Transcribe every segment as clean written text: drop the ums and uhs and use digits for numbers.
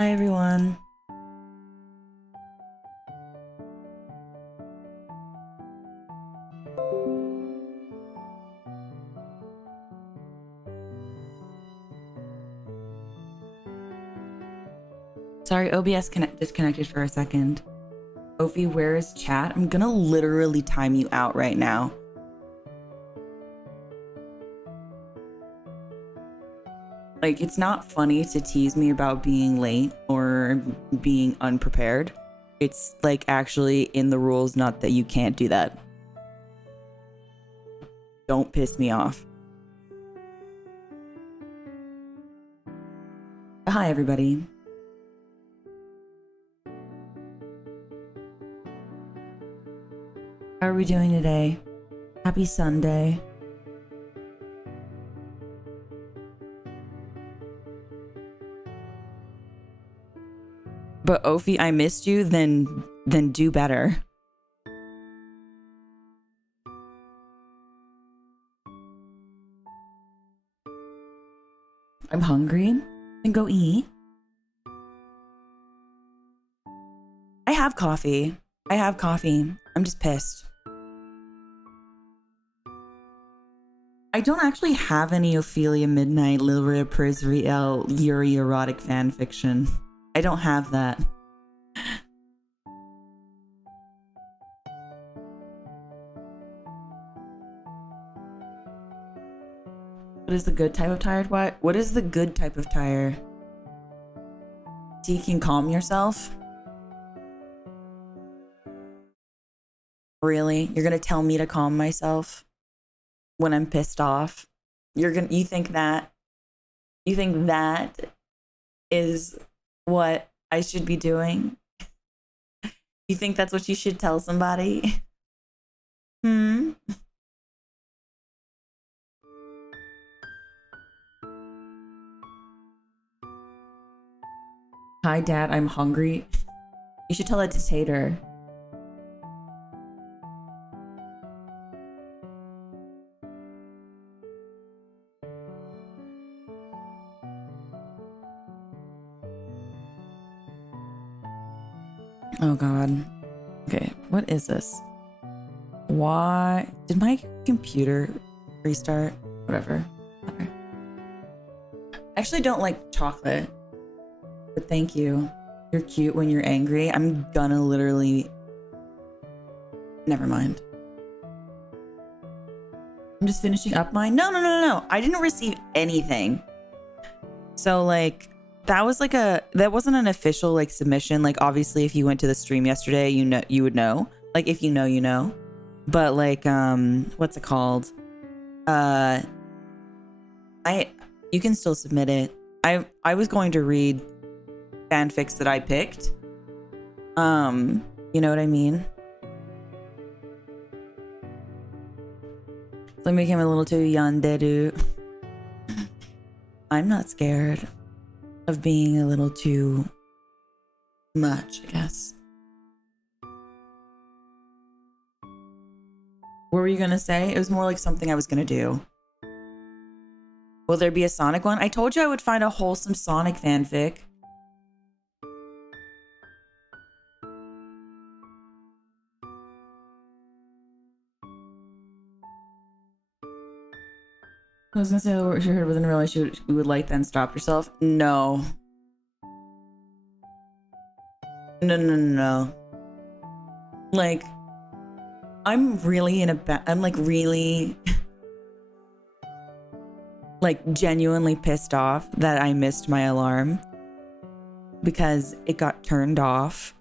Hi everyone. Sorry, OBS disconnected for a second. Ophi, where is chat? I'm gonna literally time you out right now. Like, it's not funny to tease me about being late or being unprepared. It's like actually in the rules, not that you can't do that. Don't piss me off. Hi, everybody. How are we doing today? Happy Sunday. But Ophi, I missed you, then do better. I'm hungry. Then go eat. I have coffee. I'm just pissed. I don't actually have any Ophelia Midnight, Lilria Prisriel, Yuri erotic fanfiction. I don't have that. What is the good type of tired? What is the good type of tire? So you can calm yourself? Really? You're gonna tell me to calm myself when I'm pissed off? You think that is what I should be doing? You think that's what you should tell somebody? Hi, Dad, I'm hungry. You should tell that to Tater. Oh God. Okay, what is this? Why did my computer restart? Whatever. Okay. I actually don't like chocolate, but thank you. You're cute when you're angry. I'm gonna literally... Never mind. I'm just finishing up mine. No. I didn't receive anything. So like, that wasn't an official like submission. Like obviously if you went to the stream yesterday, you would know. Like if you know, you know. But like, what's it called? You can still submit it. I was going to read fanfics that I picked. You know what I mean? So I became a little too yandere. I'm not scared of being a little too much, I guess. What were you gonna say? It was more like something I was gonna do. Will there be a Sonic one? I told you I would find a wholesome Sonic fanfic. I was gonna say the word you heard wasn't realize you would like then stop yourself. No. No. Like, I'm really I'm like really like genuinely pissed off that I missed my alarm because it got turned off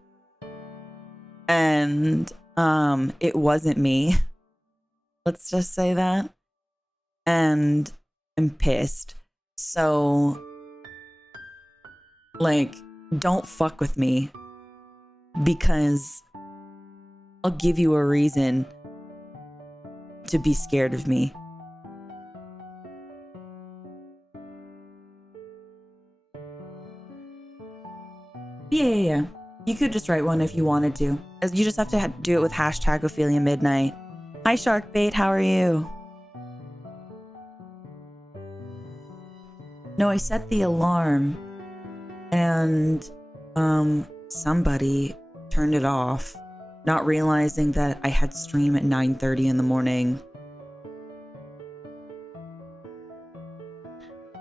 and it wasn't me. Let's just say that. And I'm pissed. So like, don't fuck with me because I'll give you a reason to be scared of me. Yeah. You could just write one if you wanted to. You just have to do it with hashtag Ophelia Midnight. Hi Sharkbait, how are you? No, I set the alarm and somebody turned it off, not realizing that I had stream at 9:30 in the morning.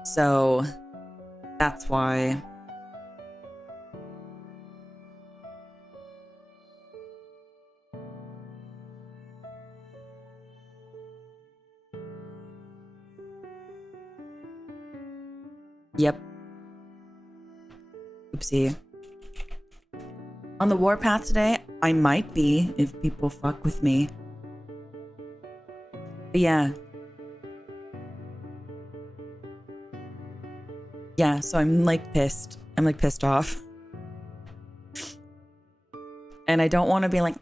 So that's why. Yep. Oopsie. On the warpath today, I might be if people fuck with me. But yeah. Yeah, so I'm like pissed. I'm like pissed off. And I don't want to be like,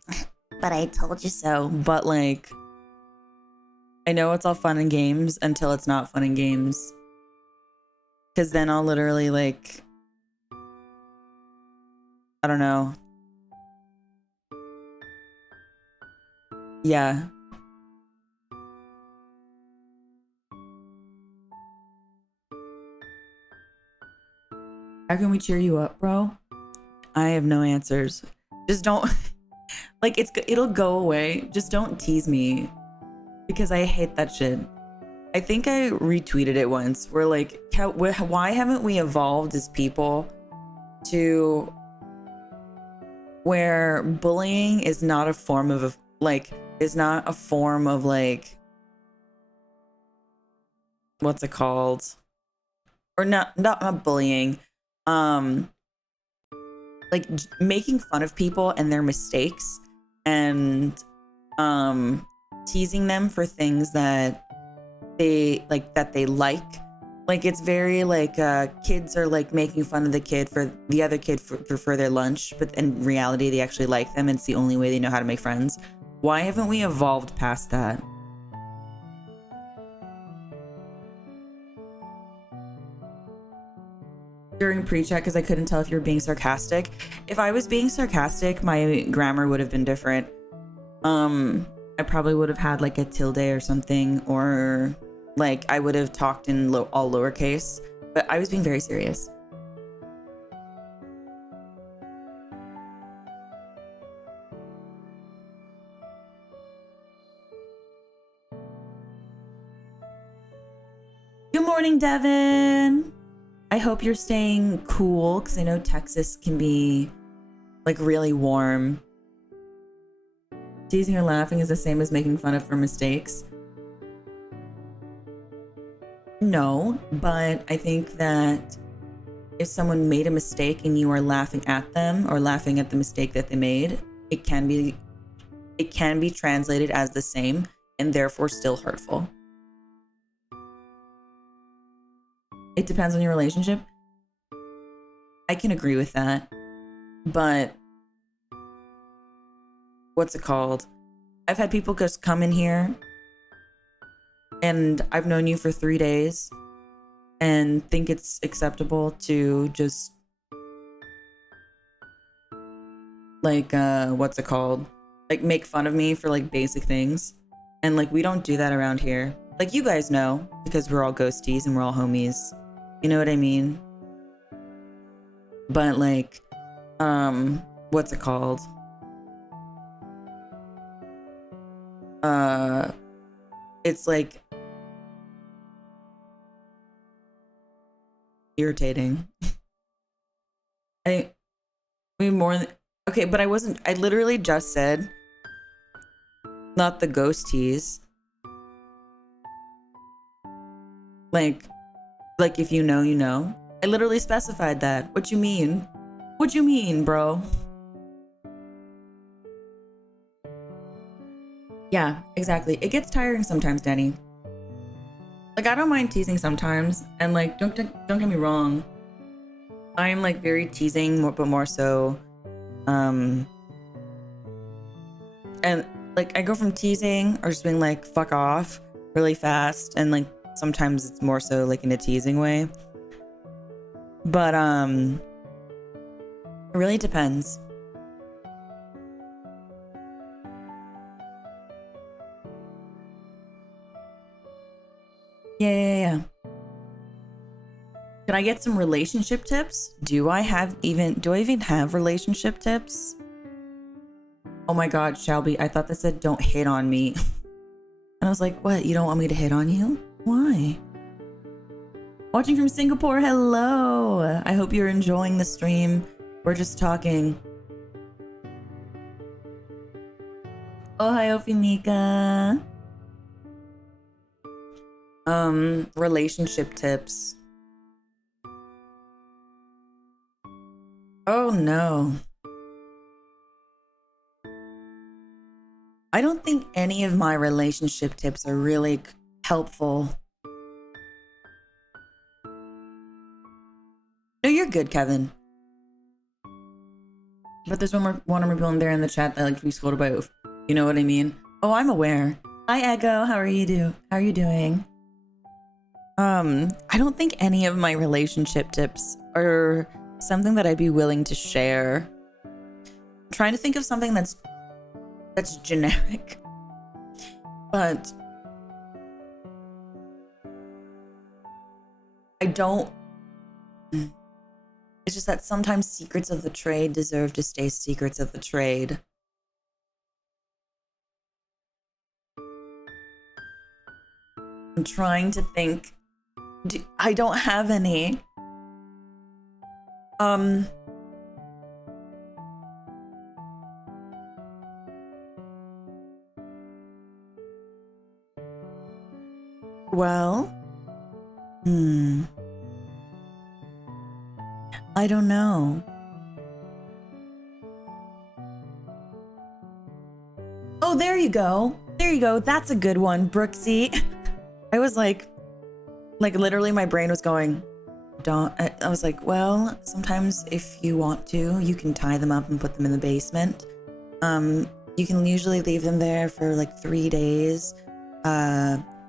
but I told you so. But like, I know it's all fun and games until it's not fun and games. Because then I'll literally like, I don't know. Yeah. How can we cheer you up, bro? I have no answers. Just don't like it'll go away. Just don't tease me because I hate that shit. I think I retweeted it once. We're like, why haven't we evolved as people to where bullying is not a form of like is not a form of like what's it called? Or not bullying. Like making fun of people and their mistakes and teasing them for things that they like it's very like kids are like making fun of the kid for the other kid for their lunch, but in reality they actually like them and it's the only way they know how to make friends. Why haven't we evolved past that? During pre-chat, because I couldn't tell if you were being sarcastic. If I was being sarcastic, my grammar would have been different. I probably would have had like a tilde or something, or like I would have talked in all lowercase, but I was being very serious. Good morning, Devin. I hope you're staying cool because I know Texas can be like really warm. Teasing or laughing is the same as making fun of for mistakes. No, but I think that if someone made a mistake and you are laughing at them or laughing at the mistake that they made, it can be translated as the same and therefore still hurtful. It depends on your relationship. I can agree with that. But what's it called? I've had people just come in here and I've known you for 3 days and think it's acceptable to just like what's it called? Like make fun of me for like basic things. And like we don't do that around here. Like you guys know because we're all ghosties and we're all homies. You know what I mean? But like what's it called? It's like irritating. I mean more than okay, but I literally just said not the ghosties. Like if you know, you know. I literally specified that. What you mean? What you mean, bro? Yeah, exactly. It gets tiring sometimes, Danny. Like I don't mind teasing sometimes, and like don't get me wrong. I'm like very teasing, but more so, and like I go from teasing or just being like fuck off really fast, and like sometimes it's more so like in a teasing way. But it really depends. Yeah. Can I get some relationship tips? Do I even have relationship tips? Oh my god, Shelby, I thought that said don't hit on me. And I was like, what? You don't want me to hit on you? Why? Watching from Singapore, hello. I hope you're enjoying the stream. We're just talking. Oh, hi, Ophelia. Relationship tips. Oh no. I don't think any of my relationship tips are really helpful. No, you're good, Kevin. But there's one more people in there in the chat that like we scrolled about. You know what I mean? Oh, I'm aware. Hi, Echo. How are you doing? I don't think any of my relationship tips are something that I'd be willing to share. I'm trying to think of something that's generic. But I don't. It's just that sometimes secrets of the trade deserve to stay secrets of the trade. I'm trying to think. I don't have any. Well, I don't know. Oh, there you go. There you go. That's a good one, Brooksy. I was like literally my brain was going, I was like, well, sometimes if you want to, you can tie them up and put them in the basement. You can usually leave them there for like 3 days.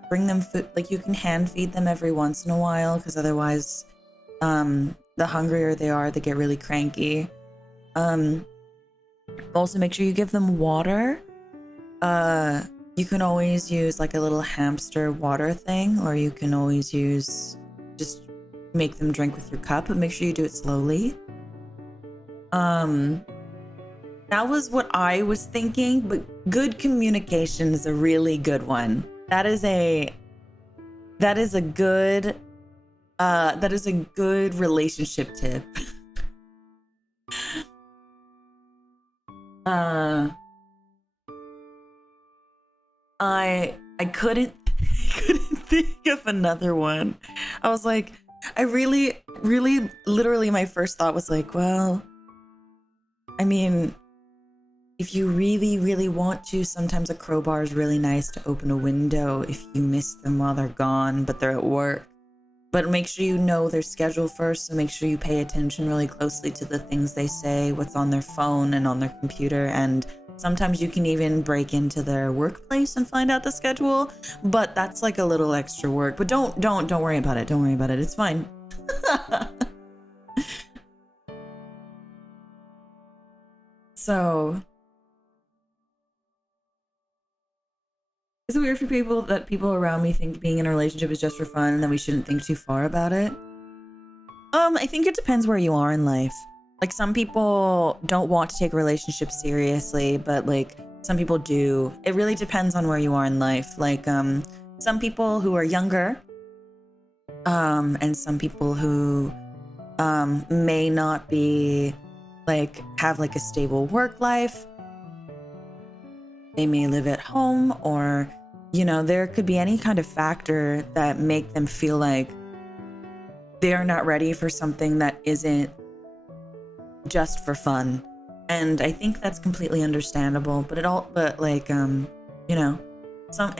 Bring them food, like you can hand feed them every once in a while, because otherwise, the hungrier they are, they get really cranky. Also make sure you give them water. You can always use like a little hamster water thing, or you can always just make them drink with your cup, but make sure you do it slowly. That was what I was thinking, but good communication is a really good one. That is a good relationship tip. I couldn't think of another one. I was like, I really literally my first thought was like, well, I mean, if you really want to, sometimes a crowbar is really nice to open a window if you miss them while they're gone, but they're at work. But make sure you know their schedule first, so make sure you pay attention really closely to the things they say, what's on their phone and on their computer, and sometimes you can even break into their workplace and find out the schedule, but that's like a little extra work. But don't worry about it. Don't worry about it. It's fine. So is it weird for people that people around me think being in a relationship is just for fun and that we shouldn't think too far about it? I think it depends where you are in life. Like some people don't want to take a relationship seriously, but like some people do. It really depends on where you are in life. Like some people who are younger, and some people who may not be like have like a stable work life. They may live at home, or you know, there could be any kind of factor that make them feel like they're not ready for something that isn't just for fun. And I think that's completely understandable, but like you know, some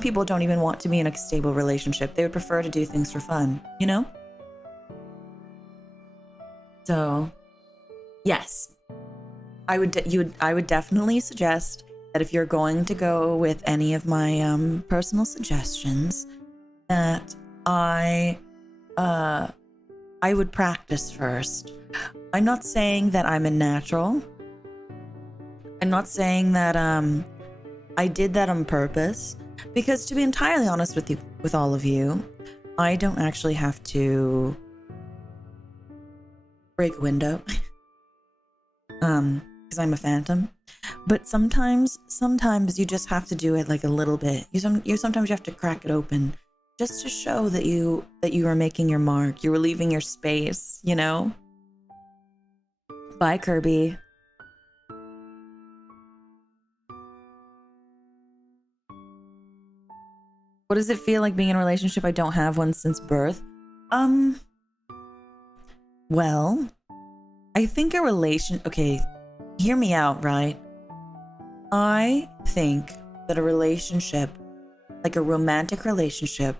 people don't even want to be in a stable relationship. They would prefer to do things for fun, you know? So yes, I would definitely suggest that if you're going to go with any of my personal suggestions, that I would practice first. I'm not saying that I'm a natural. I'm not saying that I did that on purpose, because to be entirely honest with all of you, I don't actually have to break a window. Because I'm a phantom. But sometimes you just have to do it like a little bit. Sometimes you have to crack it open just to show that you are making your mark. You were leaving your space, you know? Bye, Kirby. What does it feel like being in a relationship? I don't have one since birth. Well, I think okay, hear me out, right? I think that a relationship, like a romantic relationship,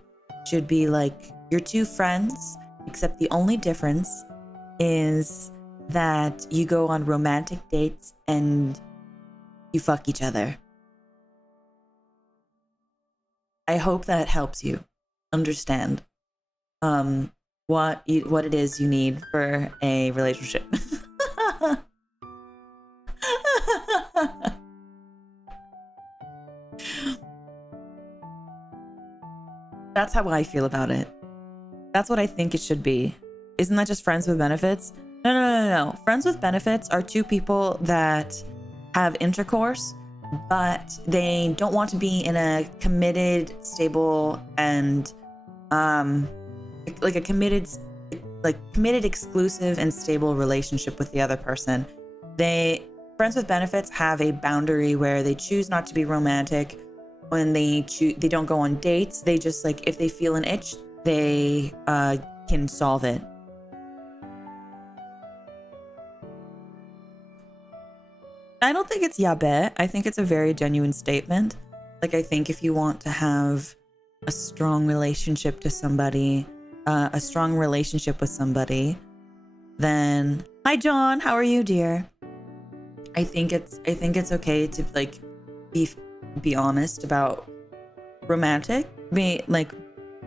should be like you're two friends, except the only difference is that you go on romantic dates and you fuck each other. I hope that helps you understand what it is you need for a relationship. That's how I feel about it. That's what I think it should be. Isn't that just friends with benefits? No. Friends with benefits are two people that have intercourse, but they don't want to be in a committed, stable, and like a committed, exclusive and stable relationship with the other person. Friends with benefits have a boundary where they choose not to be romantic. When they don't go on dates. They just like, if they feel an itch, they can solve it. I don't think it's yabe. I think it's a very genuine statement. Like, I think if you want to have a strong relationship to somebody, a strong relationship with somebody, then hi John, how are you, dear? I think it's okay to like be honest about romantic.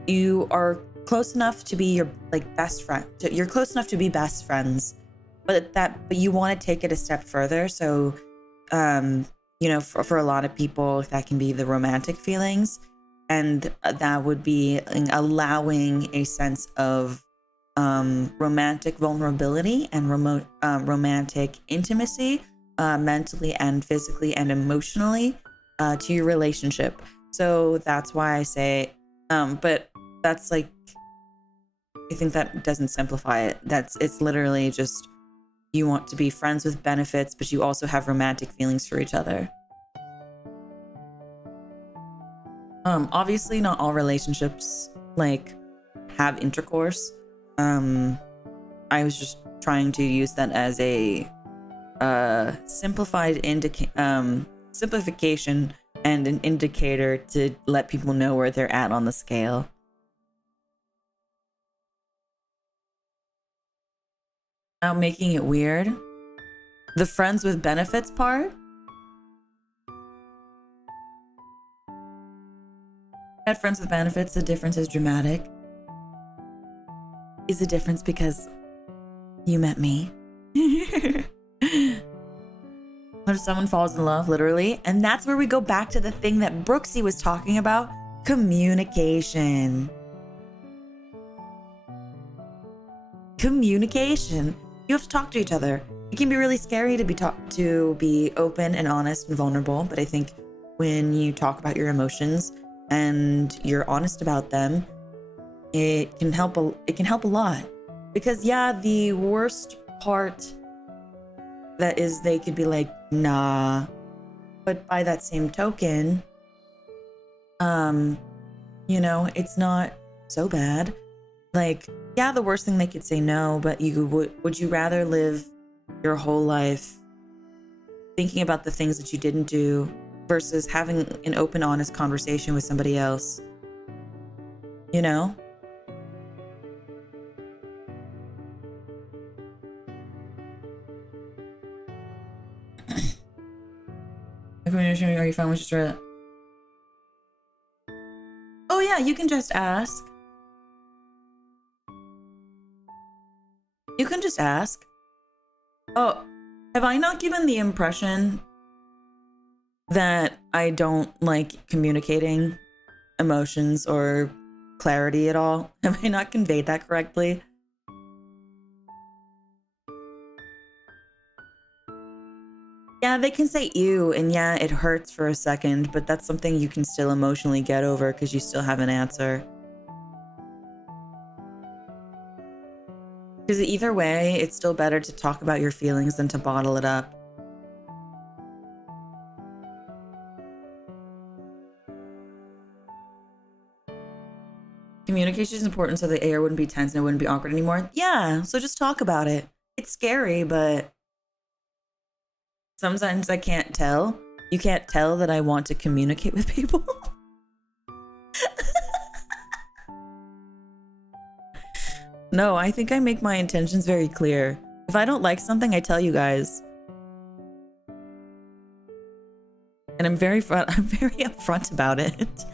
You are close enough to be your like best friend. You're close enough to be best friends, but you want to take it a step further. So, you know, for a lot of people, that can be the romantic feelings, and that would be allowing a sense of romantic vulnerability and romantic intimacy, mentally and physically and emotionally, to your relationship. So that's why I say, but that's like, I think that doesn't simplify it. It's literally just, you want to be friends with benefits, but you also have romantic feelings for each other. Obviously not all relationships like have intercourse. I was just trying to use that as a simplification and an indicator to let people know where they're at on the scale. Now making it weird. The friends with benefits part. At friends with benefits, the difference is dramatic. Is the difference because you met me? What if someone falls in love, literally? And that's where we go back to the thing that Brooksy was talking about, communication. Communication. You have to talk to each other. It can be really scary to be open and honest and vulnerable, but I think when you talk about your emotions and you're honest about them, it can help a lot. Because yeah, the worst part that is they could be like, nah, but by that same token, you know, it's not so bad. Like, yeah, the worst thing they could say no, but would you rather live your whole life thinking about the things that you didn't do versus having an open, honest conversation with somebody else? You know? Are you fine with just read? Oh yeah, you can just ask. You can just ask. Oh, have I not given the impression that I don't like communicating emotions or clarity at all? Have I not conveyed that correctly? Yeah, they can say ew, and yeah, it hurts for a second, but that's something you can still emotionally get over because you still have an answer. Because either way, it's still better to talk about your feelings than to bottle it up. Communication is important so the air wouldn't be tense and it wouldn't be awkward anymore. Yeah, so just talk about it. It's scary, but sometimes I can't tell. You can't tell that I want to communicate with people. No, I think I make my intentions very clear. If I don't like something, I tell you guys. And I'm very upfront about it.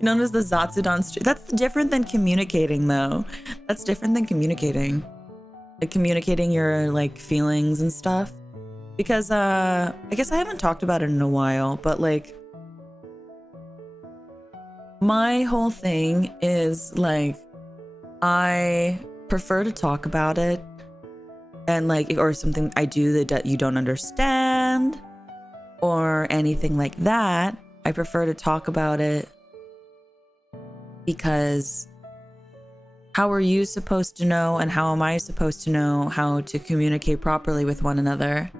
Known as the Zatsudan street. That's different than communicating, though. That's different than communicating. Like communicating your like feelings and stuff. Because I guess I haven't talked about it in a while, but like my whole thing is like I prefer to talk about it, and like, or something I do that you don't understand or anything like that. I prefer to talk about it because how are you supposed to know, and how am I supposed to know how to communicate properly with one another?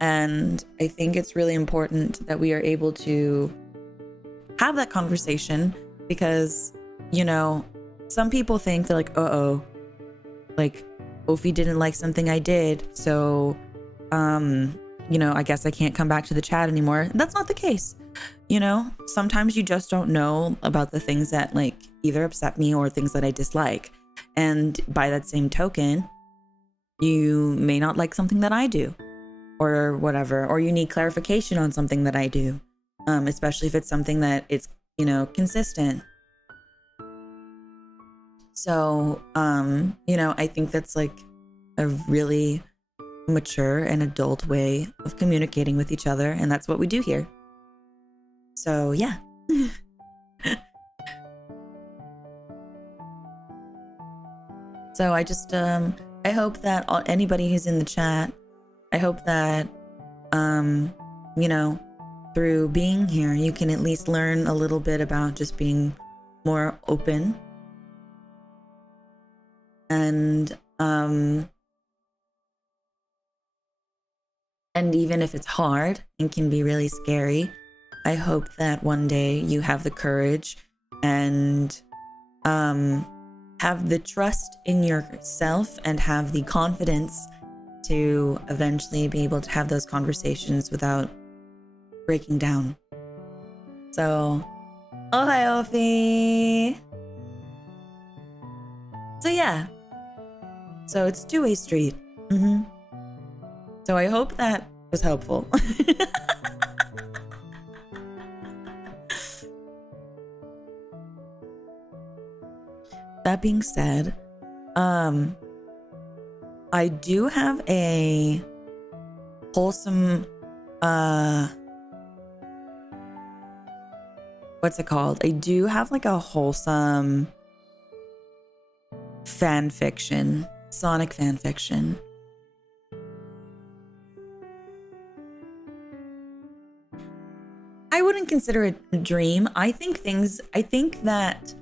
And I think it's really important that we are able to have that conversation because, you know, some people think they're like, uh-oh, like Ophi didn't like something I did, so you know, I guess I can't come back to the chat anymore. That's not the case. You know, sometimes you just don't know about the things that like either upset me or things that I dislike. And by that same token, you may not like something that I do or whatever, or you need clarification on something that I do, especially if it's something that it's, you know, consistent. So, you know, I think that's like a really mature and adult way of communicating with each other, and that's what we do here. So yeah. So I just I hope that anybody who's in the chat, I hope that you know, through being here you can at least learn a little bit about just being more open, and even if it's hard and can be really scary, I hope that one day you have the courage and have the trust in yourself and have the confidence to eventually be able to have those conversations without breaking down. So, oh hi Ophi! So yeah, so it's two-way street. So I hope that was helpful. That being said, I do have a wholesome, what's it called? I do have like a wholesome fan fiction, Sonic fan fiction. I wouldn't consider it a dream. I think that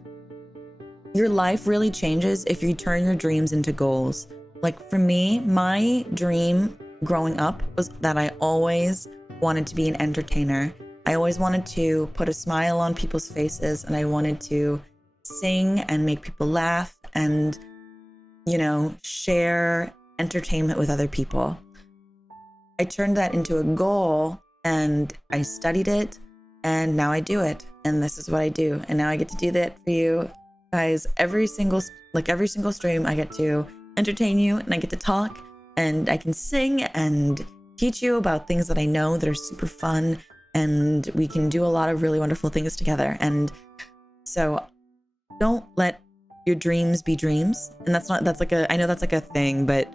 your life really changes if you turn your dreams into goals. Like for me, my dream growing up was that I always wanted to be an entertainer. I always wanted to put a smile on people's faces, and I wanted to sing and make people laugh and, you know, share entertainment with other people. I turned that into a goal and I studied it, and now I do it, and this is what I do, and now I get to do that for you guys. Every single stream I get to entertain you, and I get to talk, and I can sing and teach you about things that I know that are super fun, and we can do a lot of really wonderful things together. And so don't let your dreams be dreams. And I know that's like a thing, but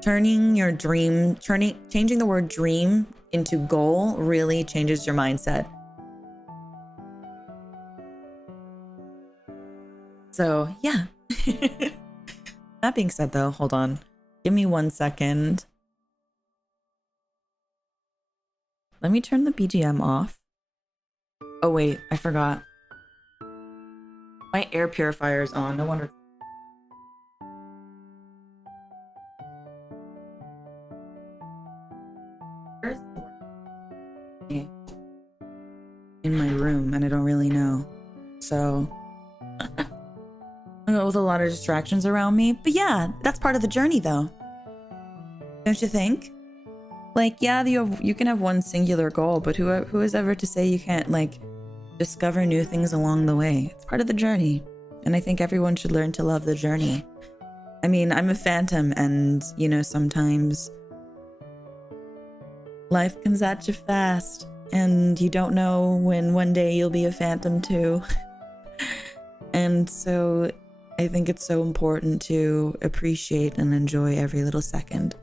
changing the word dream into goal really changes your mindset. So yeah. That being said though, hold on. Give me 1 second. Let me turn the BGM off. Oh wait, I forgot. My air purifier is on. No wonder. Where's in my room, and I don't really know. So I go with a lot of distractions around me. But yeah, that's part of the journey, though. Don't you think? Like, yeah, you can have one singular goal, but who is ever to say you can't, like, discover new things along the way? It's part of the journey. And I think everyone should learn to love the journey. I mean, I'm a phantom, and, you know, sometimes life comes at you fast, and you don't know when one day you'll be a phantom too. And so I think it's so important to appreciate and enjoy every little second.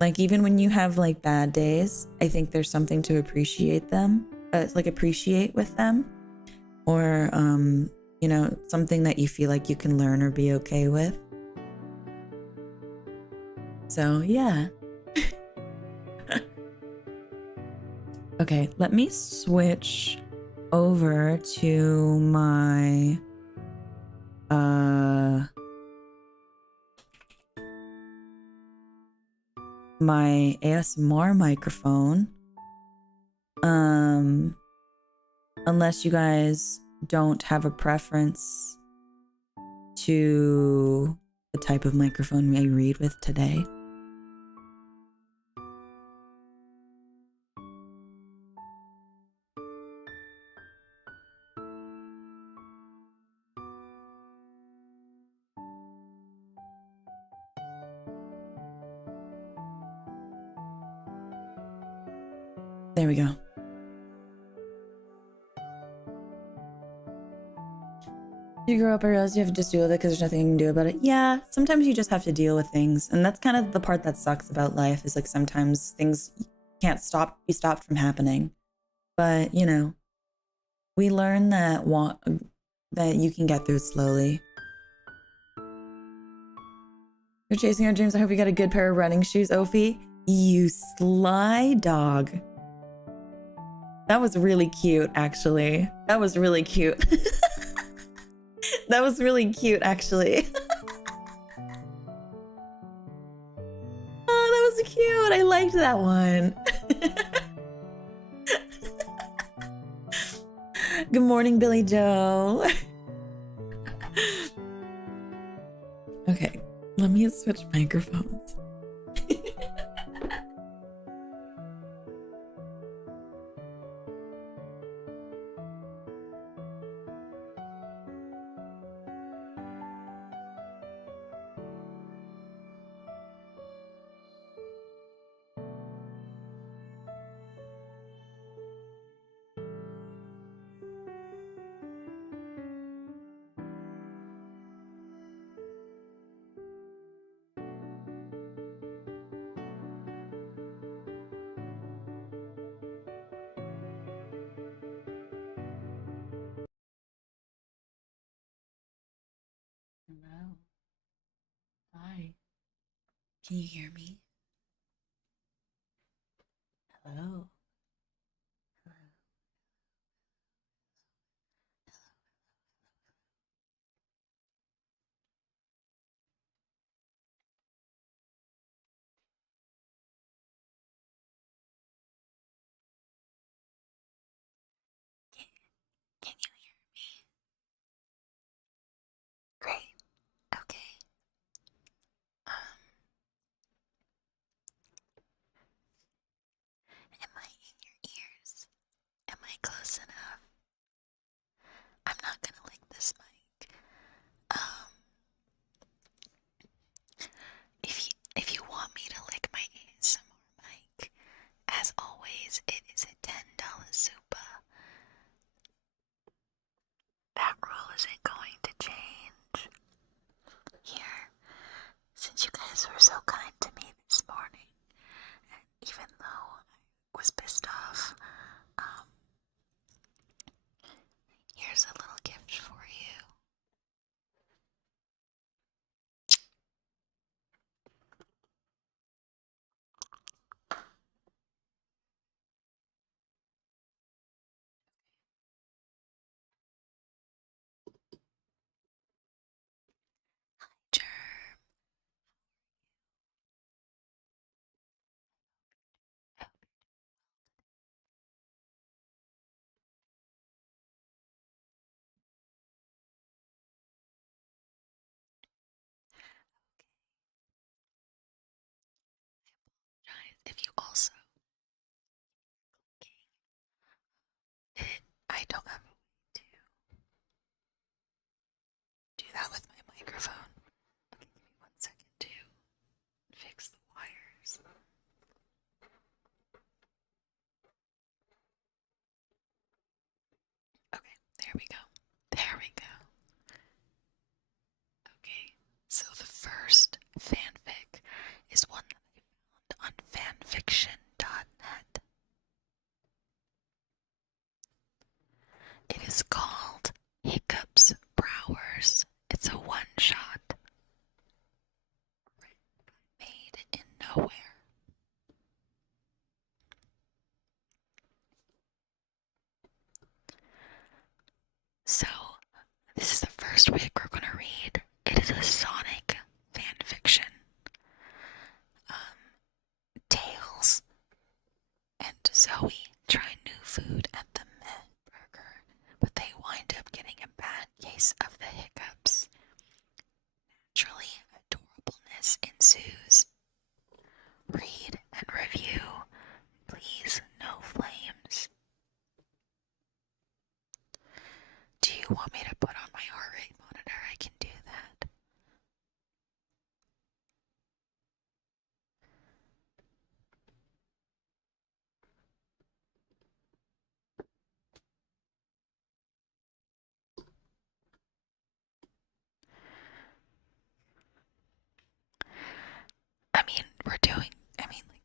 Like, even when you have like bad days, I think there's something to appreciate them, like appreciate with them, or you know, something that you feel like you can learn or be okay with. So yeah. Okay, let me switch over to my my ASMR microphone. Unless you guys don't have a preference to the type of microphone I read with today. There we go. You grow up, I realize you have to just deal with it because there's nothing you can do about it. Yeah, sometimes you just have to deal with things. And that's kind of the part that sucks about life, is like sometimes things can't be stopped from happening. But, you know, we learn that you can get through it slowly. You're chasing our dreams. I hope you got a good pair of running shoes, Ophi. You sly dog. That was really cute, actually. That was really cute. That was really cute, actually. Oh, that was cute. I liked that one. Good morning, Billy Joe. Okay, let me switch microphones. Hello. Hi. Can you hear me? Hello. Can you hear me? Great. Okay. Am I if you also I don't have a way to do that with my microphone. Okay, give me 1 second to fix the wires. Okay, there we go. There we go. Okay, so the first fanfic is one that I found on fanfiction.net. It is called Hiccups Browers. It's a one-shot. Made in nowhere. So, this is the first fic we're going to read. It is a Sonic fanfiction. Tails and Zoe try new food at the Meh Burger, but they wind up getting a bad case of the hiccups. Naturally, adorableness ensues. Read and review. Please, no flames. Do you want me to put on my heart rate monitor? I can do that.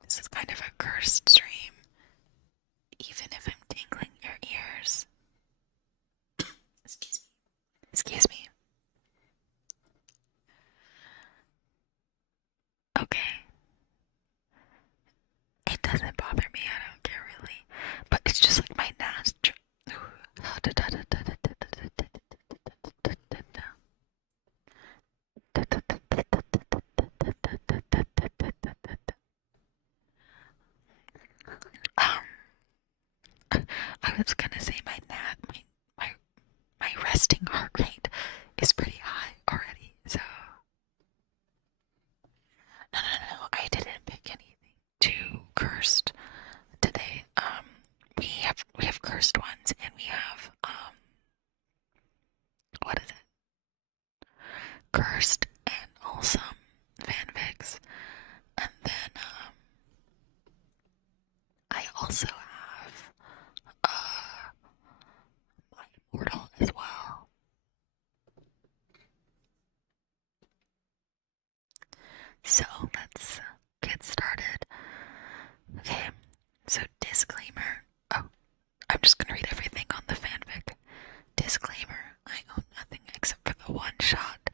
This is kind of a cursed stream. Even if I'm tingling your ears. Excuse me. Okay. It doesn't bother me, I don't care really. But it's just like my nostril. I was gonna say my resting heart rate is pretty high already, so no, I didn't pick anything too cursed today. We have cursed ones, and we have what is it? Cursed and wholesome fanfics, and then I also have my immortal as well. So let's get started. Okay, so disclaimer. Oh, I'm just gonna read everything on the fanfic. Disclaimer, I own nothing except for the one shot.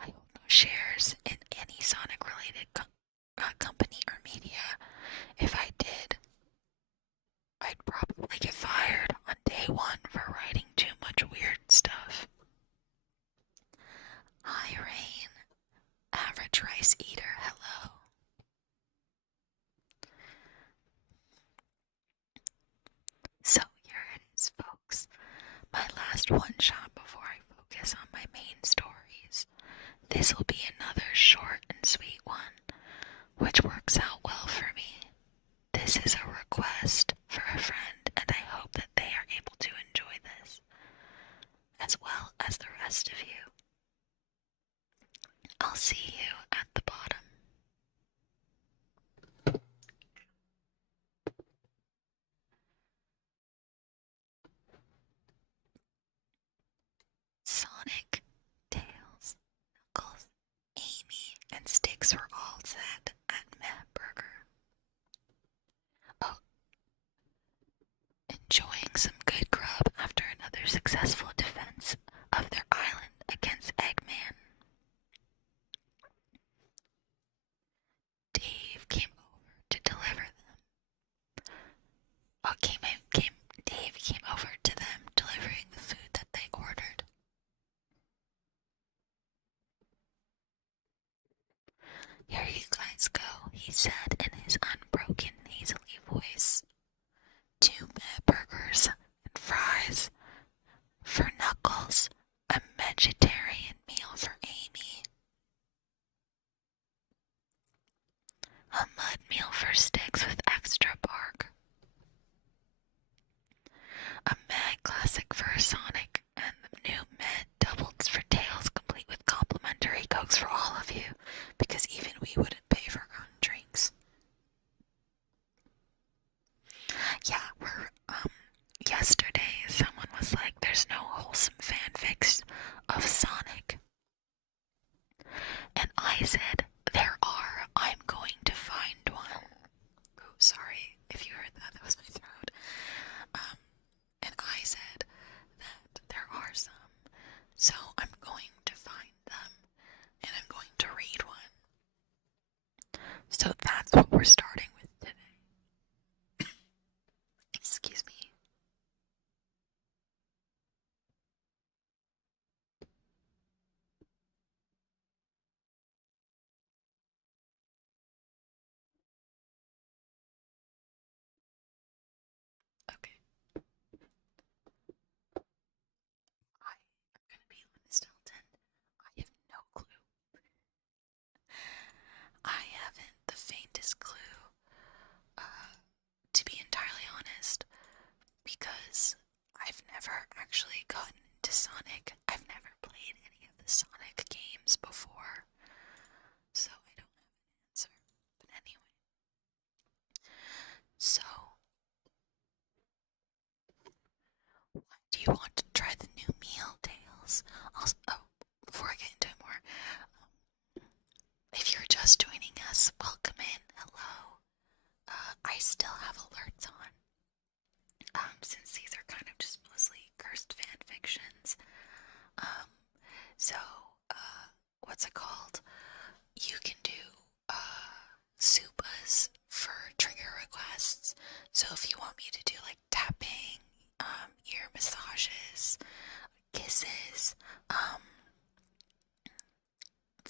I hold no shares in any Sonic-related company or media. If I did, I'd probably get fired on day one for writing too much weird stuff. Hi, Rain. Average rice eater, hello. So here it is, folks. My last one shot before I focus on my main stories. This will be another short and sweet one, which works out well for me. This is a request for a friend, and I hope that they are able to enjoy this, as well as the rest of you. I'll see you at the bottom. Sonic, Tails, Knuckles, Amy, and Sticks were all set at Meh Burger. Oh, enjoying some good grub after another successful defense of their island against Eggman. Dave came over to deliver them. Dave came over to them, delivering the food that they ordered. Here you guys go, he said in his unbroken, nasally voice. 2 Meh burgers and fries for Knuckles, a vegetarian meal for Amy, a mud meal for Sticks with And I said, there are. I'm going to find one. Oh, sorry if you heard that. That was my throat. And I said that there are some. So I'm going to find them. And I'm going to read one. So that's what we're starting with today. Excuse me. Okay. I am going to be honest, Elton. I have no clue. I haven't the faintest clue, to be entirely honest, because I've never actually gotten into Sonic. I've never played any of the Sonic games before, so I don't have an answer. But anyway, so do you want to try the new meal, Tails? Also, before I get into it more, if you're just joining us, welcome in. Hello. I still have alerts on, since these are kind of just mostly cursed fan fictions. So, what's it called? You can do supas for trigger requests. So if you want me to do like tapping, ear massages, kisses,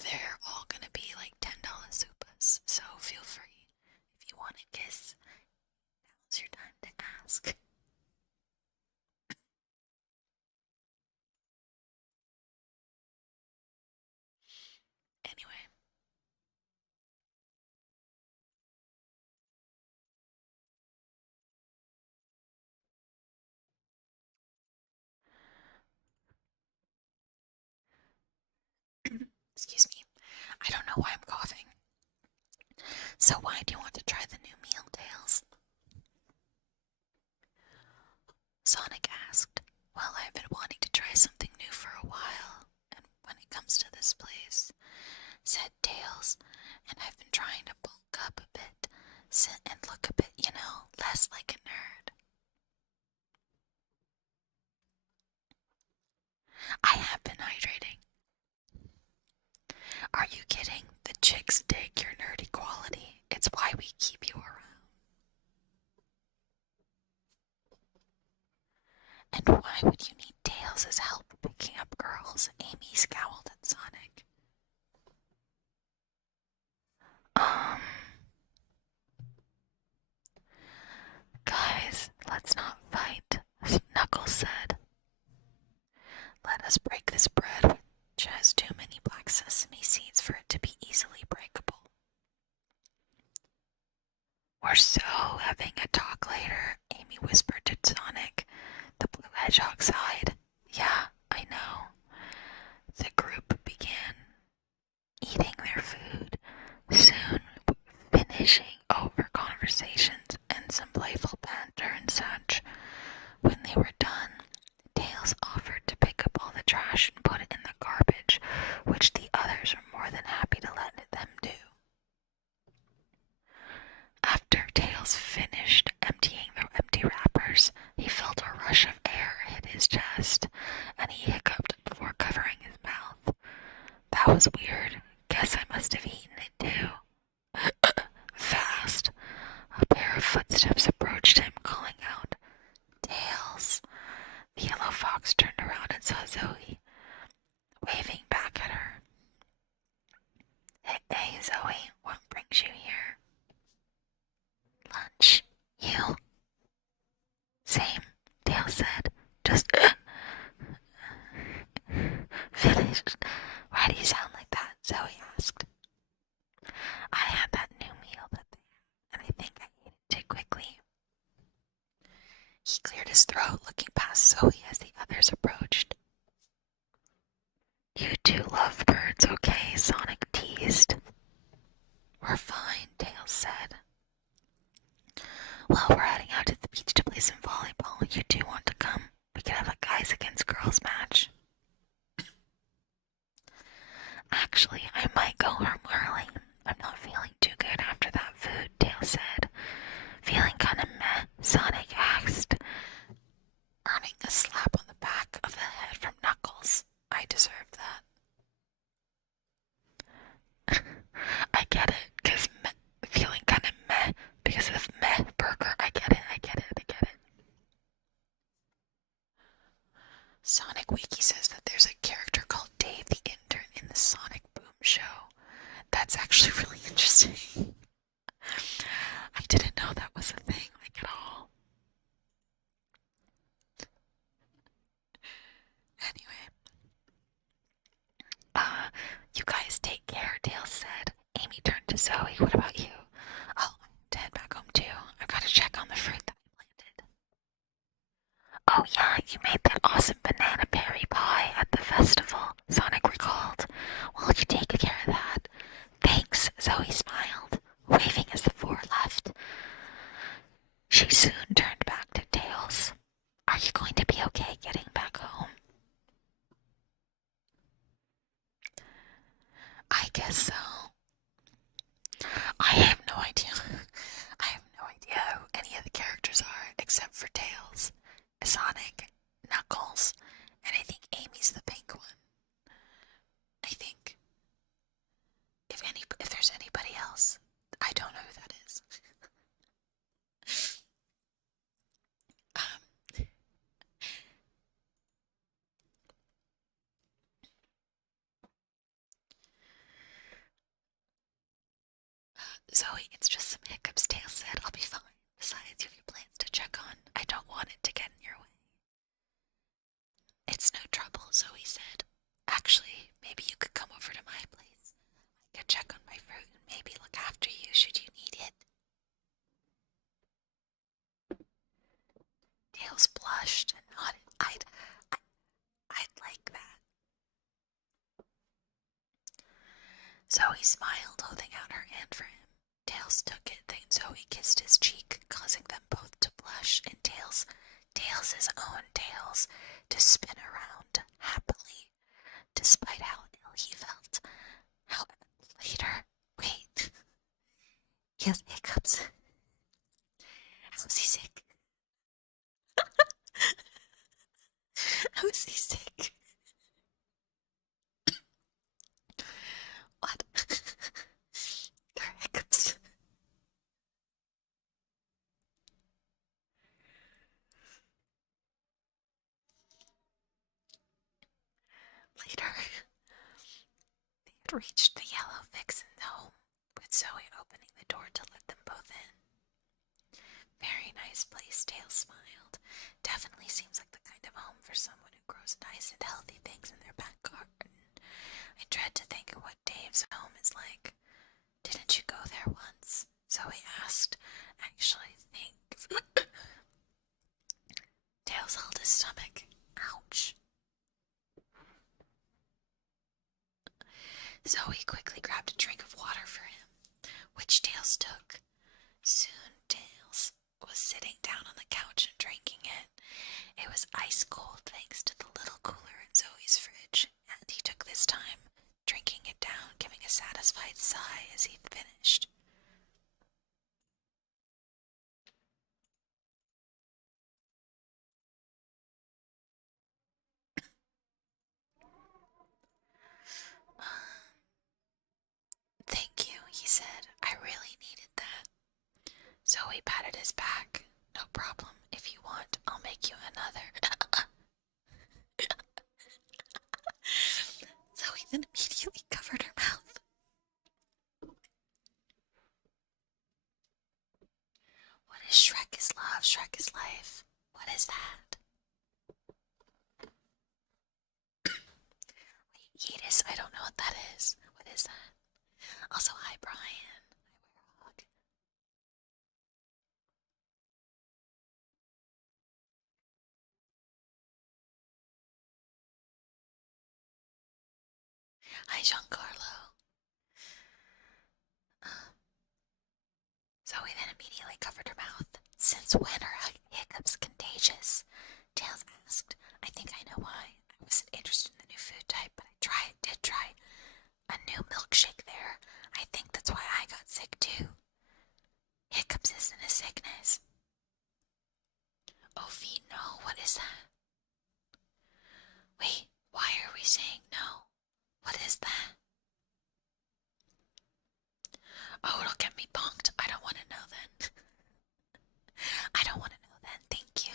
they're all gonna be like $10 supas. So feel free. If you want a kiss, now's your time to ask. Anyway. Excuse me. I don't know why I'm coughing. So why do you want to try the new meal, Tails? Sonic asked. Well, I've been wanting to try something new for a while, and when it comes to this place, said Tails, and I've been trying to bulk up a bit, sit and look a bit, less like a nerd. I have been hydrating. Are you kidding? The chicks dig your nerdy quality. It's why we keep you around. And why would you need Tails' help picking up girls? Amy scowled at Sonic. Guys, let's not fight, Knuckles said. Let us break this bread, which has too many black sesame seeds for it to be easily breakable. We're so having a talk later, Amy whispered to Sonic. The blue hedgehog sighed. Yeah, I know. The group began eating their food, soon finishing over conversations and some playful banter and such. When they were done, Tails offered to pick up all the trash and put it in the garbage, which the others were more than happy to let them do. After Tails finished emptying the empty wrappers, he felt a rush of air hit his chest, and he hiccuped before covering his mouth. That was weird. Guess I must have eaten it too. Fast. A pair of footsteps approached him, calling out, Tails. The yellow fox turned around and saw Zoe, waving back at her. Hey, Zoe, what brings you here? Lunch. You? Same, Tails said. Just finished. Why do you sound like that? Zoe asked. I had that new meal that they had, and I think I ate it too quickly. He cleared his throat, looking past Zoe as the others approached. You two lovebirds, okay? Sonic teased. We're fine, Tails said. Well, we're heading out to the beach to play some volleyball. You two want to come? We could have a guys against girls match. Actually, I might go home early. I'm not feeling too good after that food, Tail said. Feeling kinda meh, Sonic asked, earning a slap on the back of the head from Knuckles. I deserve that. I get it, because feeling kinda meh, because of meh burger. I get it. Sonic Wiki says that there's a character called Dave the Intern in the Sonic Boom show. That's actually really interesting. I didn't know that was a thing, like, at all. Anyway. You guys take care, Tails said. Amy turned to Zoe. What about you? Oh, I have to head back home too. I've got to check on the fruit that I planted. Oh yeah, you made that awesome banana berry pie at the festival, Sonic recalled. Well, you take care of that. Thanks, Zoe smiled, waving as the four left. She soon turned back to Tails. Are you going to be okay getting back home? I guess so. I have no idea. I have no idea who any of the characters are except for Tails, Sonic, Knuckles, and I think Amy's the pink one. I think. If there's anybody else, I don't know who that is. Zoe, it's just some hiccups, Tails said. I'll be fine. Besides, you have your plans to check on. I don't want it to get in your way. It's no trouble, Zoe said. Actually, maybe you could come over to my place. I could check on my fruit and maybe look after you should you need it. Tails blushed and nodded. I'd like that. Zoe smiled, holding out her hand for him. Tails took it, then Zoe kissed his cheek, causing them both to blush, and Tails' own tails to spin around happily, despite how ill he felt. How later, wait, he has hiccups. How's he sick? How is he sick? What? There are hiccups. Later, they had reached the yellow vixen's home, with Zoe opening the door to let them both in. Very nice place, Tails smiled. Definitely seems like the kind of home for someone who grows nice and healthy things in their back garden. I dread to think of what Dave's home is like. Didn't you go there once? Zoe asked. Actually think. Tails held his stomach. Ouch. Zoe quickly grabbed a drink of water for him, which Tails took. Soon Tails was sitting down on the couch and drinking it. It was ice cold thanks to the little cooler in Zoe's fridge, and he took this time, drinking it down, giving a satisfied sigh as he finished. Thank you, he said. I really needed that. Zoe patted his back. No problem. If you want, I'll make you another. Zoe then immediately covered her mouth. What is Shrek is love, Shrek is life? What is that? Wait, Yeetus, I don't know what that is. What is that? Also, hi, Brian. I wear a hug. Hi, Giancarlo. Zoe then immediately covered her mouth. Since when are hiccups contagious? Tails asked. I think I know why. I wasn't interested in the new food type, but did try. new milkshake there. I think that's why I got sick too. Hiccups isn't a sickness. Ophi, no, what is that? Wait, why are we saying no? What is that? Oh, it'll get me bonked. I don't want to know then. I don't want to know then. Thank you.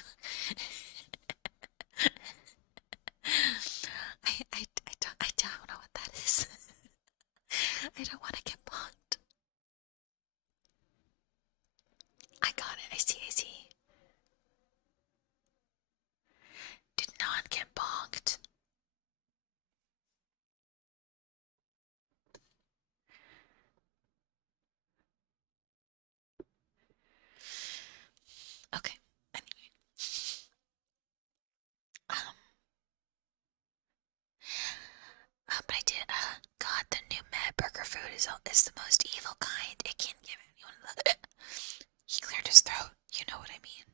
I don't know what that is. I don't want to get bonked. I got it. I see. Did not get bonked. Okay. Anyway. But I did, God, the new mad burger food is the most evil kind. It can give anyone the... He cleared his throat. You know what I mean.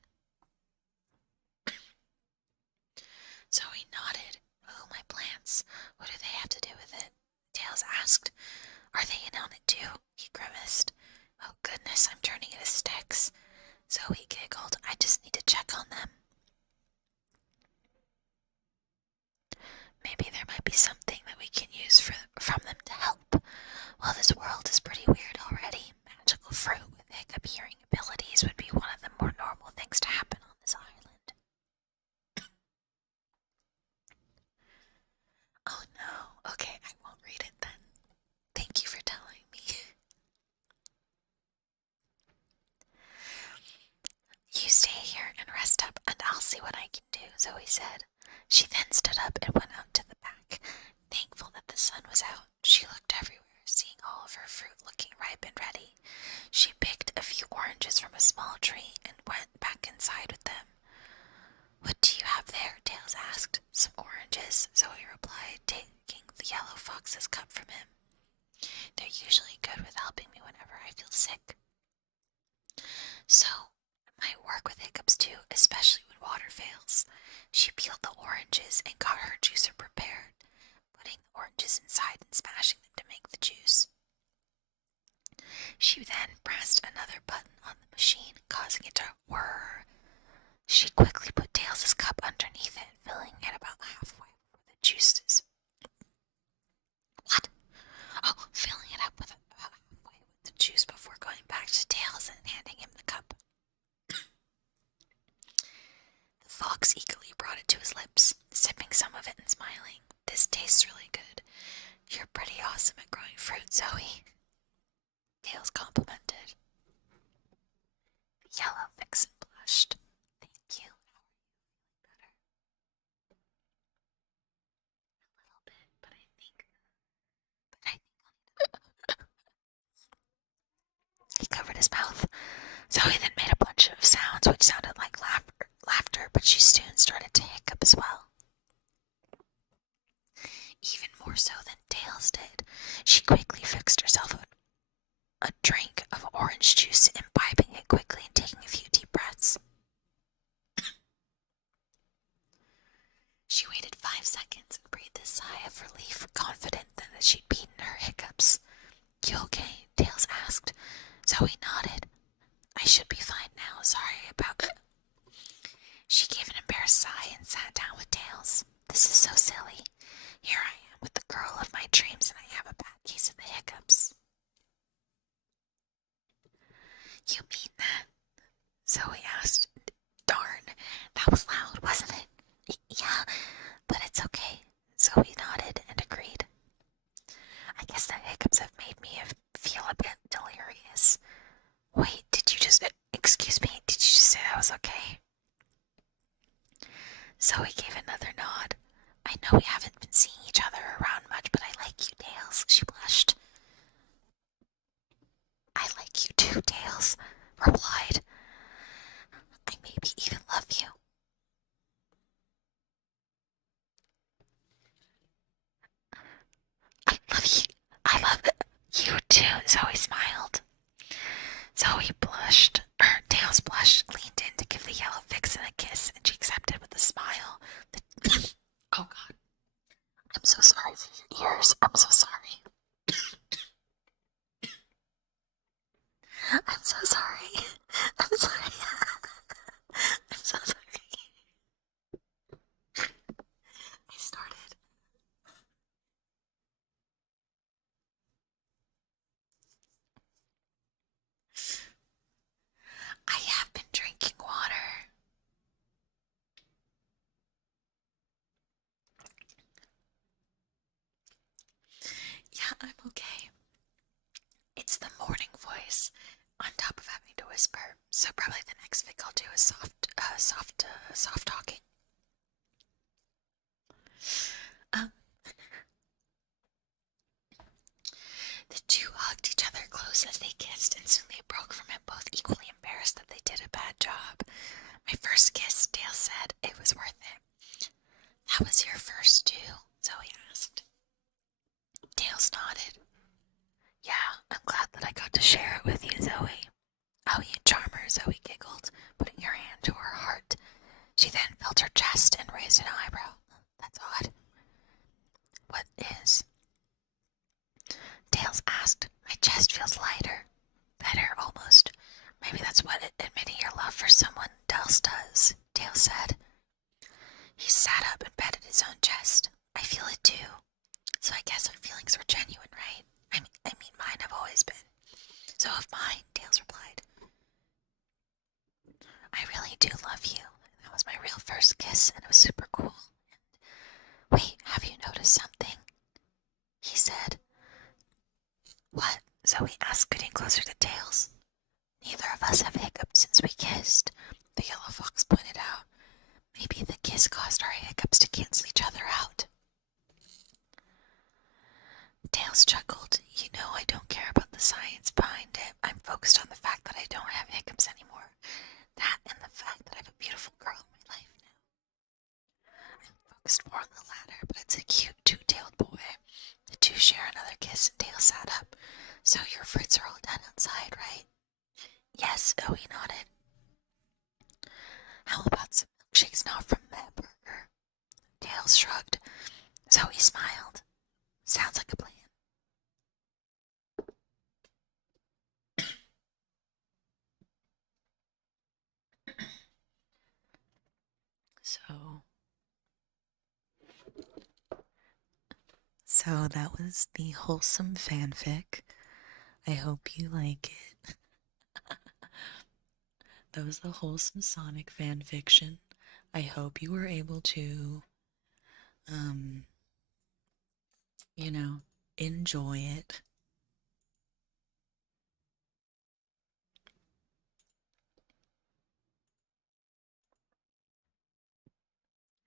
So he nodded. Oh, my plants. What do they have to do with it? Tails asked. Are they in on it too? He grimaced. Oh goodness, I'm turning into sticks. Zoe giggled. I just need to check on them. Maybe there might be something that we can use from them to help. Well, this world is pretty weird already. Magical fruit with hiccup hearing abilities would be one of the more normal things to happen on this island. Oh no. Okay, I won't read it then. Thank you for telling me. You stay here and rest up, and I'll see what I can do, Zoe said. She then stood up and went out to the back. Thankful that the sun was out, she looked everywhere, seeing all of her fruit looking ripe and ready. She picked a few oranges from a small tree and went back inside with them. What do you have there? Tails asked. Some oranges, Zoe replied, taking the yellow fox's cup from him. They're usually good with helping me whenever I feel sick. So, it might work with hiccups too, especially when water fails. She peeled the oranges and got her juicer prepared, putting the oranges inside and smashing them to make the juice. She then pressed another button on the machine, causing it to whir. She quickly put Tails' cup underneath it, filling it about halfway with the juices. What? Oh, filling it up with halfway with the juice before going back to Tails and handing him the cup. The fox eagerly brought it to his lips, sipping some of it and smiling. This tastes really good. You're pretty awesome at growing fruit, Zoe. Tails complimented. The yellow vixen blushed. Thank you. Better. A little bit, but I think He covered his mouth. Zoe then made a bunch of sounds which sounded like laughter, but she soon started to hiccup as well. Even more so than Tails did. She quickly fixed herself a drink of orange juice, imbibing it quickly and taking a few deep breaths. She waited 5 seconds and breathed a sigh of relief, confident that she'd beaten her hiccups. You okay? Tails asked. Zoe nodded. I should be fine now. Sorry about it. She gave an embarrassed sigh and sat down with Tails. This is so silly. Here I am with the girl of my dreams and I have a bad case of the hiccups. You mean that? Zoe asked. Darn, that was loud, wasn't it? Yeah, but it's okay. Zoe nodded and agreed. I guess the hiccups have made me feel a bit delirious. Wait, excuse me, did you just say I was okay? Zoe gave another nod. I know we haven't been seeing each other around much, but I like you, Tails, she blushed. I like you too, Tails replied. I maybe even love you. I love you too, Zoe smiled. Zoe blushed, Tails blushed, leaned in to give the yellow vixen a kiss, and she accepted with a smile. Oh God. I'm so sorry for your ears. I'm so sorry. soft talking. Um, the two hugged each other close as they kissed, and soon they broke from it, both equally embarrassed that they did a bad job. My first kiss, Dale said. It was worth it. That was your first too? Zoe asked. Dales nodded. Yeah, I'm glad that I got to share it with you, Zoe. Oh, you charmer, Zoe giggled, putting her hand to her heart. She then felt her chest and raised an eyebrow. That's odd. What is? Dales asked. My chest feels lighter. Better, almost. Maybe that's what admitting your love for someone else does, Dale said. He sat up and patted his own chest. I feel it too. So I guess our feelings were genuine, right? I mean mine have always been. So have mine, Dales replied. I really do love you. That was my real first kiss, and it was super cool. And wait, have you noticed something? He said. What? Zoe asked, getting closer to Dales. Neither of us have hiccups since we kissed, the yellow fox pointed out. Maybe the kiss caused our hiccups to cancel each other out. Dales chuckled. You know I don't care about the science behind it. I'm focused on the fact that I don't have hiccups anymore. That and the fact that I have a beautiful girl in my life now. I'm focused more on the latter, but it's a cute two-tailed boy. The two share another kiss and Dale sat up. So your fruits are all done outside, right? Yes, Owie nodded. How about some milkshakes now from that burger? Dale shrugged. Zoe smiled. Sounds like a plan. So that was the Wholesome fanfic. I hope you like it. That was the Wholesome Sonic fanfiction. I hope you were able to, enjoy it.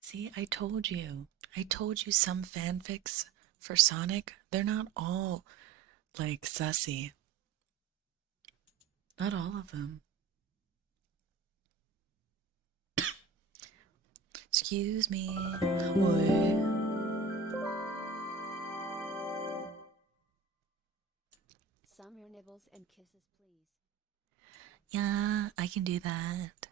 See, I told you. I told you some fanfics for Sonic, they're not all, like, sussy. Not all of them. Excuse me. What? Some your nibbles and kisses, please. Yeah, I can do that.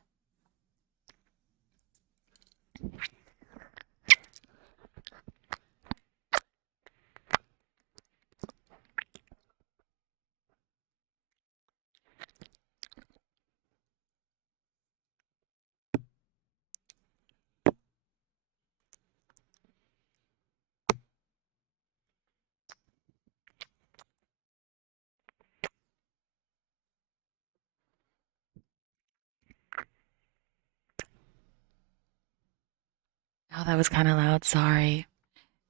Oh, that was kind of loud. Sorry.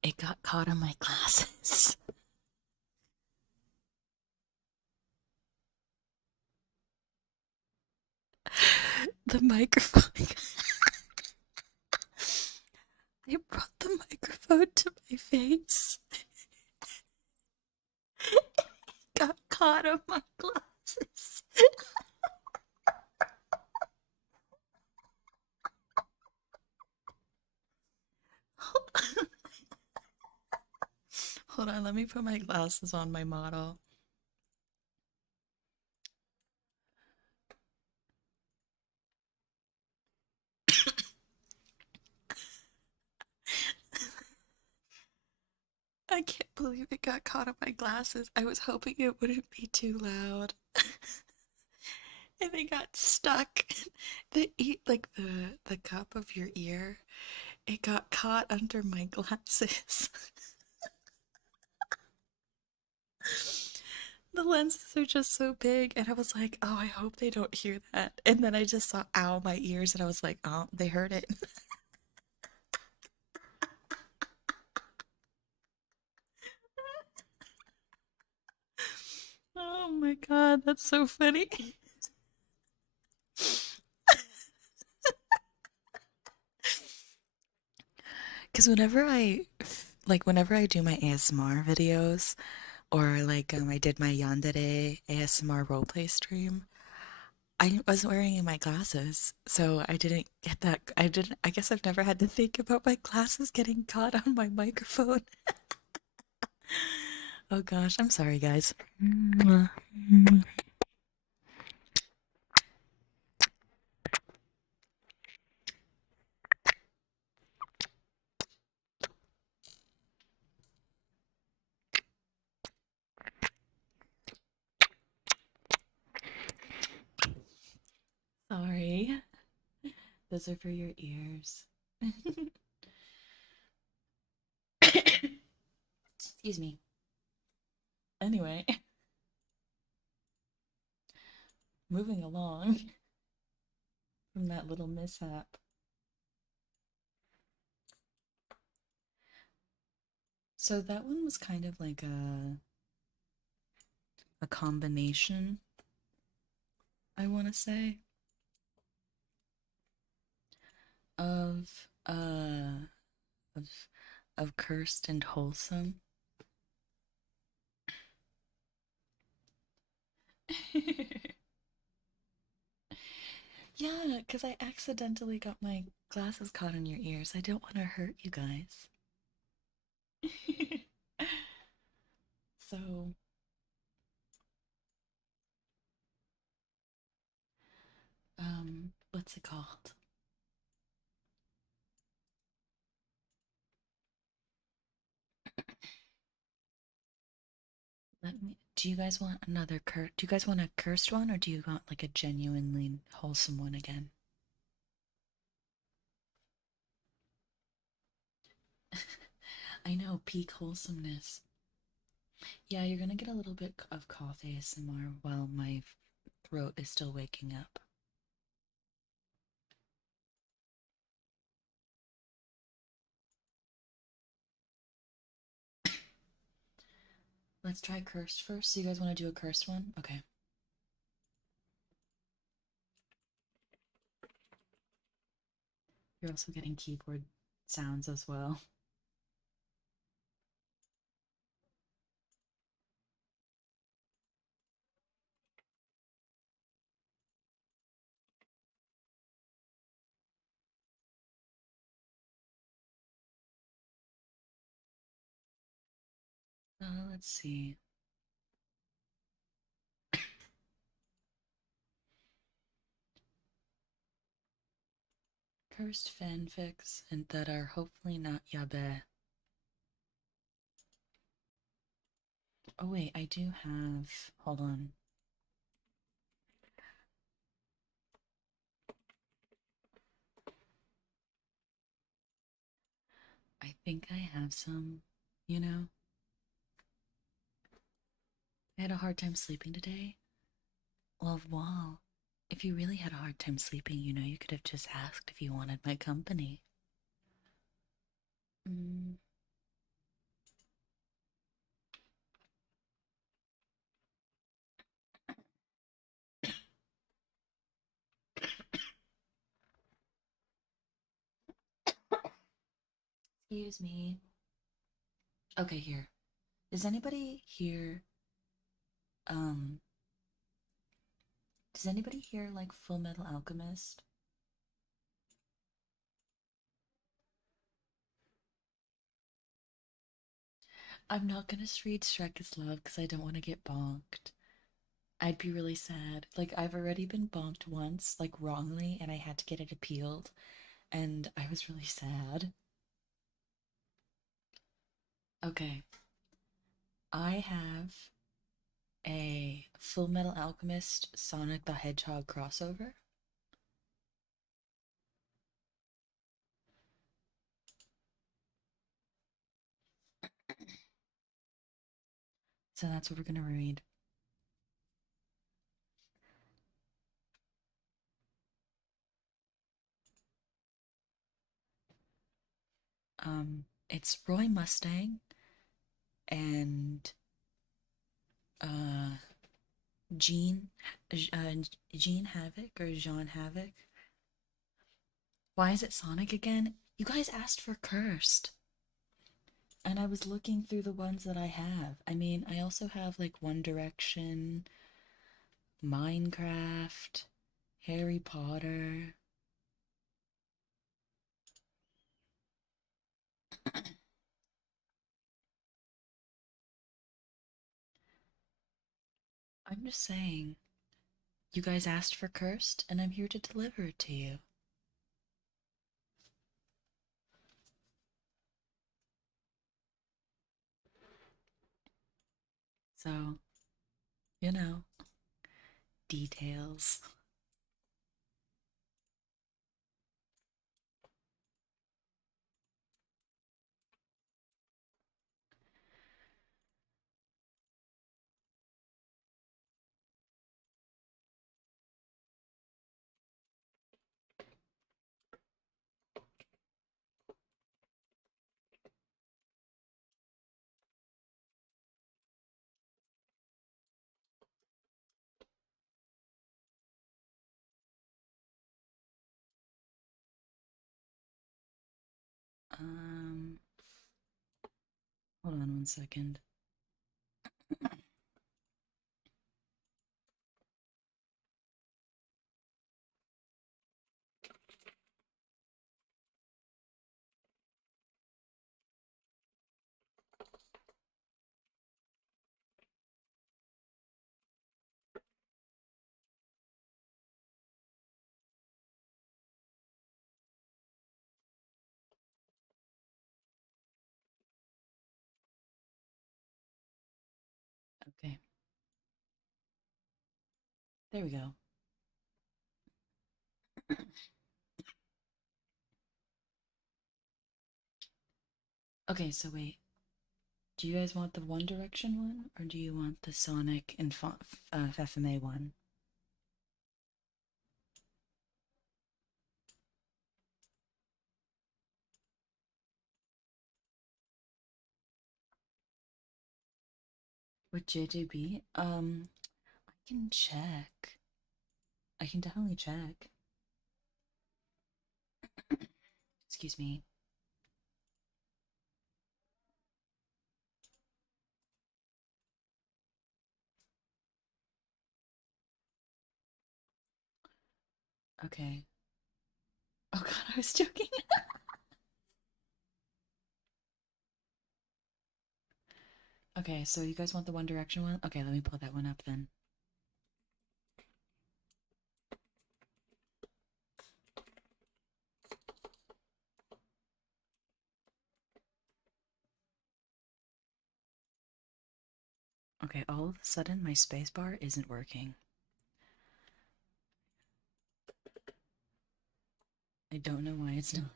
It got caught on my glasses. The microphone. I brought the microphone to my face. It got caught on my glasses. Hold on, let me put my glasses on my model. I can't believe it got caught on my glasses. I was hoping it wouldn't be too loud. And they got stuck. The cup of your ear, it got caught under my glasses. The lenses are just so big, and I was like, oh, I hope they don't hear that. And then I just saw, ow, my ears, and I was like, oh, they heard it. Oh my god, that's so funny. Because whenever I do my ASMR videos, or like I did my Yandere ASMR roleplay stream, I was wearing my glasses, so I didn't get that. I guess I've never had to think about my glasses getting caught on my microphone. Oh gosh, I'm sorry, guys. Sorry. Those are for your ears. Excuse me. Anyway, moving along from that little mishap. So that one was kind of like a combination, I want to say, of of of cursed and wholesome. Yeah, because I accidentally got my glasses caught in your ears. I don't want to hurt you guys. So, what's it called? Do you guys want another do you guys want a cursed one, or do you want like a genuinely wholesome one again? I know, peak wholesomeness. Yeah, you're gonna get a little bit of cough ASMR while my throat is still waking up. Let's try cursed first. So you guys want to do a cursed one? Okay. You're also getting keyboard sounds as well. Let's see. Cursed fanfics and that are hopefully not yabe. Oh wait, I do have. Hold on. I think I have some, you know? I had a hard time sleeping today. Well, if you really had a hard time sleeping, you could have just asked if you wanted my company. Mm. Excuse me. Okay, here. Does anybody here, um, does anybody here like Full Metal Alchemist? I'm not gonna read Shrek is Love because I don't want to get bonked. I'd be really sad. Like, I've already been bonked once, like wrongly, and I had to get it appealed, and I was really sad. Okay, I have a Full Metal Alchemist Sonic the Hedgehog crossover. So that's what we're gonna read. It's Roy Mustang and uh Jean Jean Havoc or Jean Havoc. Why is it Sonic again? You guys asked for cursed. And I was looking through the ones that I have. I mean, I also have like One Direction, Minecraft, Harry Potter. I'm just saying, you guys asked for Cursed, and I'm here to deliver it to you. So, you know, details. Um, Hold on one second. Okay. There we go. Okay, so wait. Do you guys want the One Direction one, or do you want the Sonic and FMA one? With JJB? I can check. I can definitely check. Excuse me. Okay. Oh god, I was joking. Okay, so you guys want the One Direction one? Okay, let me pull that one up then. Okay, all of a sudden my spacebar isn't working. I don't know why it's not.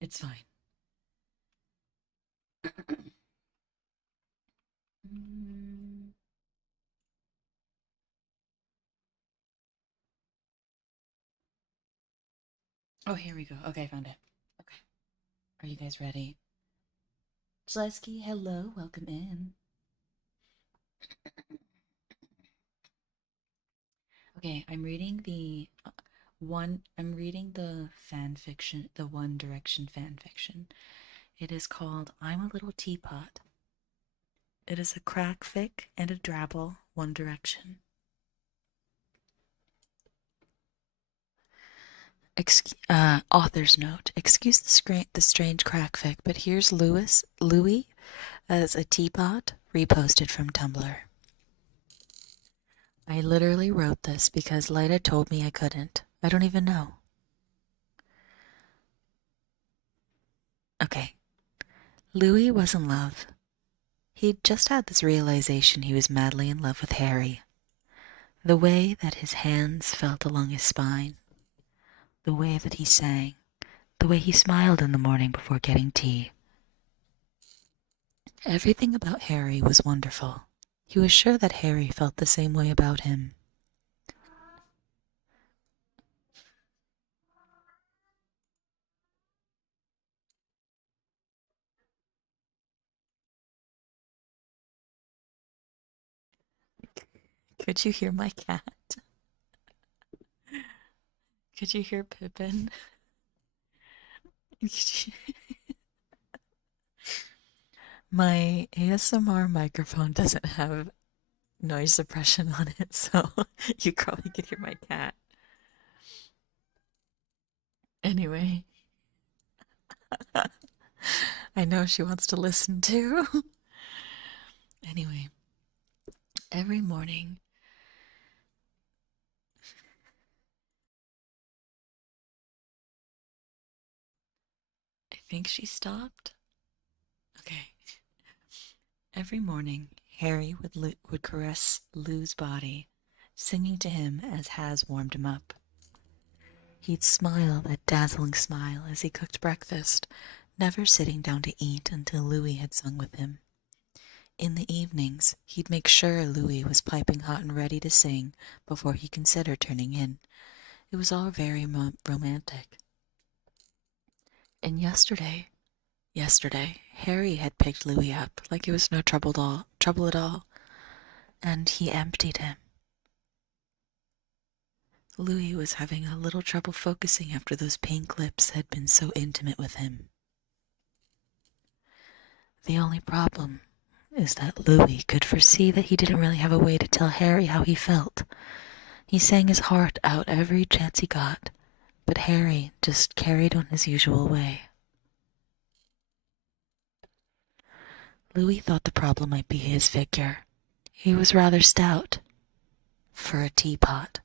It's fine. Oh, here we go. Okay, I found it. Okay. Are you guys ready? Zleski, hello, welcome in. Okay, I'm reading the fan fiction, the One Direction fan fiction. It is called I'm a Little Teapot. It is a crack fic and a drabble One Direction. Author's note. Excuse the strange crack fic, but here's Louis as a teapot reposted from Tumblr. I literally wrote this because Lyda told me I couldn't. I don't even know. Okay. Louis was in love. He'd just had this realization he was madly in love with Harry. The way that his hands felt along his spine. The way that he sang. The way he smiled in the morning before getting tea. Everything about Harry was wonderful. He was sure that Harry felt the same way about him. Could you hear my cat? Could you hear Pippin? My ASMR microphone doesn't have noise suppression on it, so you probably could hear my cat. Anyway, I know she wants to listen too. Anyway, every morning, I think she stopped. Okay. Every morning, Harry would caress Lou's body, singing to him as Has warmed him up. He'd smile that dazzling smile as he cooked breakfast, never sitting down to eat until Louis had sung with him. In the evenings, he'd make sure Louis was piping hot and ready to sing before he considered turning in. It was all very romantic. And yesterday, Harry had picked Louis up like it was no trouble at all, and he emptied him. Louis was having a little trouble focusing after those pink lips had been so intimate with him. The only problem is that Louis could foresee that he didn't really have a way to tell Harry how he felt. He sang his heart out every chance he got, but Harry just carried on his usual way. Louis thought the problem might be his figure. He was rather stout for a teapot.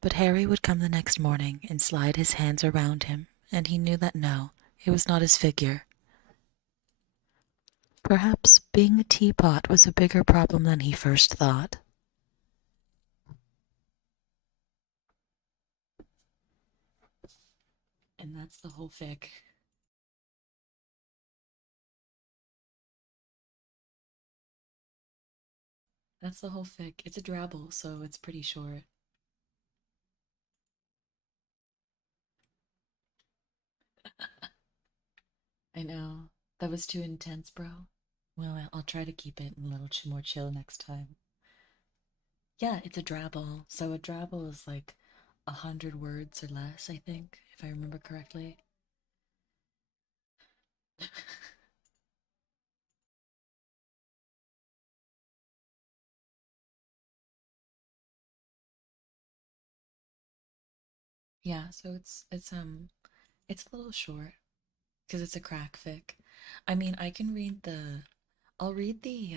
But Harry would come the next morning and slide his hands around him, and he knew that no, it was not his figure. Perhaps being a teapot was a bigger problem than he first thought. And that's the whole fic. That's the whole fic. It's a drabble, so it's pretty short. I know. That was too intense, bro. Well, I'll try to keep it a little more chill next time. Yeah, it's a drabble. So a drabble is like 100 words or less, I think, if I remember correctly. Yeah, so it's a little short because it's a crack fic. I mean, I'll read the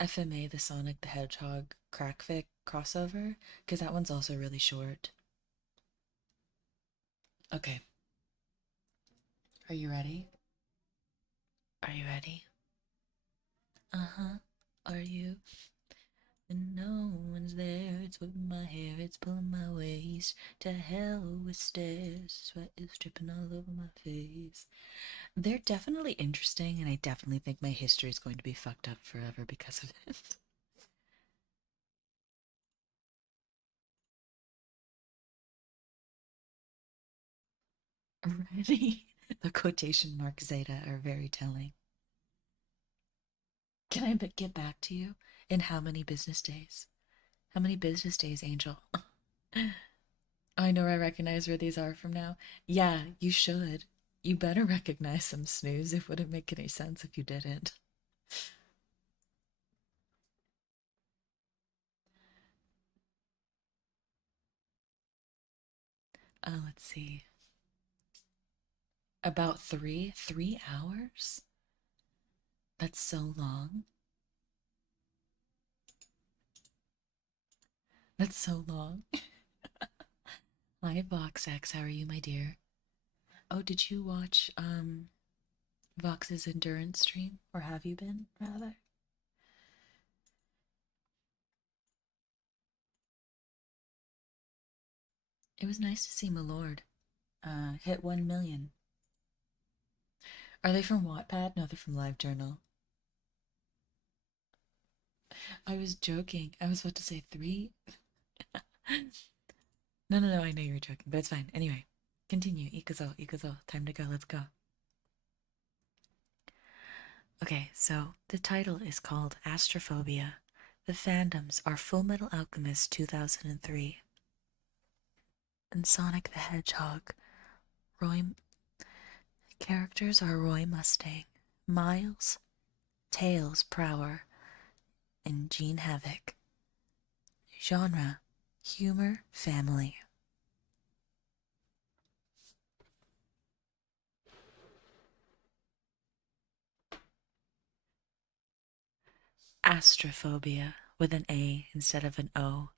FMA the Sonic the Hedgehog crack fic crossover because that one's also really short. Okay. Are you ready? Are you ready? Uh-huh. Are you? And no one's there, it's whipping my hair, it's pulling my waist. To hell with stairs, sweat is dripping all over my face. They're definitely interesting, and I definitely think my history is going to be fucked up forever because of it. Ready? The quotation mark Zeta are very telling. Can I get back to you in how many business days? How many business days, Angel? I know I recognize where these are from now. Yeah, you should. You better recognize some snooze. It wouldn't make any sense if you didn't. Let's see. About 3 hours? That's so long. That's so long. Hi, VoxX. How are you, my dear? Oh, did you watch Vox's endurance stream? Or have you been, rather? It was nice to see my lord. Hit 1 million. Are they from Wattpad? No, they're from LiveJournal. I was joking. I was about to say 3. No, I know you were joking, but it's fine. Anyway, continue. Ikuzo. Time to go. Let's go. Okay, so the title is called Astrophobia. The fandoms are Full Metal Alchemist 2003 and Sonic the Hedgehog. Roy characters are Roy Mustang, Miles, Tails Prower, and Gene Havoc. Genre, humor, family. Astrophobia, with an A instead of an O.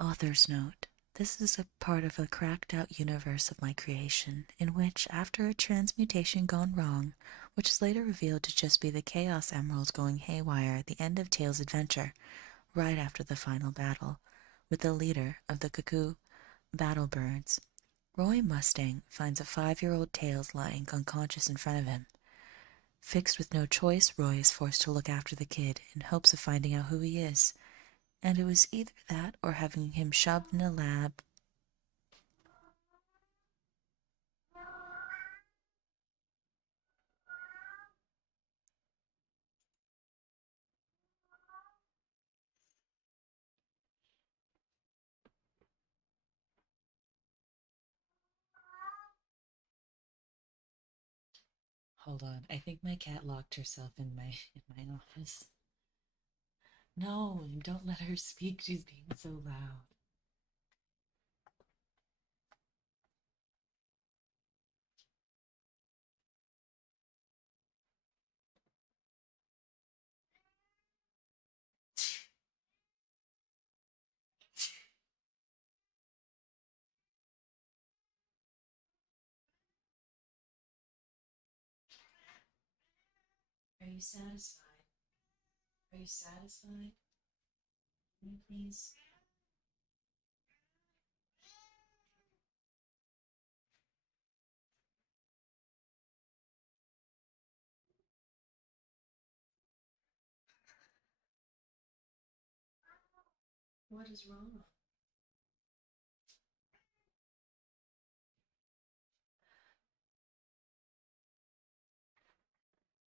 Author's note. This is a part of a cracked out universe of my creation, in which, after a transmutation gone wrong, which is later revealed to just be the Chaos Emeralds going haywire at the end of Tails' adventure, right after the final battle, with the leader of the Cuckoo Battlebirds, Roy Mustang finds a 5-year-old Tails lying unconscious in front of him. Fixed with no choice, Roy is forced to look after the kid in hopes of finding out who he is. And it was either that or having him shoved in a lab. Hold on, I think my cat locked herself in my office. No, don't let her speak. She's being so loud. Are you satisfied? Are you satisfied? Can you please? What is wrong?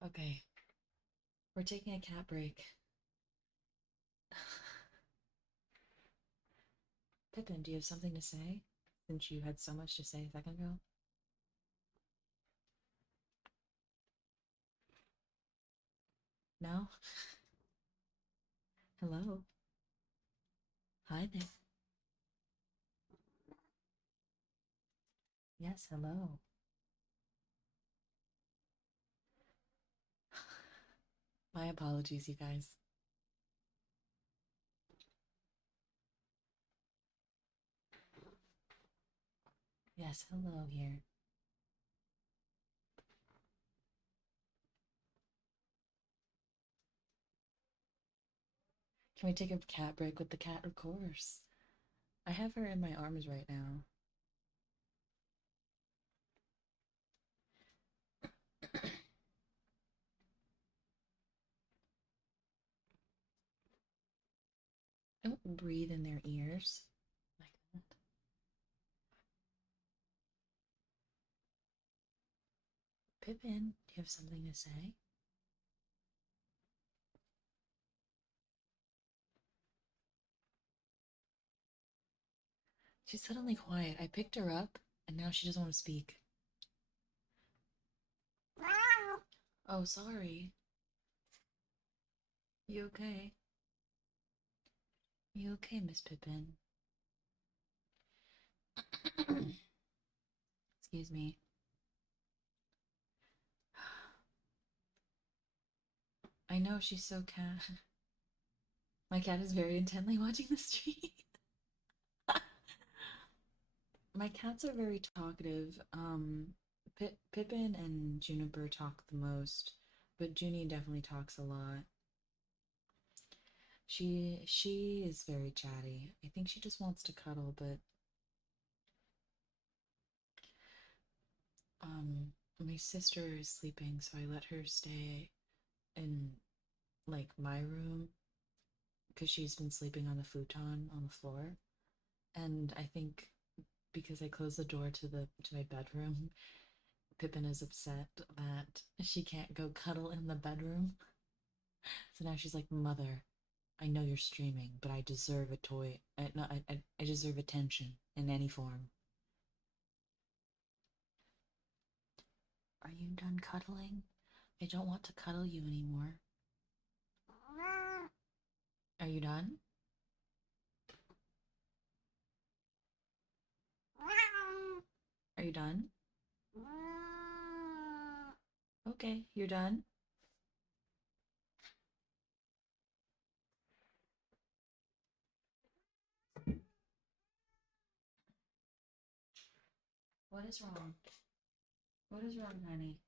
Okay, we're taking a cat break. Pippin, do you have something to say? Since you had so much to say a second ago? No? Hello? Hi there. Yes, hello. My apologies, you guys. Yes, hello here. Can we take a cat break with the cat? Of course. I have her in my arms right now. Don't breathe in their ears like that. Pippin, do you have something to say? She's suddenly quiet. I picked her up, and now she doesn't want to speak. Oh, sorry. You okay? You okay, Miss Pippin? Excuse me. I know she's so cat. My cat is very intently watching the stream. My cats are very talkative. Pippin and Juniper talk the most, but Junie definitely talks a lot. She is very chatty. I think she just wants to cuddle, but my sister is sleeping, so I let her stay in like my room because she's been sleeping on the futon on the floor. And I think because I closed the door to my bedroom, Pippin is upset that she can't go cuddle in the bedroom. So now she's like, Mother, I know you're streaming, but I deserve a toy. No, I deserve attention in any form. Are you done cuddling? I don't want to cuddle you anymore. Are you done? Are you done? Okay, you're done. What is wrong? What is wrong, honey?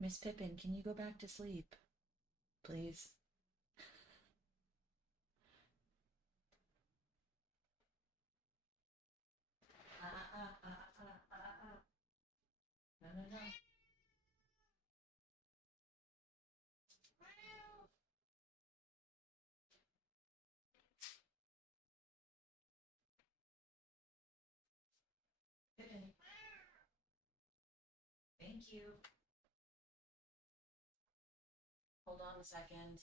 Miss Pippin, can you go back to sleep? Please. No, no, no. Pippin. Thank you. Hold on a second.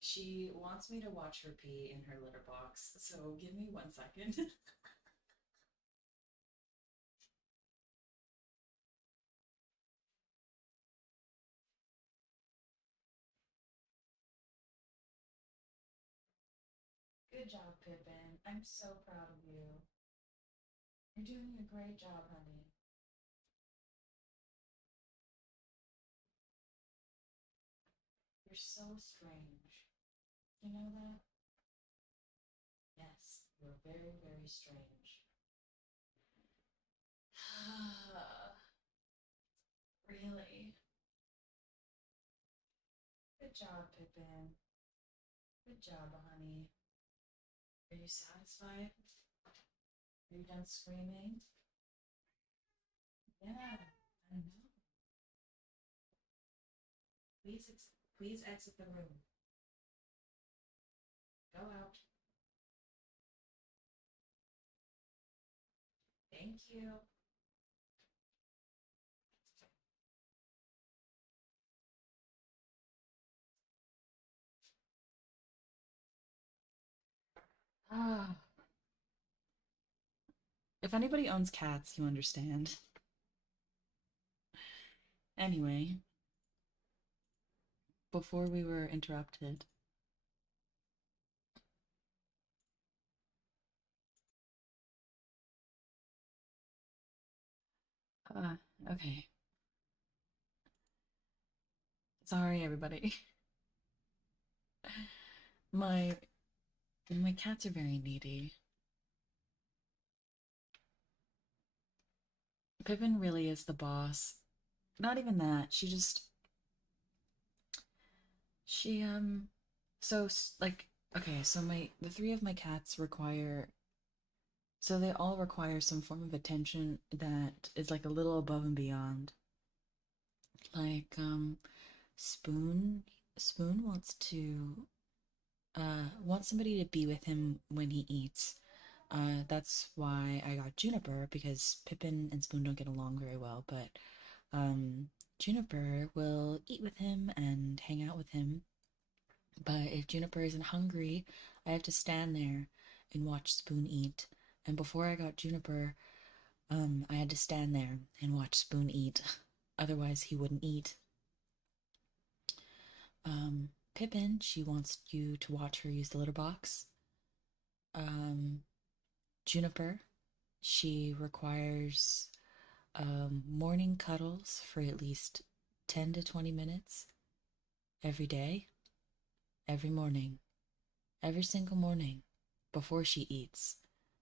She wants me to watch her pee in her litter box, so give me 1 second. Good job, Pippin. I'm so proud of you. You're doing a great job, honey. You're so strange. You know that? Yes, you're very, very strange. Really? Good job, Pippin. Good job, honey. Are you satisfied? Are you done screaming? Yeah, I know. Please exit the room. Go out. Thank you. Ah. If anybody owns cats, you understand. Anyway, before we were interrupted. Okay. Sorry, everybody. My cats are very needy. Pippin really is the boss. Not even that. So like, okay, so the three of my cats require, so they all require some form of attention that is like a little above and beyond. Like, Spoon wants somebody to be with him when he eats. That's why I got Juniper, because Pippin and Spoon don't get along very well, but Juniper will eat with him and hang out with him. But if Juniper isn't hungry, I have to stand there and watch Spoon eat. And before I got Juniper, I had to stand there and watch Spoon eat. Otherwise, he wouldn't eat. Pippin, she wants you to watch her use the litter box. Juniper, she requires morning cuddles for at least 10 to 20 minutes every day, every morning, every single morning before she eats,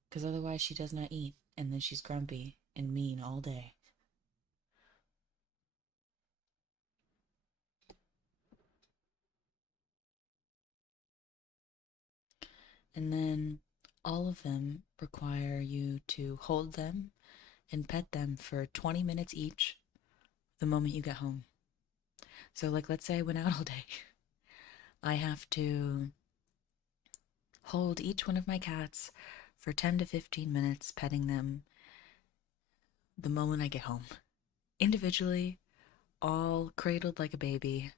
because otherwise she does not eat, and then she's grumpy and mean all day. And then all of them require you to hold them and pet them for 20 minutes each the moment you get home. So, like, let's say I went out all day. I have to hold each one of my cats for 10 to 15 minutes, petting them the moment I get home. Individually, all cradled like a baby,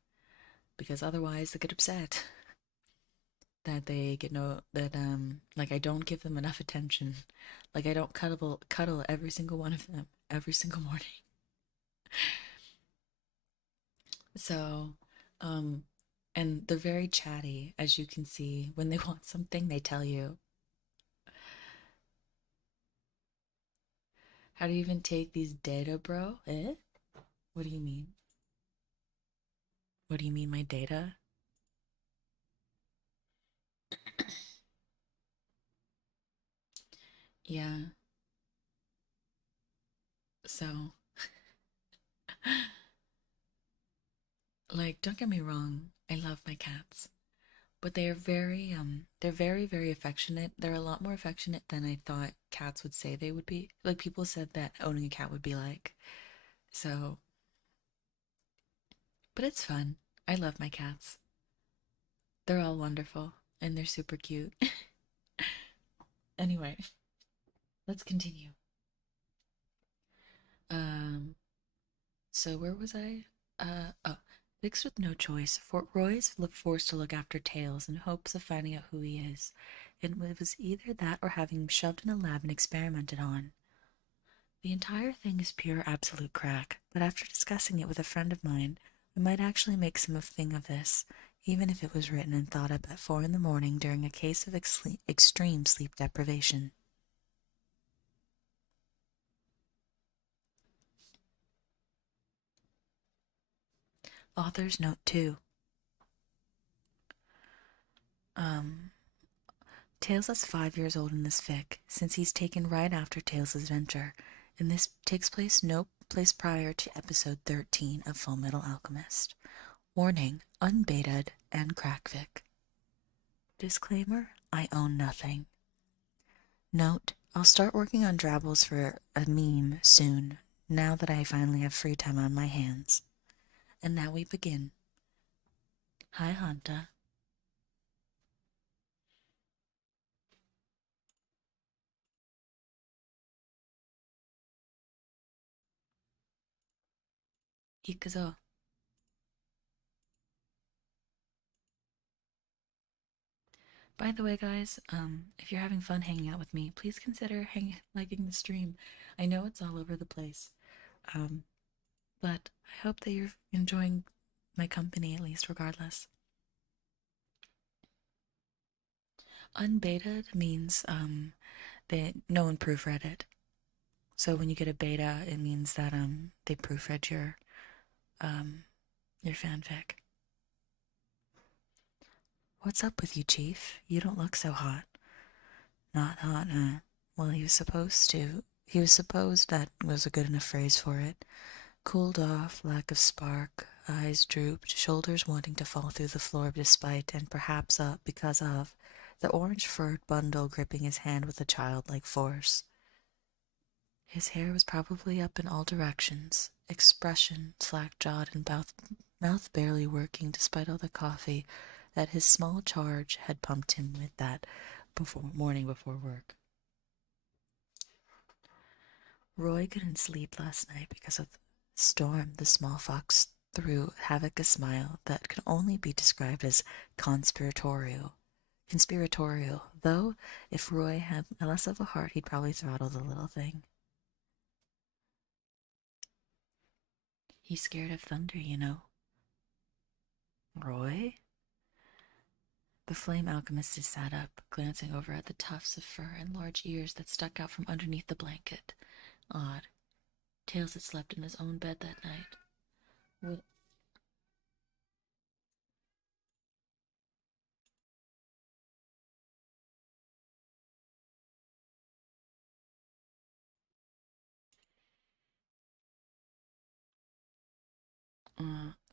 because otherwise they get upset. that they get no that like I don't give them enough attention. Like I don't cuddle every single one of them every single morning. So, and they're very chatty, as you can see. When they want something, they tell you. How do you even take these data, bro? Eh? What do you mean? What do you mean, my data? Yeah. So, like, don't get me wrong. I love my cats, but they're very, very affectionate. They're a lot more affectionate than I thought cats would say they would be. Like, people said that owning a cat would be like. So, but it's fun. I love my cats. They're all wonderful and they're super cute. Anyway, let's continue. Um, so where was I? Oh, fixed with no choice, Roy is forced to look after Tails in hopes of finding out who he is. And it was either that or having him shoved in a lab and experimented on. The entire thing is pure absolute crack, but after discussing it with a friend of mine, we might actually make some thing of this, even if it was written and thought up at 4 in the morning during a case of extreme sleep deprivation. Author's note 2. Tails is 5 years old in this fic, since he's taken right after Tails' adventure, and this takes place no place prior to episode 13 of Full Metal Alchemist. Warning, unbaited and crackfic. Disclaimer, I own nothing. Note, I'll start working on Drabbles for a meme soon, now that I finally have free time on my hands. And now we begin. Hi, Hanta. Ikuzo. By the way, guys, if you're having fun hanging out with me, please consider liking the stream. I know it's all over the place, but I hope that you're enjoying my company at least, regardless. Unbaited means that no one proofread it. So when you get a beta, it means that they proofread your fanfic. What's up with you, Chief? You don't look so hot. Not hot, huh? Well, he was supposed to. He was supposed that was a good enough phrase for it. Cooled off, lack of spark, eyes drooped, shoulders wanting to fall through the floor despite, and perhaps because of, the orange-furred bundle gripping his hand with a childlike force. His hair was probably up in all directions, expression slack-jawed and mouth barely working despite all the coffee that his small charge had pumped him with that morning before work. Roy couldn't sleep last night because of the storm the small fox threw Havoc a smile that could only be described as conspiratorial. Though if Roy had less of a heart, he'd probably throttle the little thing. He's scared of thunder, you know. Roy? The flame alchemist sat up, glancing over at the tufts of fur and large ears that stuck out from underneath the blanket. Odd. Tails had slept in his own bed that night.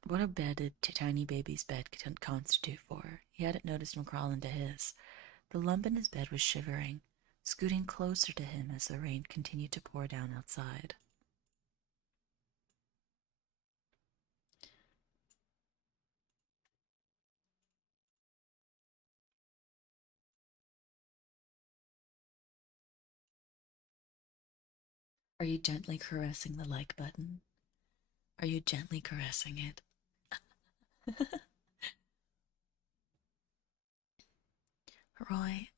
What a bed did Tiny Baby's bed constitute for? He hadn't noticed him crawl into his. The lump in his bed was shivering, scooting closer to him as the rain continued to pour down outside. Are you gently caressing the like button? Are you gently caressing it? Roy,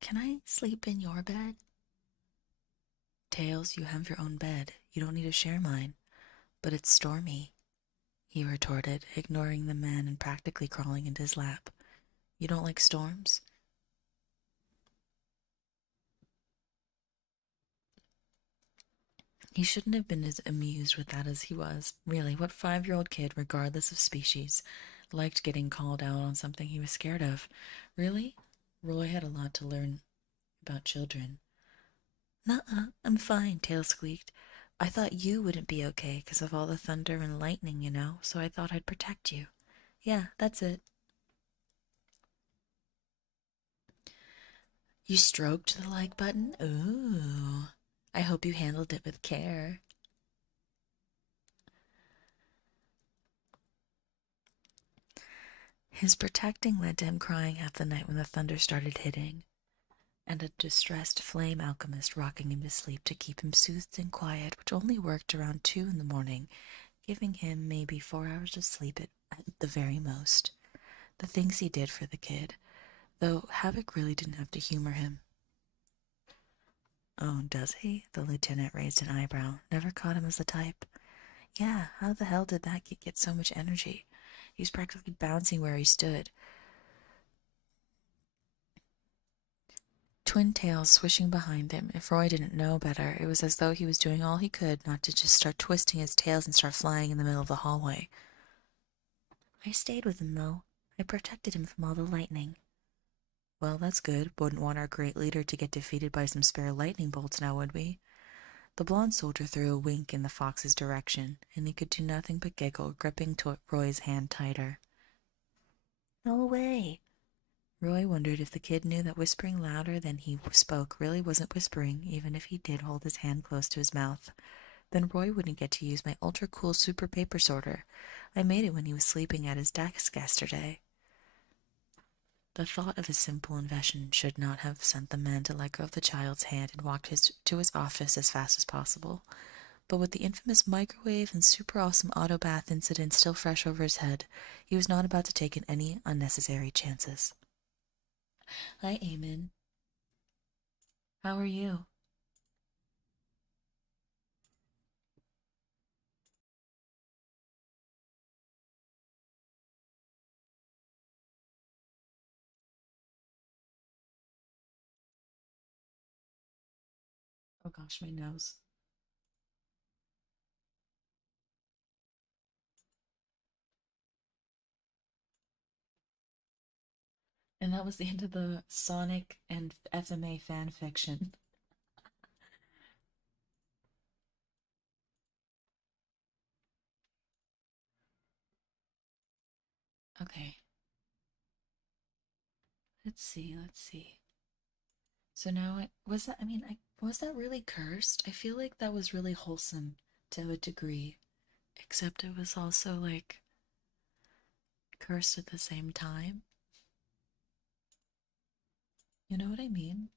can I sleep in your bed? Tails, you have your own bed. You don't need to share mine. But it's stormy, he retorted, ignoring the man and practically crawling into his lap. You don't like storms? He shouldn't have been as amused with that as he was. Really, what 5-year-old kid, regardless of species, liked getting called out on something he was scared of? Really? Roy had a lot to learn about children. Nuh-uh, I'm fine, Tails squeaked. I thought you wouldn't be okay because of all the thunder and lightning, you know, so I thought I'd protect you. Yeah, that's it. You stroked the like button? Ooh. I hope you handled it with care. His protecting led to him crying half the night when the thunder started hitting, and a distressed flame alchemist rocking him to sleep to keep him soothed and quiet, which only worked around 2 in the morning, giving him maybe 4 hours of sleep at the very most. The things he did for the kid, though Havoc really didn't have to humor him. Oh, does he? The lieutenant raised an eyebrow. Never caught him as the type. Yeah, how the hell did that kid get so much energy? He was practically bouncing where he stood. Twin tails swishing behind him. If Roy didn't know better, it was as though he was doing all he could not to just start twisting his tails and start flying in the middle of the hallway. I stayed with him, though. I protected him from all the lightning. Well, that's good. Wouldn't want our great leader to get defeated by some spare lightning bolts now, would we? The blonde soldier threw a wink in the fox's direction, and he could do nothing but giggle, gripping Roy's hand tighter. No way. Roy wondered if the kid knew that whispering louder than he spoke really wasn't whispering, even if he did hold his hand close to his mouth. Then Roy wouldn't get to use my ultra-cool super paper sorter. I made it when he was sleeping at his desk yesterday. The thought of his simple invention should not have sent the man to let go of the child's hand and walk to his office as fast as possible. But with the infamous microwave and super awesome auto bath incident still fresh over his head, he was not about to take any unnecessary chances. Hi, Eamon. How are you? Oh gosh, my nose. And that was the end of the Sonic and FMA fan fiction. Okay. Let's see. So now was that, was that really cursed? I feel like that was really wholesome to a degree. Except it was also like cursed at the same time. You know what I mean?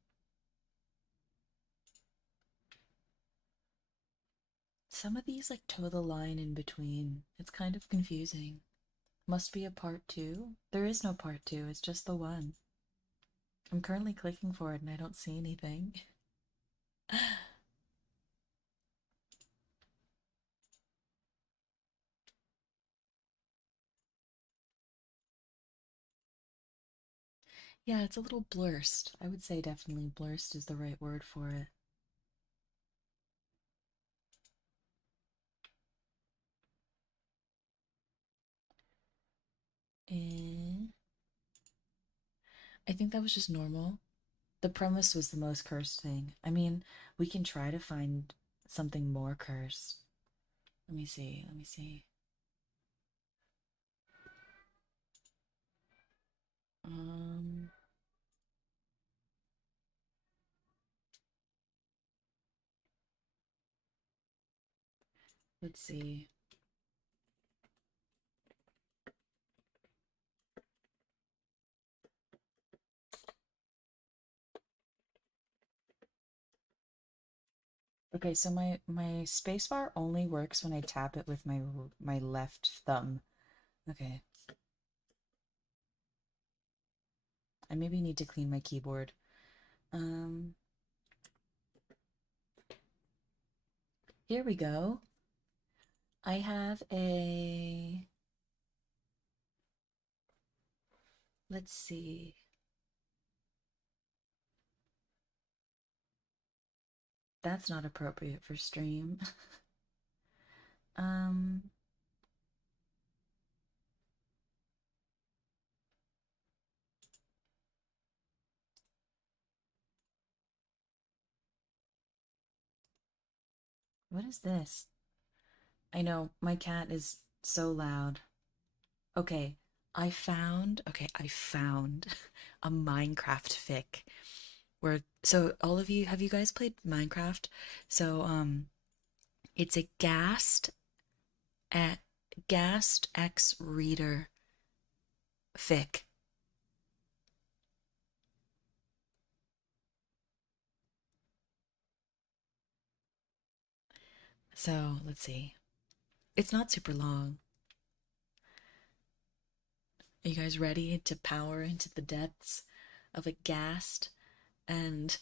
Some of these like toe the line in between. It's kind of confusing. Must be a part 2? There is no part 2, it's just the one. I'm currently clicking for it and I don't see anything. Yeah, it's a little blurst. I would say definitely blurst is the right word for it. Eh. I think that was just normal. The premise was the most cursed thing. I mean, we can try to find something more cursed. Let me see. Um, let's see. Okay, so my spacebar only works when I tap it with my left thumb. Okay. I maybe need to clean my keyboard. Here we go. I have a... Let's see. That's not appropriate for stream. What is this? I know, my cat is so loud. Okay, I found a Minecraft fic where, so all of you, have you guys played Minecraft? So it's a Ghast X reader fic. So let's see. It's not super long. Are you guys ready to power into the depths of a Ghast and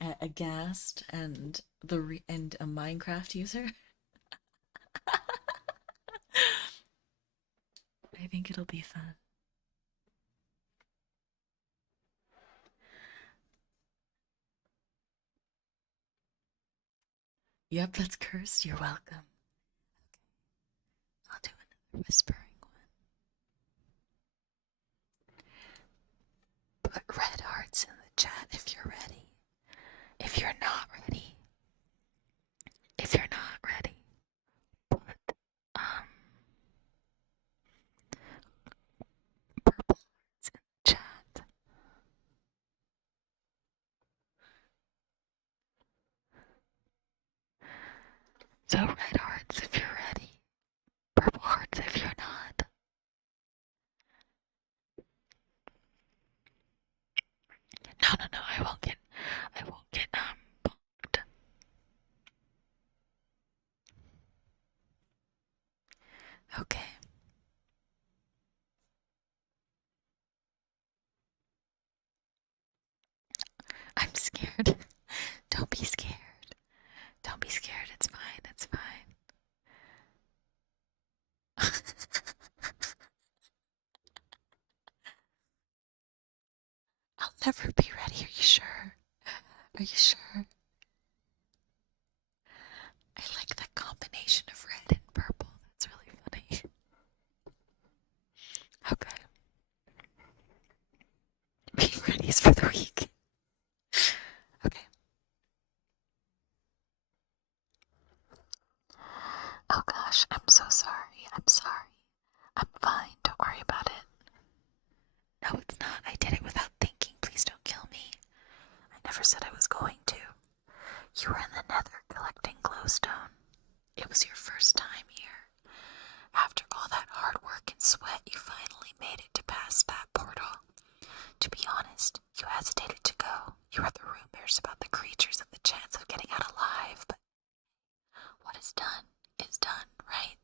a Ghast and and a Minecraft user? I think it'll be fun. Yep, that's cursed. You're welcome. I'll do another whispering one. Put red hearts in the chat if you're ready. If you're not ready, put purple hearts in the chat. So red hearts if you're ready, purple hearts if you're not. No, I won't get bonked. Okay. I'm scared. Don't be scared. Don't be scared. It's fine. It's fine. I'll never be ready. Are you sure? Are you sure? I like that combination of red and purple. That's really funny. Okay. Being ready is for the week. Okay. Oh gosh, I'm so sorry. I'm sorry. I'm fine. Don't worry about it. No, it's not. I did it without thinking. Please don't kill me. I never said I was going to. You were in the Nether collecting glowstone. It was your first time here. After all that hard work and sweat, you finally made it to pass that portal. To be honest, you hesitated to go. You heard the rumors about the creatures and the chance of getting out alive, but what is done is done, right?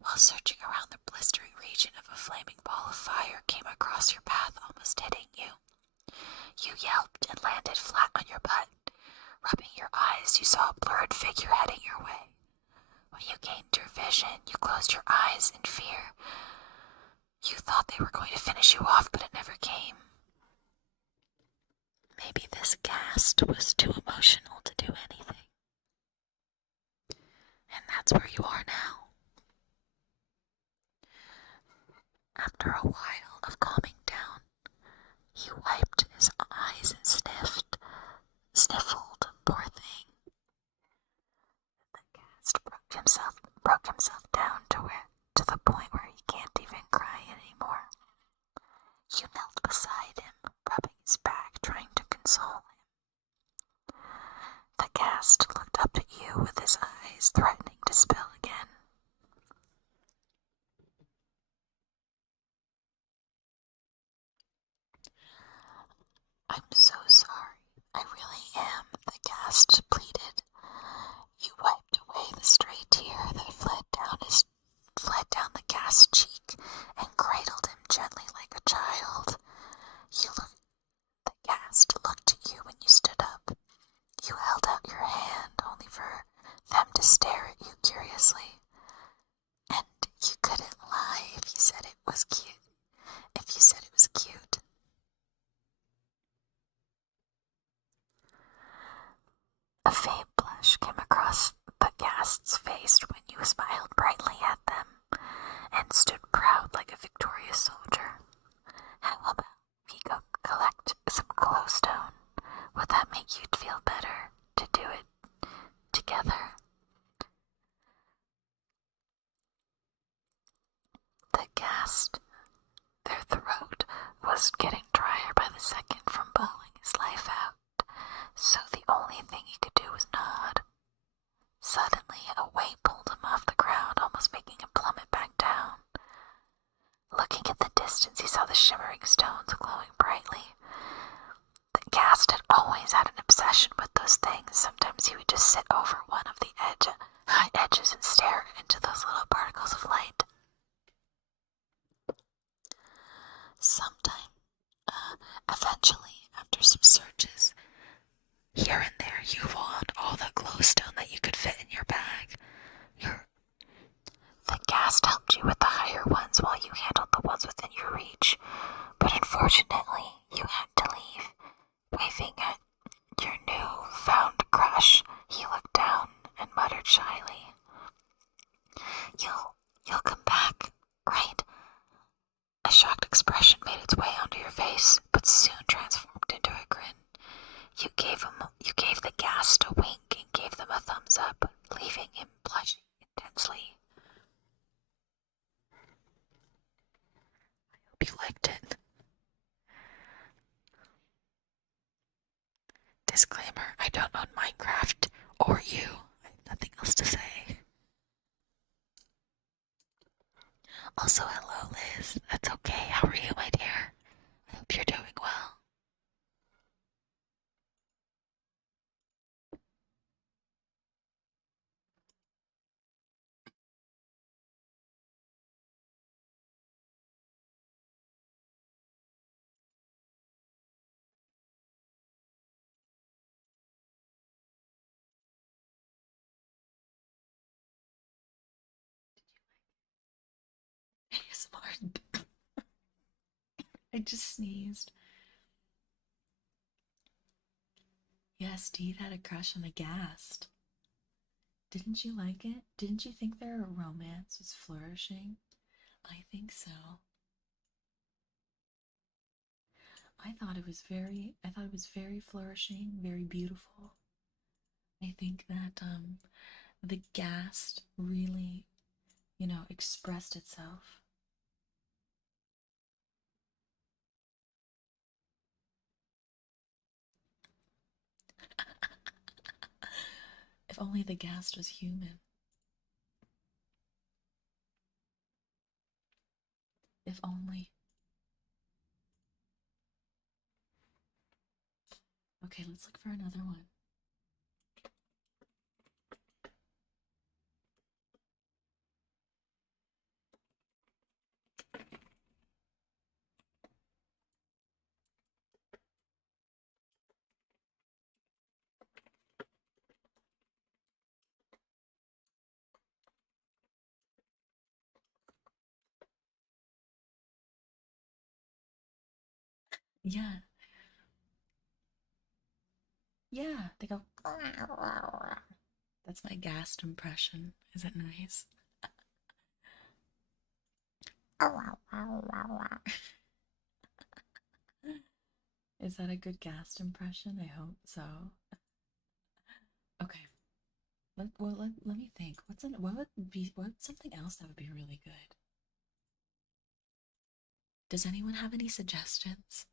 While searching around the blistering region of a flaming ball of fire came across your path, almost hitting you. You yelped and landed flat on your butt. Rubbing your eyes, you saw a blurred figure heading your way. When you gained your vision, you closed your eyes in fear. You thought they were going to finish you off, but it never came. Maybe this Ghast was too emotional to do anything. And that's where you are now. After a while of calming down, he wiped his eyes and sniffled, poor thing. The Ghast broke himself down to the point where he can't even cry anymore. You knelt beside him, rubbing his back, trying to console him. The Ghast looked up at you with his eyes threatening to spill again. I'm so sorry. I really am, the Ghast pleaded. You wiped away the stray tear that fled down the Ghast's cheek and cradled him gently like a child. A faint blush came across the Ghast's face when you smiled brightly at them and stood proud like a victorious soldier. How about we go collect some glowstone? Would that make you feel better to do it together? The Ghast, their throat was getting drier by the second from bawling his life out, so the only thing he could do was nod. Suddenly, a weight pulled him off the ground, almost making him plummet back down. Looking at the distance, he saw the shimmering stones glowing brightly. The Ghast had always had an obsession with those things. Sometimes he would just sit over one of the high edges and stare into those little particles of light. Eventually, after some searches, here and there, you found all the glowstone that you could fit in your bag. The Ghast helped you with the higher ones while you handled the ones within your reach, but unfortunately, you had to leave. Waving at your new-found crush, he looked down and muttered shyly, You'll come back, right? A shocked expression made its way onto your face, but soon transformed into a grin. You gave the Ghast a wink and gave them a thumbs up, leaving him blushing intensely. I hope you liked it. Disclaimer, I don't own Minecraft or you. I have nothing else to say. Also, hello Liz. That's okay. How are you, my dear? I hope you're doing well. ASMR. I just sneezed. Yes, Steve had a crush on the Ghast. Didn't you like it? Didn't you think their romance was flourishing? I think so. I thought it was very flourishing, very beautiful. I think that the Ghast really, expressed itself. If only the Ghast was human. If only. Okay, let's look for another one. Yeah. Yeah, they go. That's my Ghast impression. Is it nice? Is that a good Ghast impression? I hope so. Okay. Let me think. What's something else that would be really good? Does anyone have any suggestions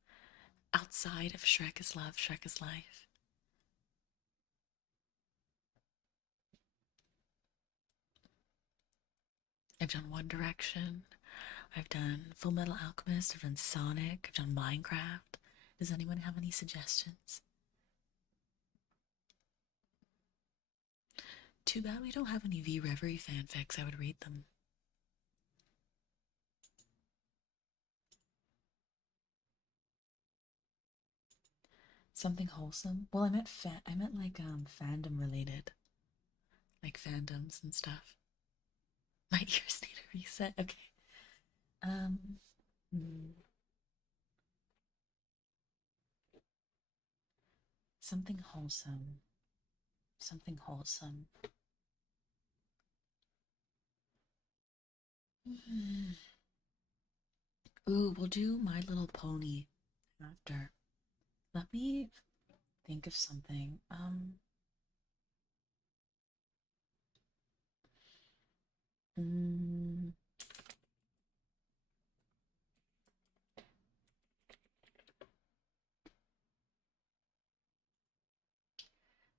outside of Shrek is Love, Shrek is Life? I've done One Direction. I've done Full Metal Alchemist. I've done Sonic. I've done Minecraft. Does anyone have any suggestions? Too bad we don't have any VReverie fanfics. I would read them. Something wholesome? Well, I meant like fandom related, like fandoms and stuff. My ears need a reset. Okay. Hmm. Something wholesome. Something wholesome. Ooh, we'll do My Little Pony after. Let me think of something. Mm,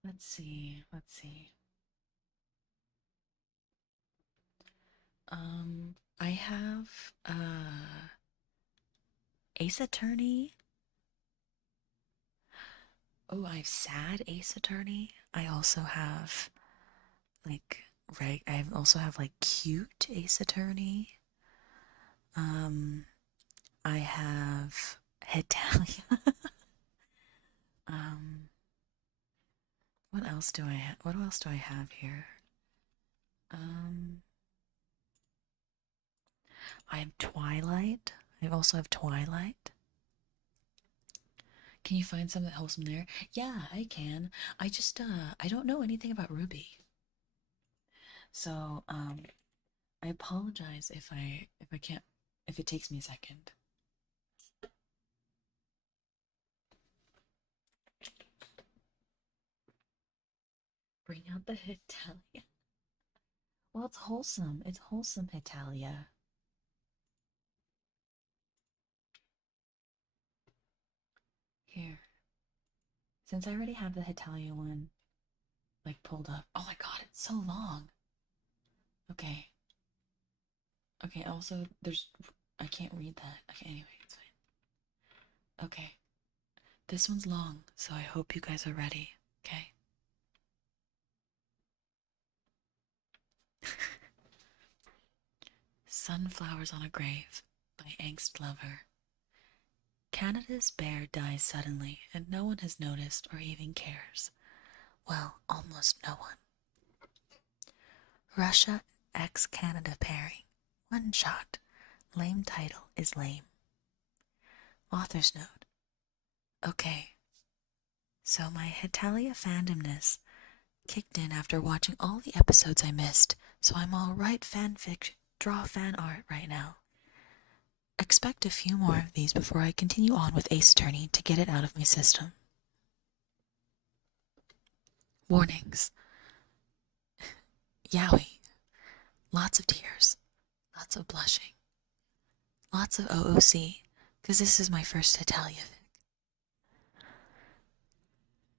let's see. I have Ace Attorney. Oh, I have Sad Ace Attorney. I also have like I also have like Cute Ace Attorney. I have Hetalia. What else do I have? What else do I have here? I have Twilight. I also have Twilight. Can you find something wholesome there? Yeah, I can. I just I don't know anything about Ruby. So, I apologize if I can't, if it takes me a second. Bring out the Hetalia. Well, it's wholesome. It's wholesome Hetalia. Here. Since I already have the Hetalia one, like, pulled up. Oh my god, it's so long. Okay. Okay, also, I can't read that. Okay, anyway, it's fine. Okay. This one's long, so I hope you guys are ready, okay? Sunflowers on a Grave by Angst Lover. Canada's bear dies suddenly, and no one has noticed or even cares. Well, almost no one. Russia ex-Canada pairing. One shot. Lame title is lame. Author's note. Okay. So my Hetalia fandomness kicked in after watching all the episodes I missed, so I'm all right fanfic, draw fan art right now. Expect a few more of these before I continue on with Ace Attorney to get it out of my system. Warnings. Yowie. Lots of tears. Lots of blushing. Lots of OOC, because this is my first Hetalia fic.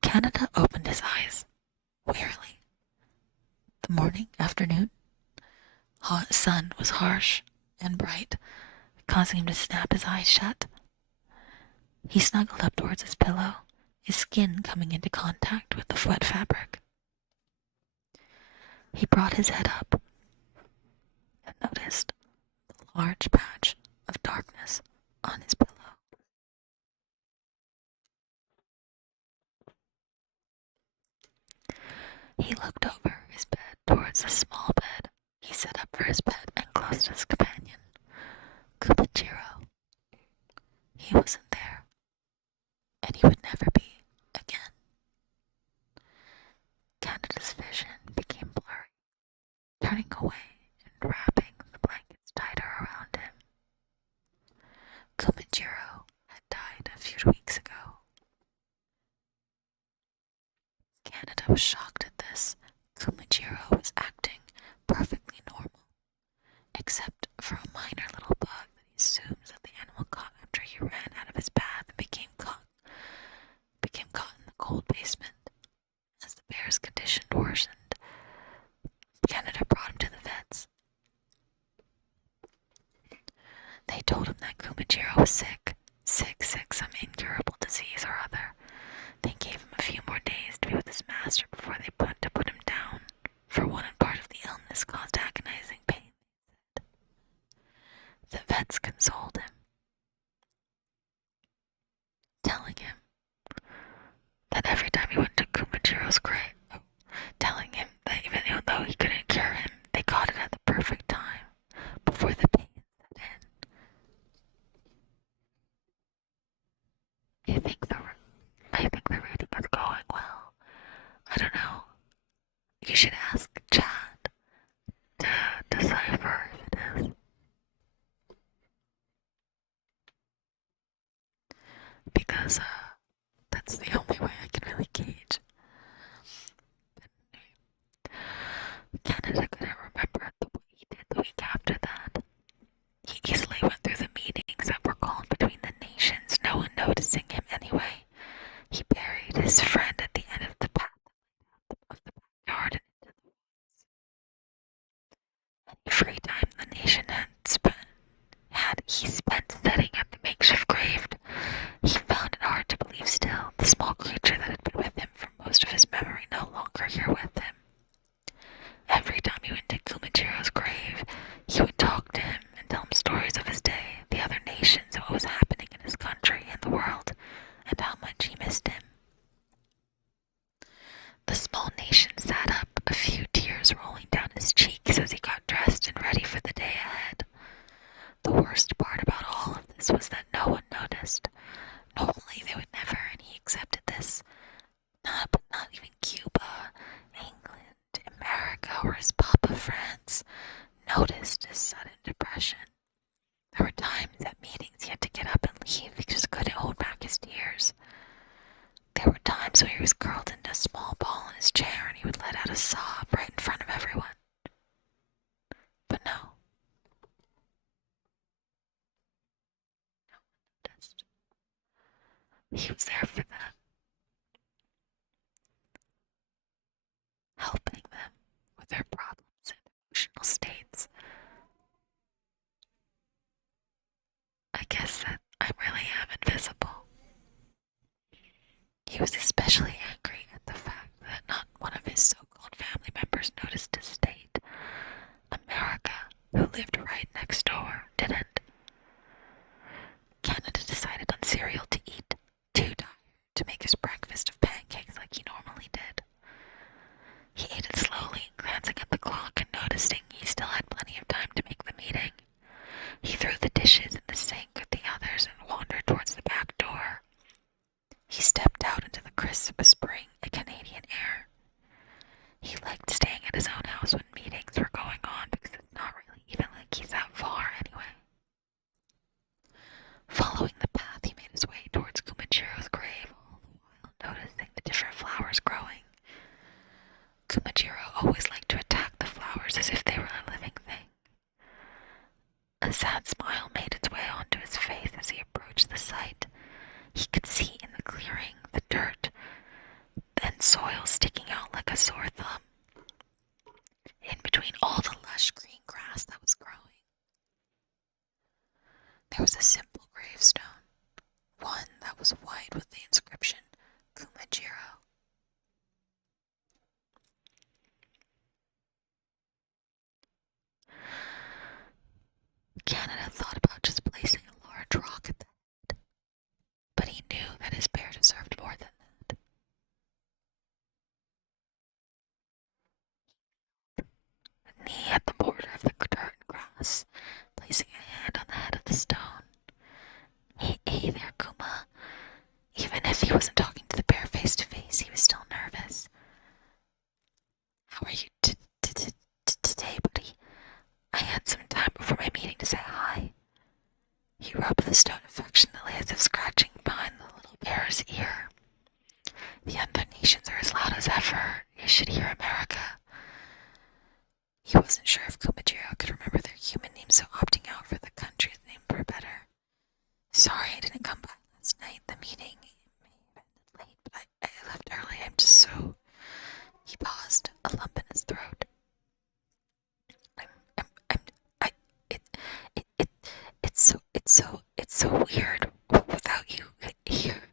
Canada opened his eyes, wearily. The morning, afternoon, hot sun was harsh and bright, causing him to snap his eyes shut. He snuggled up towards his pillow, his skin coming into contact with the wet fabric. He brought his head up and noticed a large patch of darkness on his pillow. He looked over his bed towards the small bed he set up for his bed and close to his companion, Kubachiro. He wasn't there, and he would never be again. Canada's vision became blurry, turning away and wrapping the blankets tighter around him. Kubachiro had died a few weeks ago. Canada was shocked at this. Kumajiro was acting perfectly normal, except for a minor little bug that he assumes that the animal caught after he ran out of his bath and became caught in the cold basement. As the bear's condition worsened, Canada brought him to the vets. They told him that Kumajiro was sick, some incurable disease or other. They gave him a few more days to be with his master before they put him down, for one part of the illness caused agonizing pain. The vets consoled him, telling him that every time he went to Kumajiro's grave, telling him that even though he couldn't cure him, they caught it at the perfect time, before the pain set in. I think the reading is going well. I don't know. You should ask Chad to decipher if it is. Because that's the only way I can really gauge. Canada couldn't remember what he did the week after that. He easily went through the meetings that were called between the nations, no one noticing him anyway. He buried his friend at the end of the path of the backyard and into the woods. Any free time the nation he spent setting up the makeshift grave. He found it hard to believe still, the small creature that had been with him for most of his memory no longer here with him. Every time he went to Kumajiro's grave, he would talk to him and tell him stories of his day, the other nations, what was happening in his country and the world, and how much he missed him. The small nation sat up, a few tears rolling down his cheeks as he got dressed and ready for the day ahead. The worst part about all of this was that no one noticed. Normally they would never, and he accepted this. Not even Cuba, England, America, or his Papa France noticed his sudden depression. There were times at meetings he had to get up and leave. He just couldn't hold back his tears. There were times when he was curled into a small ball in his chair and he would let out a sob right in front of everyone. But no. No one noticed. He was there for them. Helping them with their problems and emotional states. I guess that I really am invisible. He was especially angry at the fact that not one of his so-called family members noticed his state. America, who lived right next door, didn't. Canada decided on cereal to eat, too tired to make his breakfast of pancakes like he normally did. He ate it slowly, glancing at the clock and noticing he still had plenty of time to make the meeting. He threw the dishes in the sink with the others and wandered towards the back door. He stepped out into the crisp spring Canadian air. He liked staying at his own house when meetings were going on because it's not really even like he's that far anyway. Following the path, he made his way towards Kumajiro's grave, all the while noticing the different flowers growing. Kumajiro always liked to attack the flowers as if they were a living thing. A sad smile made its way onto his face as he approached the site. He could see in the clearing the dirt and soil sticking out like a sore thumb, in between all the lush green grass that was growing. There was a simple gravestone, one that was white with the inscription, Kumajiro. Canada thought about just placing a large rock at the head, but he knew that his bear deserved more than that. A knee at the border of the dirt and grass, placing a hand on the head of the stone. Hey there, Kuma. Even if he wasn't talking to the bear face to face, he was still nervous. How are you today, buddy? I had some time before my meeting to say hi. He rubbed the stone affectionately as if scratching behind the little bear's ear. The other nations are as loud as ever. You should hear America. He wasn't sure if Kumajiro could remember their human names, so opting out for the country's name were better. Sorry I didn't come by last night. The meeting may have ended late, but I left early. I'm just so... He paused, a lump in his throat. It's so weird without you here.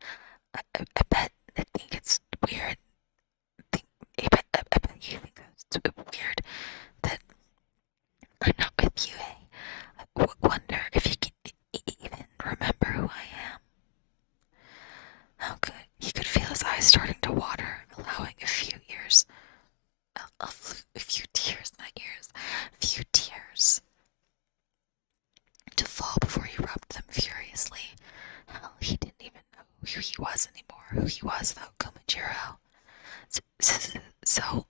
I bet I think it's weird. I bet you think it's weird that I'm not with you, eh? I wonder if you can even remember who I am. How good. He could feel his eyes starting to water, allowing a few tears, to fall before he rubbed them furiously. Hell, he didn't even know who he was anymore, who he was without Kumajiro. So,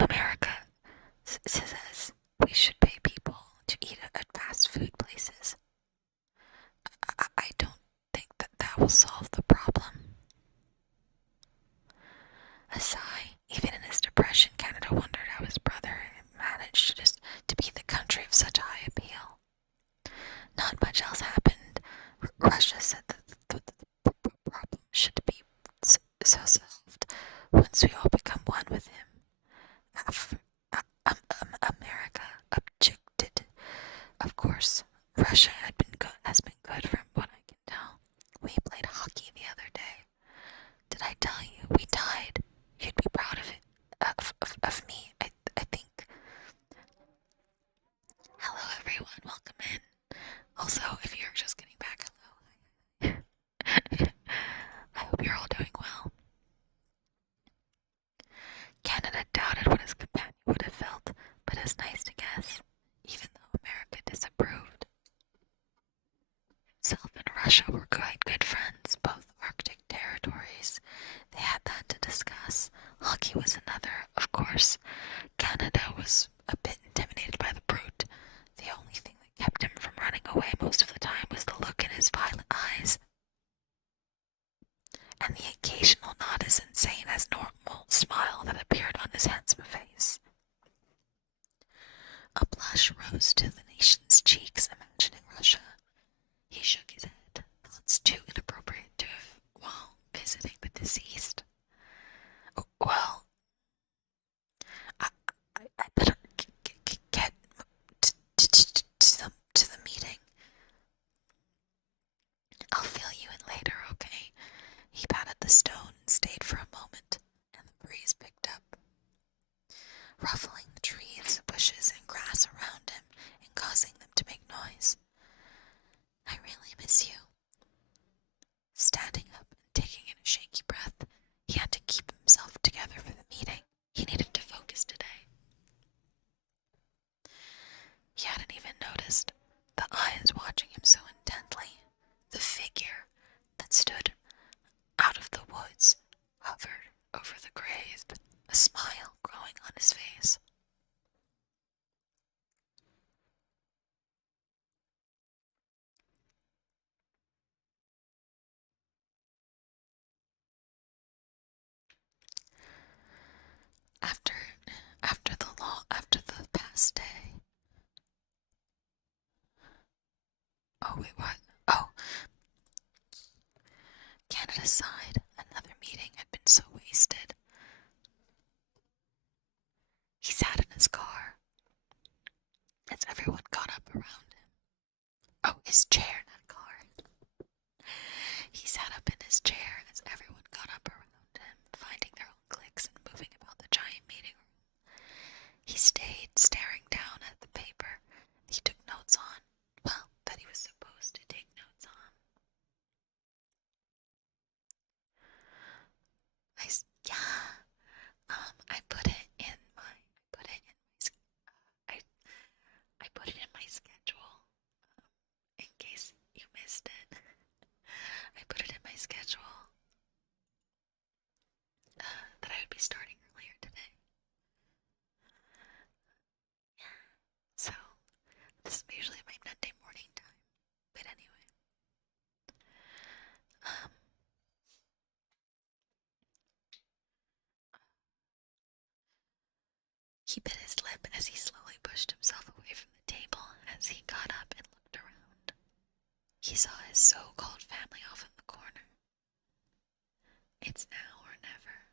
America says we should pay people to eat at fast food places. I don't think that will solve the problem. A sigh. Even in his depression, Canada wondered how his brother managed to be the country of such high appeal. Not much else happened. Russia said that the problem should be so solved once we all become one with him. America objected. Of course, Russia has been good from what I can tell. We played hockey the other day. Did I tell you we tied? You'd be proud of it. Of me, I think. Hello everyone, welcome in. Also, if you're just getting back, hello. I hope you're all doing well. Canada doubted what his companion would have felt, but it's nice to guess, even though America disapproved. Self and Russia were quite good friends, both Arctic territories. They had that to discuss. Hockey was another, of course. Canada was a bit intimidated by the brute. The only thing that kept him from running away most of the time was the look in his violet eyes. And the occasional not as insane as normal smile that appeared on his handsome face. A blush rose to the nation's cheeks, imagining Russia. He shook his head. Thoughts too inappropriate to have while visiting the deceased. Well, I better get to the meeting. I'll fill you in later, okay? He patted the stone and stayed for a moment, and the breeze picked up, ruffling the trees, bushes, and grass around him and causing them to make noise. I really miss you. Standing up and taking in a shaky breath, he had to keep himself together for the meeting. He needed to focus today. He hadn't even noticed the eyes watching him so intently. The figure that stood out of the woods hovered over the grave, a smile growing on his face. After the past day. Oh, wait, what? Oh. Canada sighed. Another meeting had been so wasted. He sat in his car as everyone got up around him. Oh, his chair, not car. He sat up in his chair as everyone got up around him, finding their own cliques and moving about the giant meeting room. He stayed staring down at the paper he took notes on. Well, that he was supposed to take notes on. I put it in my schedule, in case you missed it. I put it in my schedule that I would be starting earlier today. Yeah. So this is usually my Monday morning time. But anyway. He bit his lip as he slowly pushed himself away from the table as he got up and looked around. He saw his so-called family off in the corner. It's now or never.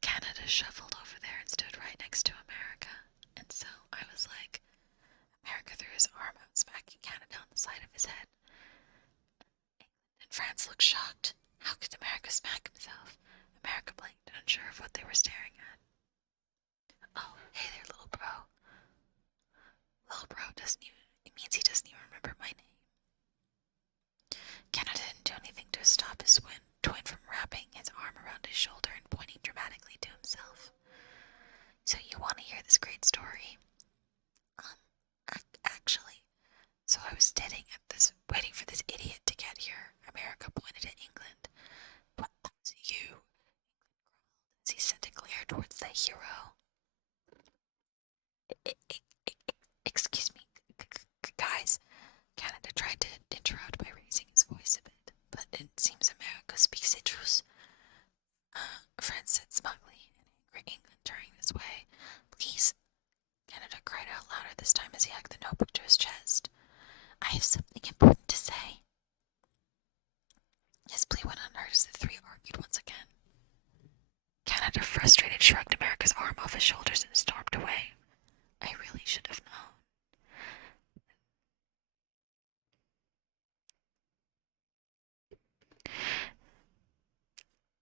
Canada shuffled over there and stood right next to America, and so I was like, America threw his arm out, smacking Canada on the side of his head. England and France looked shocked. How could America smack himself? America blinked, unsure of what they were staring at. Oh, hey there, little bro. Little bro it means he doesn't even remember my name. Canada didn't do anything to stop his twin from wrapping his arm around his shoulder and pointing dramatically to himself. So you want to hear this great story? Actually, so I was sitting at this, waiting for this idiot to get here. America pointed at England. But that's you. hero. Excuse me, guys. Canada tried to interrupt by raising his voice a bit, but it seems America speaks the truth. Fred said smugly, in angry England turning his way. Please, Canada cried out louder this time as he hugged the notebook to his chest. I have something important to say. His plea went unheard as the three argued once again. Canada, frustrated, shrugged America's arm off his shoulders and stormed away. I really should have known.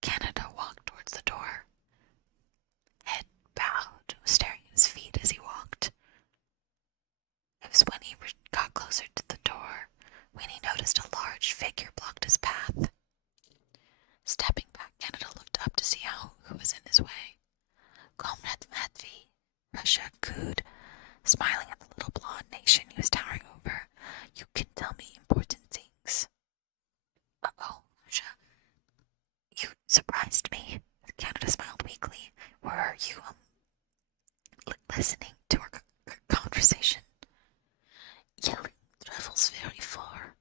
Canada walked towards the door. Head bowed, staring at his feet as he walked. It was when he got closer to the door when he noticed a large figure blocked his path. Stepping back, Canada looked up to see who was in his way. Comrade Matvey, Russia cooed, smiling at the little blonde nation he was towering over. You can tell me important things. Uh-oh, Russia. You surprised me. Canada smiled weakly. Were you, listening to our conversation? Yelling travels very far.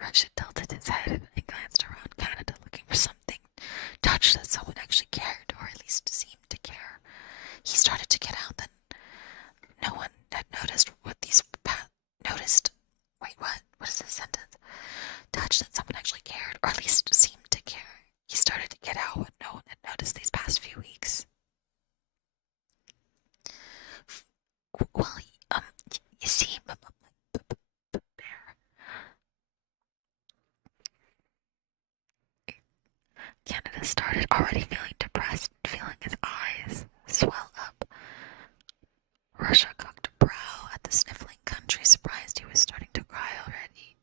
Russia tilted his head and glanced around Canada looking for something, touched that someone actually cared, or at least seemed to care. He started to get out, then no one had noticed Wait, what? What is this sentence? Touched that someone actually cared, or at least seemed to care. He started to get out what no one had noticed these past few weeks. Well, you see, Bear. Canada started already feeling depressed, feeling his eyes swell up. Russia cocked a brow at the sniffling country, surprised he was starting to cry already.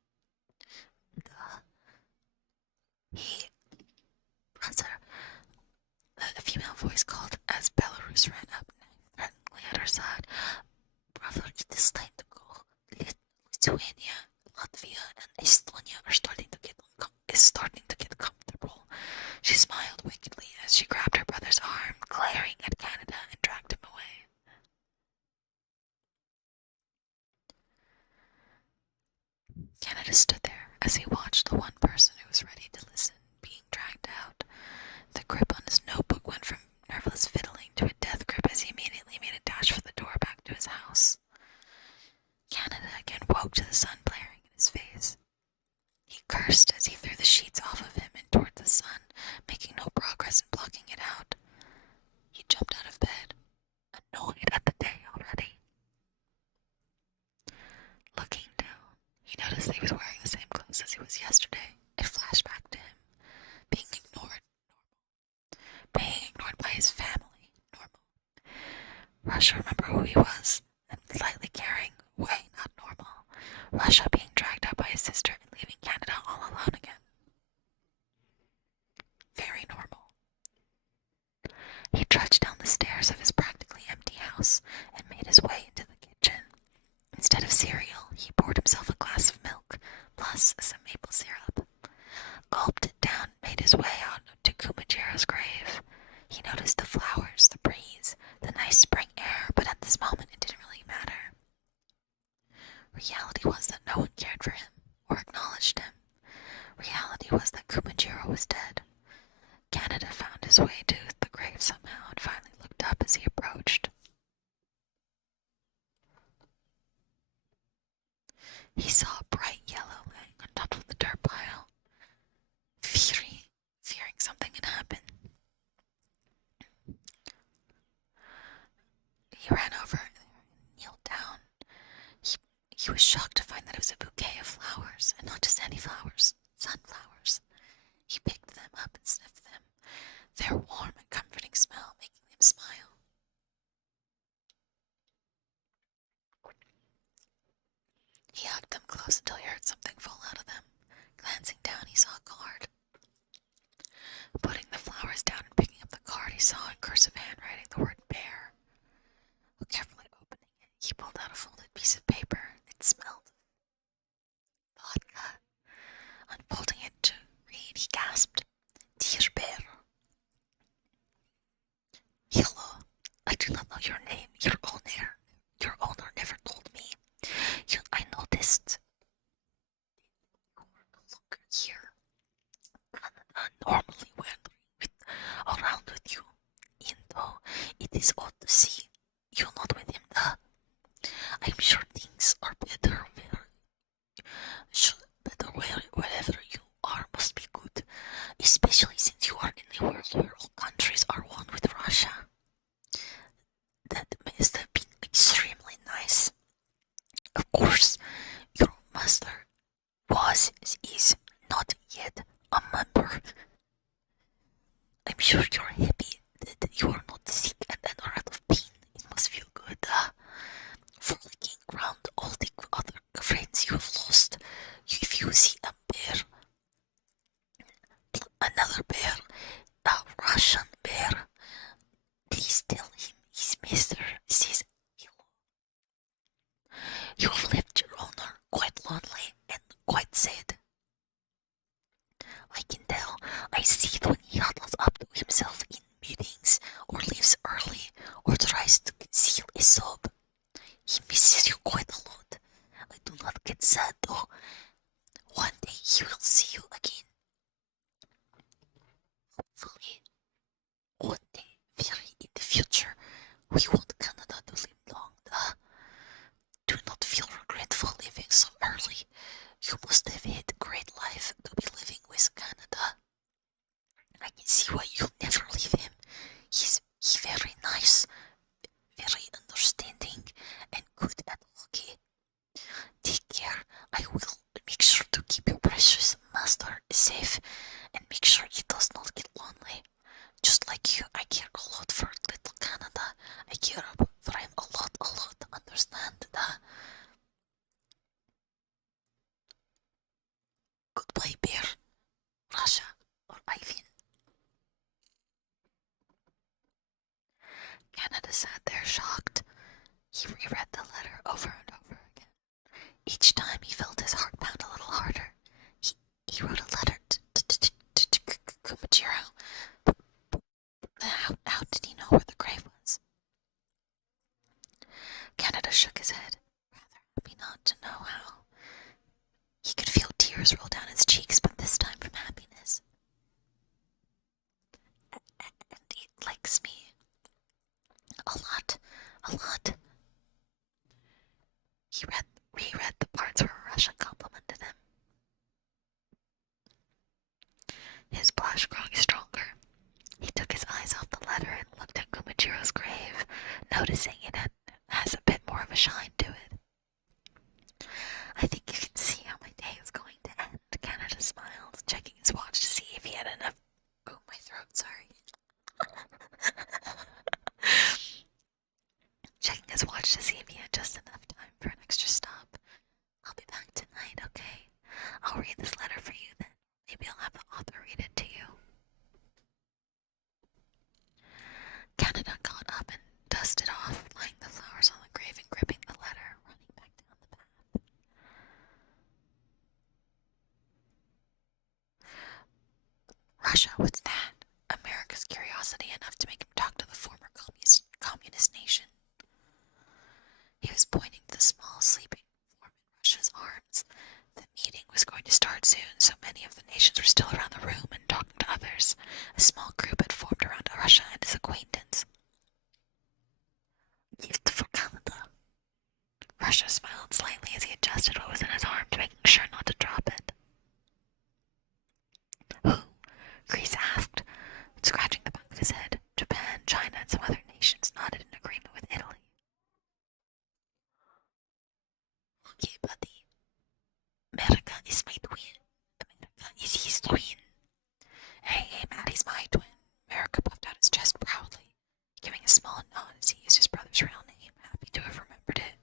Brother, a female voice called as Belarus ran up, threateningly at her side. Brother, it is time to go. Lithuania, Latvia, and Estonia are starting to get comfortable. She smiled wickedly as she grabbed her brother's arm, glaring at Canada, and dragged him away. Canada stood there as he watched the one person who was ready to listen being dragged out. The grip on his notebook went from nerveless fiddling to a death grip as he immediately made a dash for the door back to his house. Canada again woke to the sun blaring in his face. He cursed as he threw the sheets off of him and toward the sun, making no progress in blocking it out. He jumped out of bed, annoyed at the day already. Looking down, he noticed that he was wearing the same clothes as he was yesterday. It flashed back to him, being ignored by his family, normal. Russia remembered who he was, and slightly carrying way not normal. Russia being dragged out by his sister and leaving Canada all alone again. Very normal. He trudged down the stairs of his practically empty house and made his way into the kitchen. Instead of cereal, he poured himself a glass of milk, plus some maple syrup. Gulped it down and made his way out to Kumajiro's grave. He noticed the flowers, the breeze, the nice spring air, but at this moment it didn't really matter. Reality was that no one cared for him or acknowledged him. Reality was that Kumajiro was dead. Canada found his way to the grave somehow and finally looked up as he approached. He saw a bright yellow laying on top of the dirt pile. Fearing something had happened, he ran over and kneeled down. He was shocked to find that it was a bouquet of flowers, and not just any flowers, sunflowers. He picked them up and sniffed them, their warm and comforting smell making him smile. He hugged them close until he heard something fall out of them. Glancing down, he saw a card. Putting the flowers down and picking up the card, he saw in cursive handwriting the word bear. Carefully opening it, he pulled out a folded piece of paper. It smelled of vodka. Unfolding it to read, he gasped, Dear Bear. Hello, do not know your name. Your owner never told me. I noticed look here. Normally around with you, even though it is odd to see you not with him. I'm sure things are better wherever you are must be good, especially since you are in a world where all countries are one with Russia. That must have been extremely nice. Of course, your master is not yet a member. I'm sure you're happy that you are not sick and are out of pain. It must feel good, frolicking around all the other friends you have lost. If you see a bear, another bear, a Russian bear, please tell him his master says hello. You have left your owner quite lonely and quite sad. I can tell. I see it when he huddles up to himself in meetings, or leaves early, or tries to conceal a sob. He misses you quite a lot. I do not get sad though. One day he will see you again. Hopefully, one day, very in the future, we want Canada to live long. Do not feel regretful leaving so early. You must have had a great life to be living with Canada. I can see why you'll never leave him. He's very nice, very understanding, and good at hockey. Take care. I will make sure to keep your precious master safe and make sure he does not get lonely. Just like you, I care a lot for little Canada. I care for him a lot, understand that? Goodbye, Bear, Russia, or Ivan. Canada sat there shocked. He reread the letter over and over again. Each time he felt his heart pound a little harder. He wrote a letter to Kumachiro. How did he know where the grave was? Canada shook his head, rather happy not to know how. He could feel tears roll down his cheeks, but this time from happiness. And he likes me. A lot. He reread the parts where Russia complimented him. His blush growing stronger, he took his eyes off the letter and looked at Kumachiro's grave, noticing it has a bit more of a shine to it. I think you can see how my day is going to end, Canada smiled, checking his watch to see if he had enough. Oh, my throat, sorry. Checking his watch to see if he had just enough time for an extra stop. I'll be back tonight, okay? I'll read this letter for you then. Maybe I'll have the author read it to you. Canada got up and dusted off, laying the flowers on the grave and gripping the letter, running back down the path. Russia, what's that? America's curiosity enough to make him talk to the former communist nation. He was pointing to the small sleeping form in Russia's arms. The meeting was going to start soon, so many of the nations were still around the room and talking to others. A small group had formed around Russia and his acquaintance. Gift for Canada. Russia smiled slightly as he adjusted what was in his arm, making sure not to drop it. Who? Greece asked, scratching the back of his head. Japan, China, and some other nations nodded in agreement with Italy. Okay, buddy. America is my twin. America is his twin. Hey, Maddie's my twin. America puffed out his chest proudly, giving a small nod as he used his brother's real name, happy to have remembered it.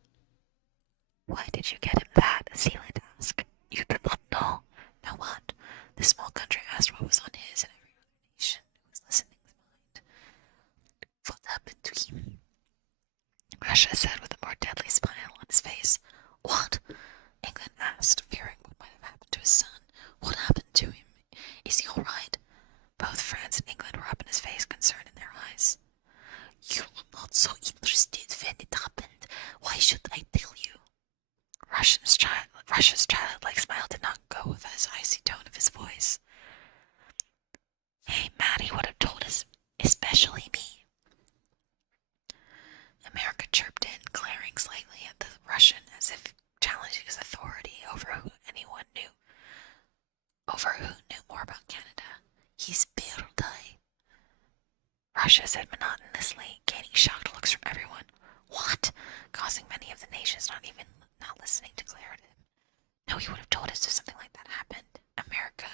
Why did you get him that? Sealand asked. You do not know. Now what? The small country asked what was on his and every other nation who was listening's mind. What happened to him? Russia said with a more deadly smile on his face. What? England asked, fearing what might have happened to his son. What happened to him? Is he all right? Both France and England were up in his face, concern in their eyes. You are not so Russia's childlike smile did not go with his icy tone of his voice. Hey, Maddie would have told us, especially me. America chirped in, glaring slightly at the Russian as if challenging his authority over who knew more about Canada. He's Birdai. Russia said monotonously, gaining shocked looks from everyone. What? Causing many of the nations not listening to glare at him. No, he would have told us if something like that happened. America.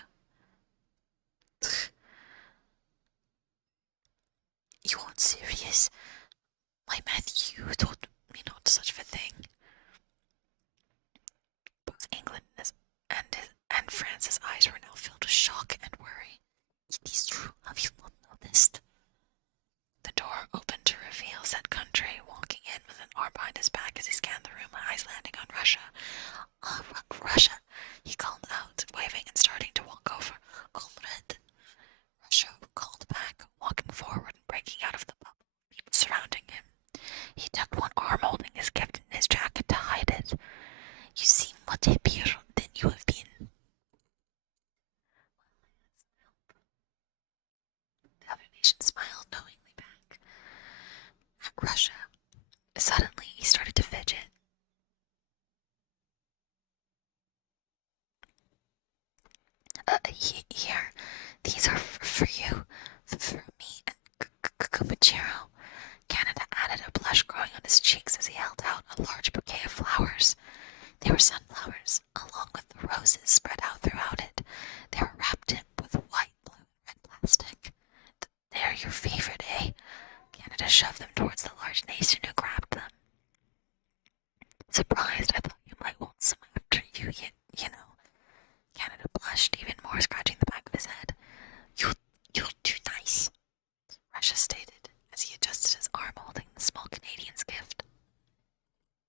You aren't serious? My Matthew told me not such a thing. Both England and France's eyes were now filled with shock and worry. It is true. Have you not noticed? The door opened to reveal said country, walking in with an arm behind his back as he scanned the room, eyes landing on Russia. Russia, he called out, waving and starting to walk over. Comrade. Russia called back, walking forward and breaking out of the bubble of people surrounding him. He tucked one arm holding his gift in his jacket to hide it. You seem much happier than you have been. The other nation smiled knowingly back at Russia. Suddenly, he started to fidget. Here, these are for you, for me and Kumachiro. Canada added a blush growing on his cheeks as he held out a large bouquet of flowers. They were sunflowers, along with the roses spread out throughout it. They were wrapped in with white, blue, and red plastic. They're your favorite, eh? Canada shoved them towards the large nation who grabbed them. Surprised, I thought you might want some after you know. Canada blushed even more, scratching the back of his head. You're too nice, Russia stated, as he adjusted his arm holding the small Canadian's gift.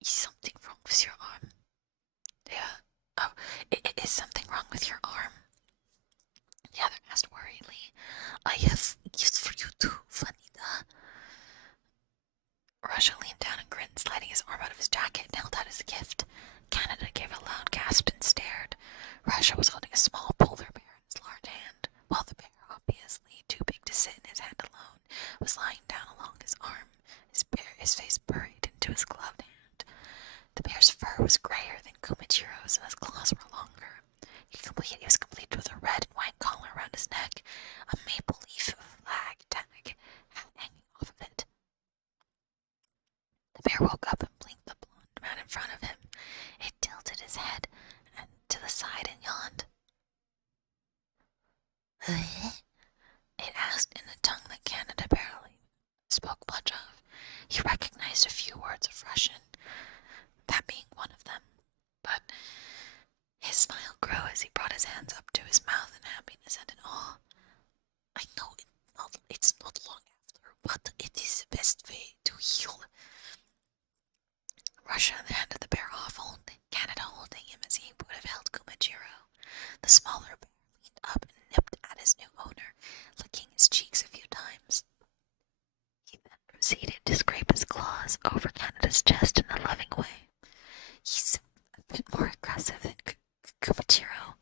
Is something wrong with your arm? Yeah. Oh, is something wrong with your arm? The other asked worriedly. I have gifts for you too, Vanita. Russia leaned down and grinned, sliding his arm out of his jacket and held out his gift. Canada gave a loud gasp and stared. Russia was holding a small polar bear in his large hand, while the bear, obviously too big to sit in his hand alone, was lying down along his arm, his face buried into his gloved hand. The bear's fur was grayer than Kumachiro's, and his claws were longer. He was complete with a red and white collar around his neck, a maple leaf flag tag hanging off of it. The bear woke up and blinked the blonde man in front of him. It tilted his head and to the side and yawned. It asked in a tongue that Canada barely spoke much of. He recognized a few words of Russian, that being one of them, but his smile grew as he brought his hands up to his mouth in happiness and in awe. I know it's not long after, but it is the best way to heal. Russia handed the bear off, Canada holding him as he would have held Kumachiro. The smaller bear leaned up and nipped at his new owner, licking his cheeks a few times. He then proceeded to scrape his claws over Canada's chest in a loving way. He's a bit more aggressive than Kumachiro.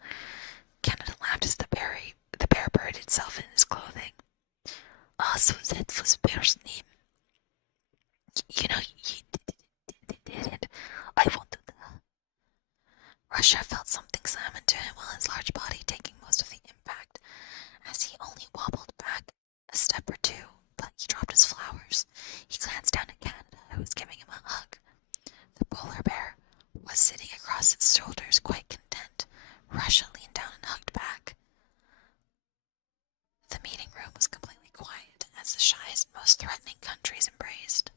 Canada laughed as the bear buried itself in his clothing. So that was bear's name. You know, he did it. I wanted that. Russia felt something slam into him while his large body taking most of the impact, as he only wobbled back a step or two, but he dropped his flowers. He glanced down at Canada, who was giving him a hug. The polar bear was sitting across his shoulders, quite content. Russia leaned down and hugged back. The meeting room was completely quiet as the shyest, most threatening countries embraced.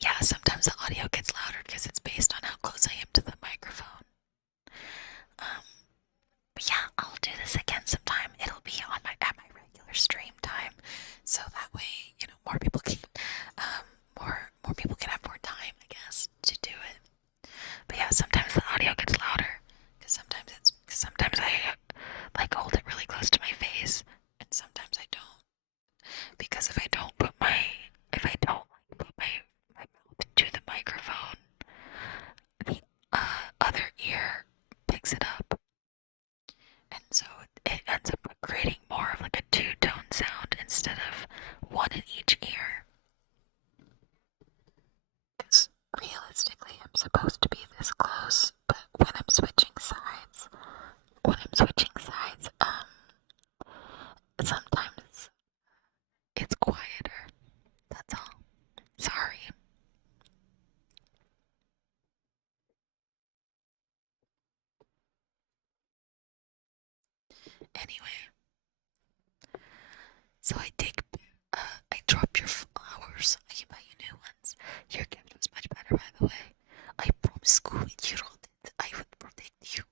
Yeah, sometimes the audio gets louder because it's based on how close I am to the microphone. But yeah, I'll do this again sometime. It'll be at my regular stream time, so that way, more people can more people can have more time, I guess, to do it. But yeah, sometimes the audio gets louder because sometimes I hold it really close to my face, and sometimes I don't, because if I don't put my mouth to the microphone, Anyway, so I drop your flowers. I can buy you new ones. Your gift was much better, by the way. I promise you wrote it. I would protect you.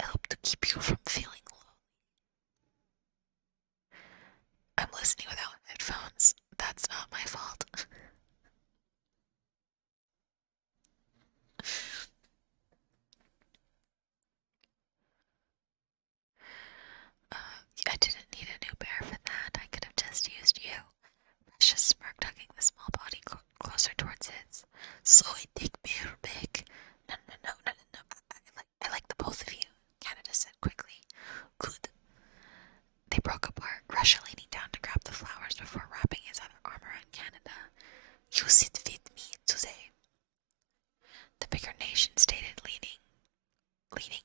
Help to keep you from feeling low. I'm listening without headphones. That's not my fault. I didn't need a new bear for that. I could have just used you. Russia smirked, hugging the small body closer towards his. So I take bear back. No. I like the both of you, Canada said quickly. Good. They broke apart, Russia leaning down to grab the flowers before wrapping his other arm around Canada. You sit with me today. The bigger nation stated, leading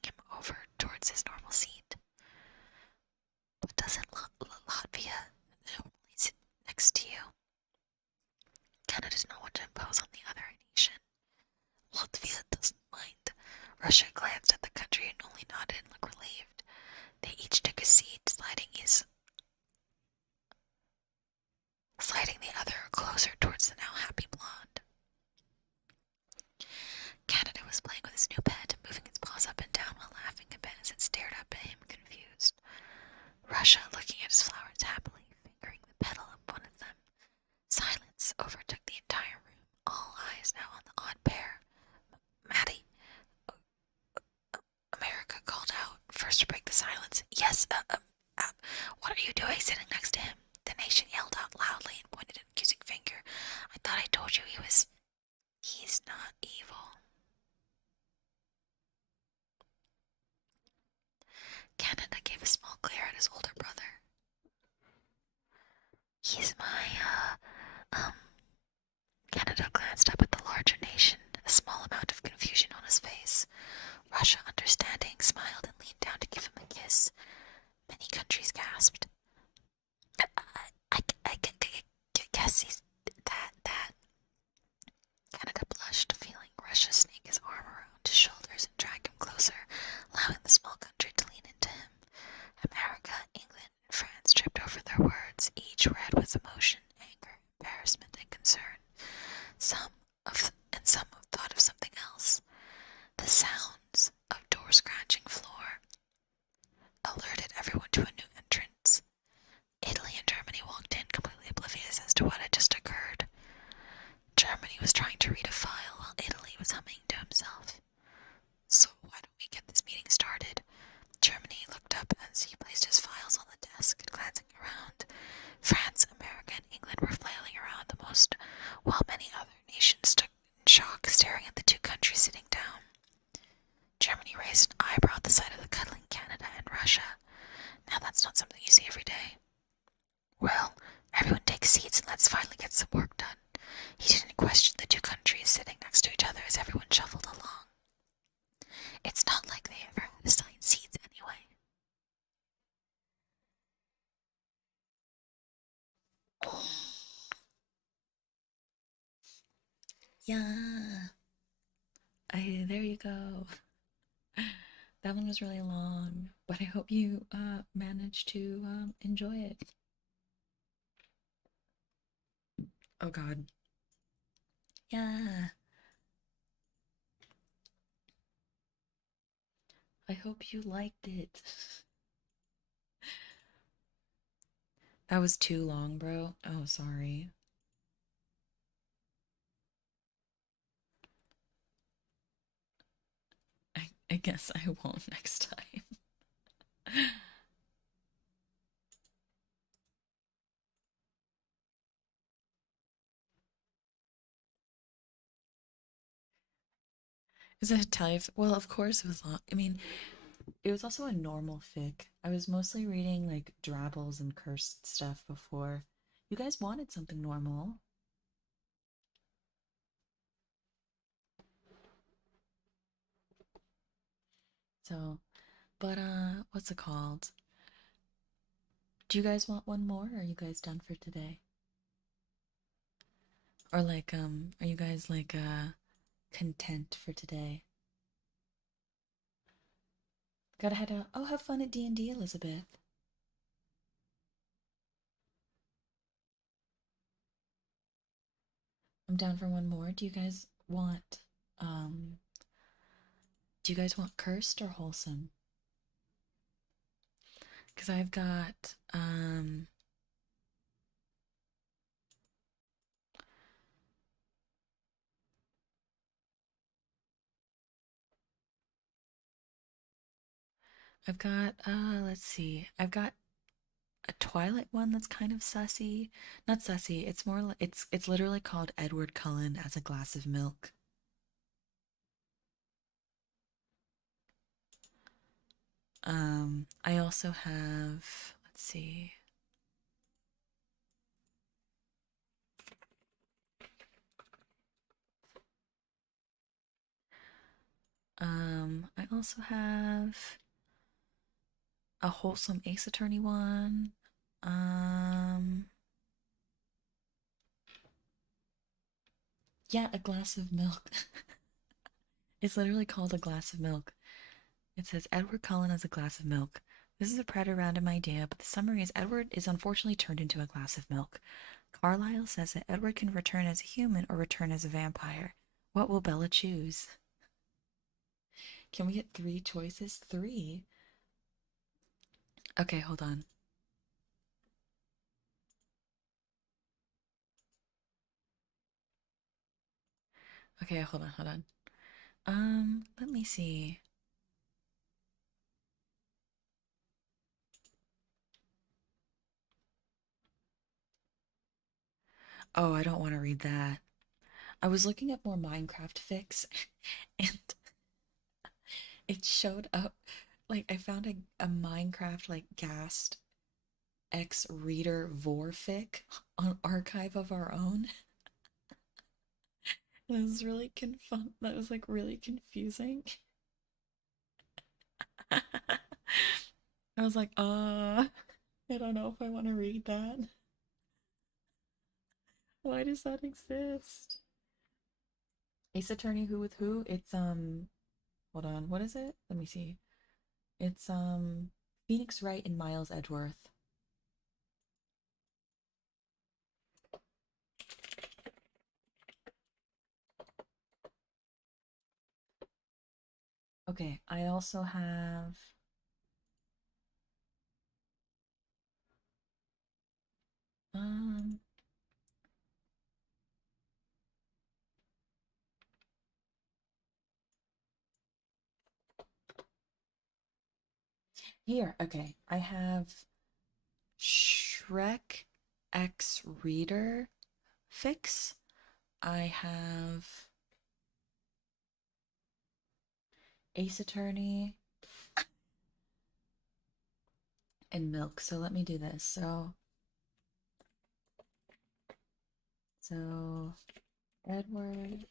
him over towards his normal seat. But doesn't Latvia normally sit next to you? Canada does not want to impose on the other nation. Latvia doesn't mind. Russia glanced at the country and only nodded and looked relieved. They each took a seat, sliding the other closer towards the now happy blonde. Canada was playing with his new pet, moving its paws up and down while laughing a bit as it stared up at him, confused. Russia, looking at his flowers happily, fingering the petal of one of them. Silence overtook the entire room, all eyes now on the odd pair. Maddie, America called out, first to break the silence. Yes, what are you doing sitting next to him? The nation yelled out loudly and pointed an accusing finger. I thought I told you he's not evil. Canada gave a small glare at his older brother. He's my, Canada glanced up at the larger nation, a small amount of confusion on his face. Russia, understanding, smiled and leaned down to give him a kiss. Many countries gasped. I guess he's that. Canada blushed, feeling Russia snake his arm around his shoulders and drag him closer, allowing the small country to lean into him. America, England, and France tripped over their words, each red with emotion, anger, embarrassment, and concern. Some thought of something else. The sounds of door scratching floor alerted everyone to a new entrance. Italy and Germany walked in, completely oblivious as to what had just occurred. Germany was trying to read a file while Italy was humming to himself. So why don't we get this meeting started? Germany looked up as he placed his files on the desk, glancing around. France, America, and England were flailing around the most, while many other nations stood in shock, staring at the two countries sitting down. Germany raised an eyebrow at the sight of the cuddling Canada and Russia. Now that's not something you see every day. Well, everyone take seats and let's finally get some work done. He didn't question the two countries sitting next to each other as everyone shuffled along. It's not like they ever had assigned seats anyway. Yeah. There you go. That one was really long, but I hope you managed to enjoy it. Oh God. Yeah. I hope you liked it. That was too long, bro. Oh, sorry. I guess I won't next time. Is it Hetalia? Well, of course it was long. I mean, it was also a normal fic. I was mostly reading like drabbles and cursed stuff before. You guys wanted something normal. So, but what's it called? Do you guys want one more? Or are you guys done for today? Or like are you guys like content for today? Gotta head out. Oh, have fun at D&D, Elizabeth. I'm down for one more. Do you guys want cursed or wholesome? Because I've got let's see. I've got a Twilight one that's kind of sussy. Not sussy. It's more like it's literally called Edward Cullen as a glass of milk. I also have, let's see. I also have a wholesome Ace Attorney one. Yeah, a glass of milk. It's literally called a glass of milk. It says Edward Cullen as a glass of milk. This is a Prater random idea, but the summary is Edward is unfortunately turned into a glass of milk. Carlyle says that Edward can return as a human or return as a vampire. What will Bella choose? Can we get 3 choices? 3? Okay, hold on. Okay, hold on, hold on. Let me see. Oh, I don't want to read that. I was looking at more Minecraft fics and it showed up like I found a Minecraft like Ghast X reader vor fic on Archive of Our Own. It was really that was like really confusing. I was like, I don't know if I want to read that. Why does that exist? Ace Attorney who with who? It's hold on, what is it? Let me see. It's Phoenix Wright and Miles Edgeworth. Okay, I also have um here, okay. I have Shrek X Reader Fix. I have Ace Attorney and Milk. So let me do this. So Edward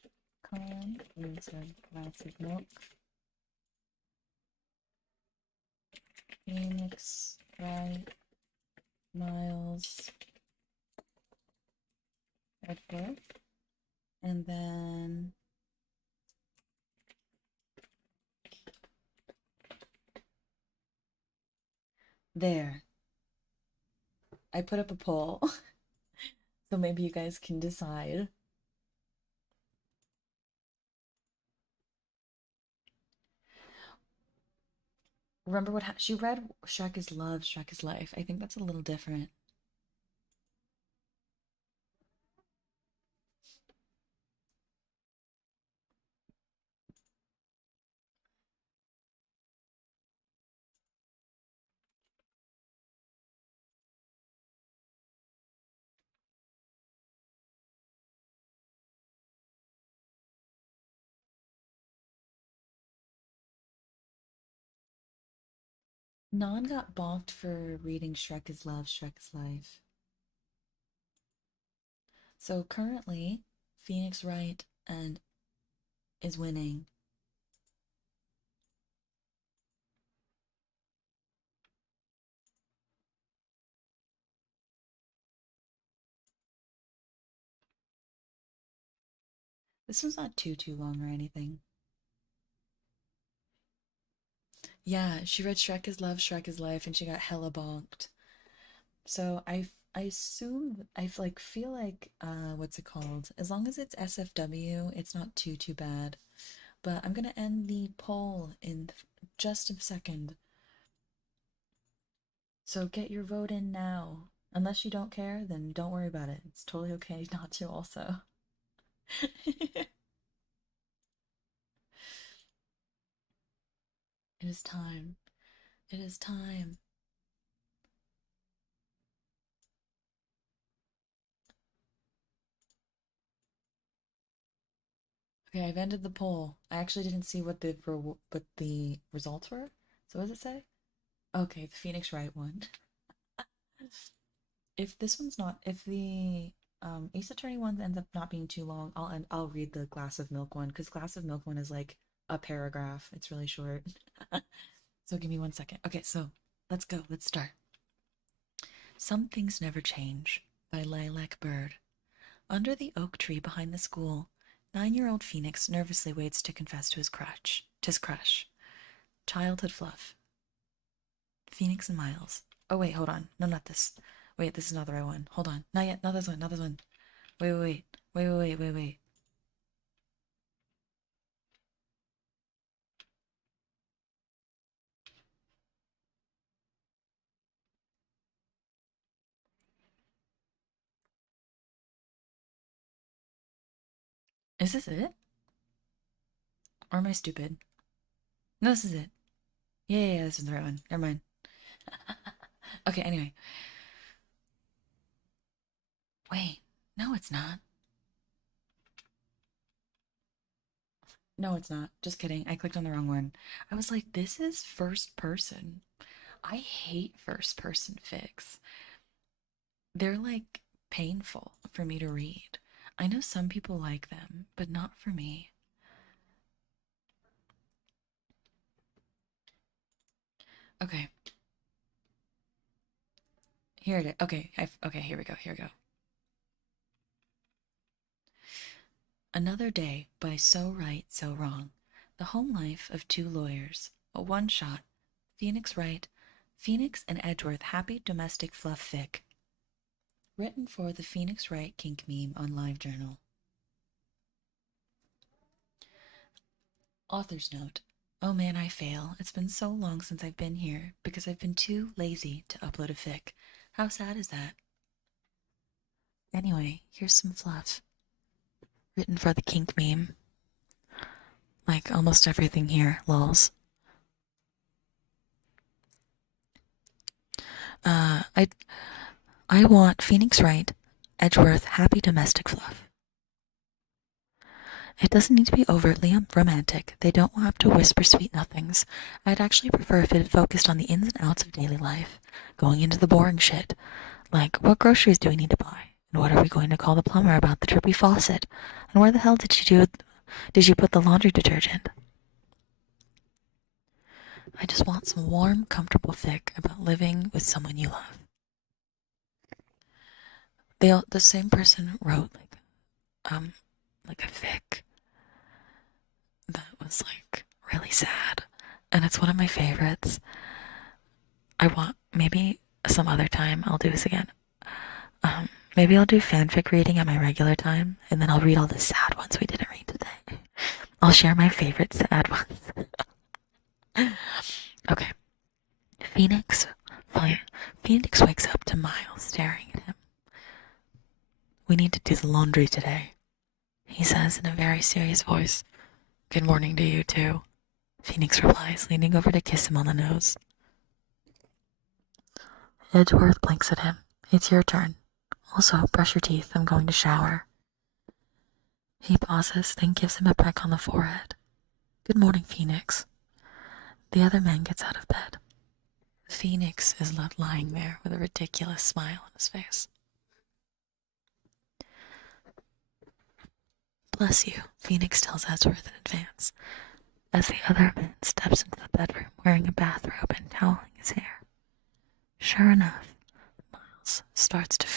Cullen is a glass of milk. Phoenix Wright Miles Edward. And then there. I put up a poll. So maybe you guys can decide. Remember what she read Shrek is Love, Shrek is Life. I think that's a little different. Non got bonked for reading Shrek is Love, Shrek is Life. So currently, Phoenix Wright and is winning. This one's not too long or anything. Yeah, she read Shrek is Love, Shrek is Life, and she got hella bonked. So I assume I like feel like what's it called? As long as it's SFW, it's not too bad. But I'm gonna end the poll in just a second. So get your vote in now. Unless you don't care, then don't worry about it. It's totally okay not to also. It is time. It is time. Okay, I've ended the poll. I actually didn't see what the results were. So what does it say? Okay, the Phoenix Wright one. If this one's not, if the Ace Attorney one ends up not being too long, I'll read the Glass of Milk one because Glass of Milk one is like a paragraph. It's really short. So give me 1 second. Okay, so let's go. Let's start. Some Things Never Change by Lilac Bird. Under the oak tree behind the school, 9-year-old Phoenix nervously waits to confess to his crush. Childhood fluff. Phoenix and Miles. Oh wait, hold on. No, not this. Wait, this is not the right one. Hold on. Not yet. Not this one. Not this one. Wait. Is this it? Or am I stupid? No, this is it. Yeah, this is the right one. Never mind. Okay, anyway. Wait, no, it's not. No, it's not. Just kidding. I clicked on the wrong one. I was like, this is first person. I hate first person fics. They're like painful for me to read. I know some people like them, but not for me. Okay. Here it is. Okay, okay, here we go. Another Day by So Right, So Wrong. The Home Life of Two Lawyers. A one-shot. Phoenix Wright. Phoenix and Edgeworth Happy Domestic Fluff Fic. Written for the Phoenix Wright Kink Meme on LiveJournal. Author's note. Oh man, I fail. It's been so long since I've been here because I've been too lazy to upload a fic. How sad is that? Anyway, here's some fluff. Written for the Kink Meme. Like almost everything here, lols. I want Phoenix Wright, Edgeworth Happy Domestic Fluff. It doesn't need to be overtly romantic. They don't have to whisper sweet nothings. I'd actually prefer if it focused on the ins and outs of daily life, going into the boring shit. Like, what groceries do we need to buy? And what are we going to call the plumber about the drippy faucet? And where the hell did you put the laundry detergent? I just want some warm, comfortable fic about living with someone you love. The same person wrote like a fic that was like really sad, and it's one of my favorites. I want, maybe some other time I'll do this again. Maybe I'll do fanfic reading at my regular time, and then I'll read all the sad ones we didn't read today. I'll share my favorite sad ones. Okay. Phoenix wakes up to Miles staring at him. We need to do the laundry today, he says in a very serious voice. Good morning to you too, Phoenix replies, leaning over to kiss him on the nose. Edgeworth blinks at him. It's your turn. Also, brush your teeth. I'm going to shower. He pauses, then gives him a peck on the forehead. Good morning, Phoenix. The other man gets out of bed. Phoenix is left lying there with a ridiculous smile on his face. Bless you, Phoenix tells Edgeworth in advance, as the other man steps into the bedroom wearing a bathrobe and toweling his hair. Sure enough, Miles starts to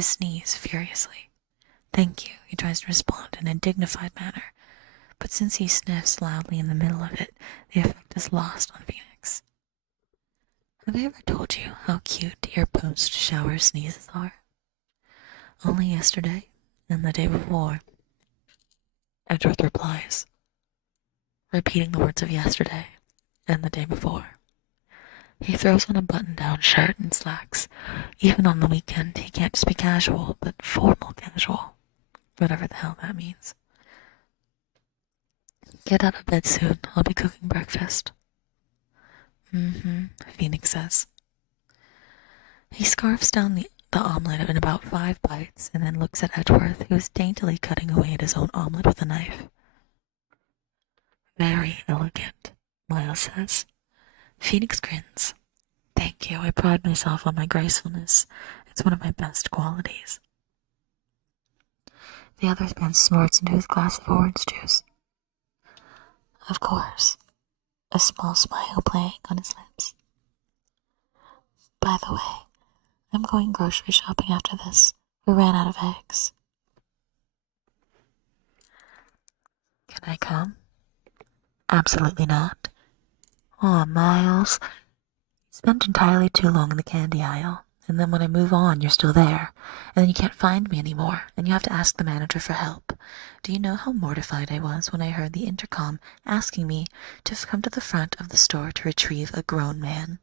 sneeze furiously. Thank you, he tries to respond in a dignified manner, but since he sniffs loudly in the middle of it, the effect is lost on Phoenix. Have I ever told you how cute your post-shower sneezes are? Only yesterday and the day before. Edgeworth replies, repeating the words of yesterday and the day before. He throws on a button-down shirt and slacks. Even on the weekend, he can't just be casual, but formal casual. Whatever the hell that means. Get out of bed soon. I'll be cooking breakfast. Phoenix says. He scarfs down the omelet in about 5 bites and then looks at Edgeworth, who is daintily cutting away at his own omelet with a knife. Very elegant, Miles says. Phoenix grins. Thank you. I pride myself on my gracefulness. It's one of my best qualities. The other man snorts into his glass of orange juice. Of course, a small smile playing on his lips. By the way, I'm going grocery shopping after this. We ran out of eggs. Can I come? Absolutely not. Aw, Miles. You spent entirely too long in the candy aisle, and then when I move on, you're still there, and then you can't find me anymore, and you have to ask the manager for help. Do you know how mortified I was when I heard the intercom asking me to come to the front of the store to retrieve a grown man?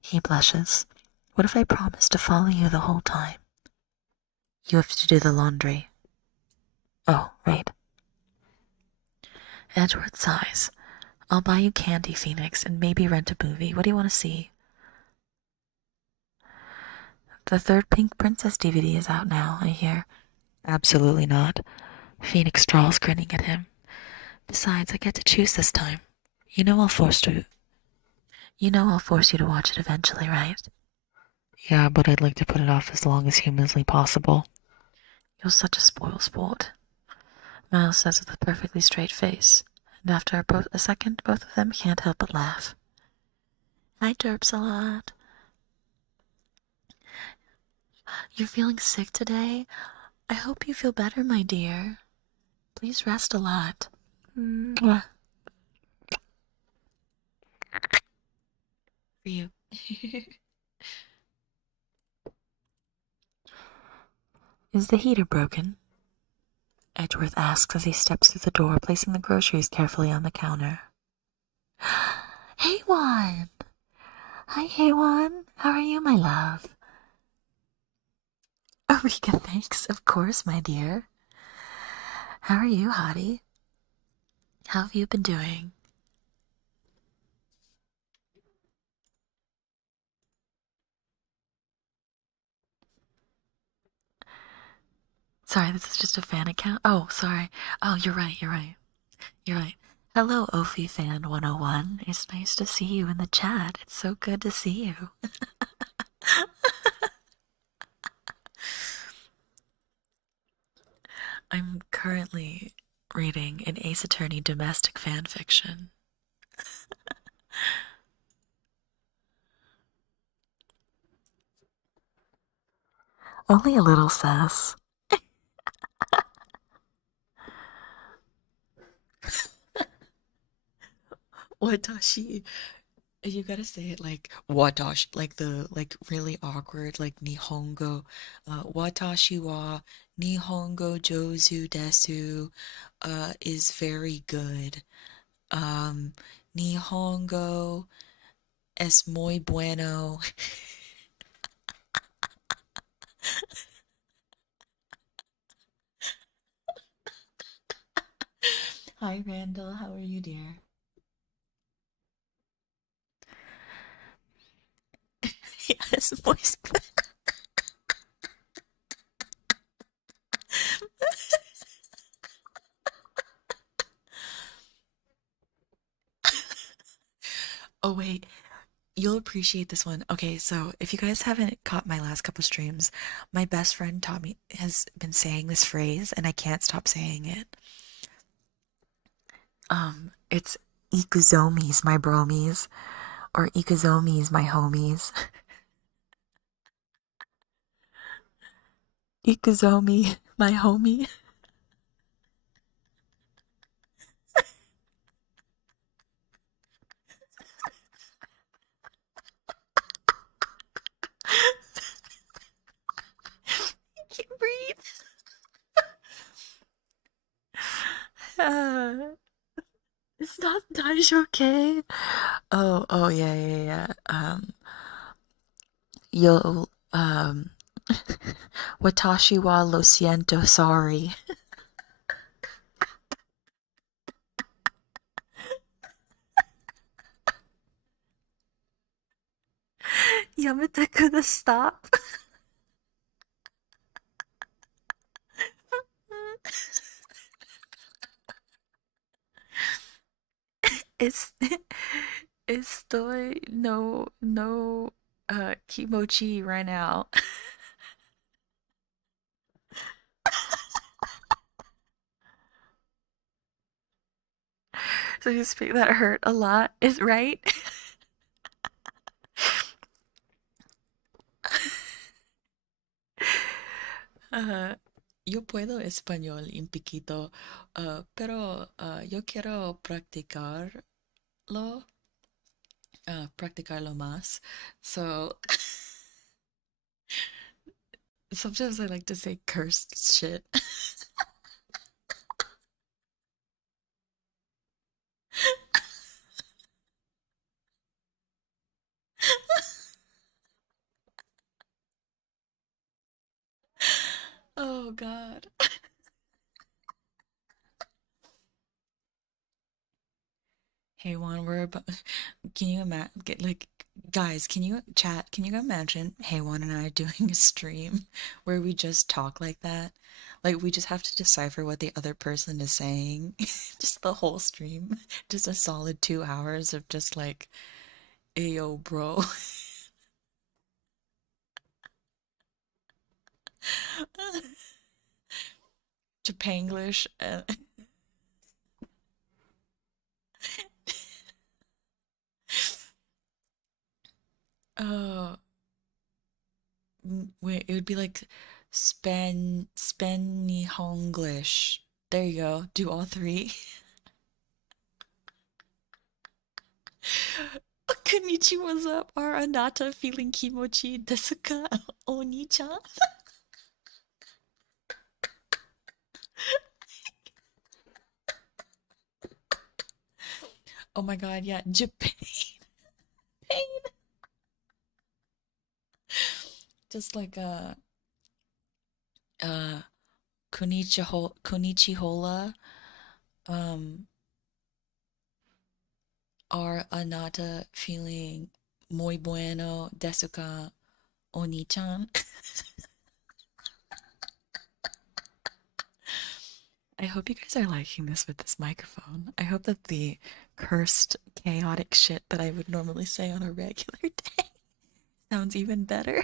He blushes. What if I promise to follow you the whole time? You have to do the laundry. Oh, right. Edgeworth sighs. I'll buy you candy, Phoenix, and maybe rent a movie. What do you want to see? The third Pink Princess DVD is out now, I hear. Absolutely not. Phoenix drawls, grinning at him. Besides, I get to choose this time. You know I'll force you to watch it eventually, right? Yeah, but I'd like to put it off as long as humanly possible. You're such a spoiled sport, Miles says with a perfectly straight face, and after a second, both of them can't help but laugh. I derps a lot. You're feeling sick today? I hope you feel better, my dear. Please rest a lot. Mwah. For you. Is the heater broken? Edgeworth asks as he steps through the door, placing the groceries carefully on the counter. Hey, Juan! Hi, hey, Juan. How are you, my love? Rika, thanks. Of course, my dear. How are you, hottie? How have you been doing? Sorry, this is just a fan account. Oh, sorry. Oh, you're right. Hello, Ophi Fan 101. It's nice to see you in the chat. It's so good to see you. I'm currently reading an Ace Attorney domestic fanfiction. Only a little, sass. Watashi. You gotta say it like watashi, like the really awkward Nihongo. Watashi wa Nihongo jozu desu. Is very good. Nihongo es muy bueno. Hi, Randall. How are you, dear? Yes, voice. Oh, wait. You'll appreciate this one. Okay, so if you guys haven't caught my last couple streams, my best friend Tommy has been saying this phrase, and I can't stop saying it. It's ikuzomis, my bromies, or ikuzomis, my homies. Ikuzomi, my homie. not daijouke. Oh yeah. Yo Watashi wa lo siento, sorry. Yamete could stop. Es- Estoy no kimochi right now. So you speak that hurt a lot, is right? Uh, yo puedo español un poquito, pero yo quiero practicarlo más. So sometimes I like to say cursed shit. Oh God. Hey Juan, we're about. Can you imagine? Like, guys, can you chat? Can you imagine Hey Juan and I doing a stream where we just talk like that? Like, we just have to decipher what the other person is saying. Just the whole stream. Just a solid 2 hours of just like, ayo, bro. Japanglish. Oh, wait, it would be like Spanihonglish. There you go. Do all three. Konnichiwa's up. Are Anata feeling kimochi desu ka, Oni-chan? Oh my god, yeah, Japan. Just like uh Konnichihola. Um are Anata feeling muy bueno desu ka, Oni-chan? I hope you guys are liking this with this microphone. I hope that the cursed, chaotic shit that I would normally say on a regular day sounds even better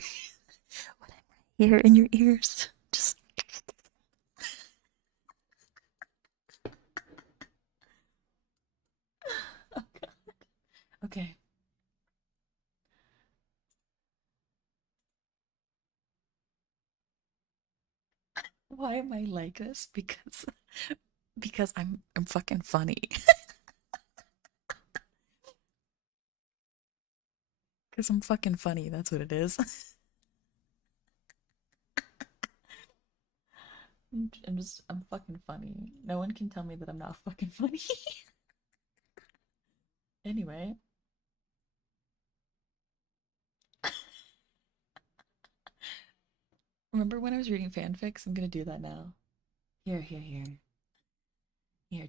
when I'm right here in your ears. Just. Oh God. Okay. Why am I like this? Because I'm fucking funny. Because I'm fucking funny. That's what it is. I'm fucking funny. No one can tell me that I'm not fucking funny. Anyway. Remember when I was reading fanfics? I'm gonna do that now. Here. Here,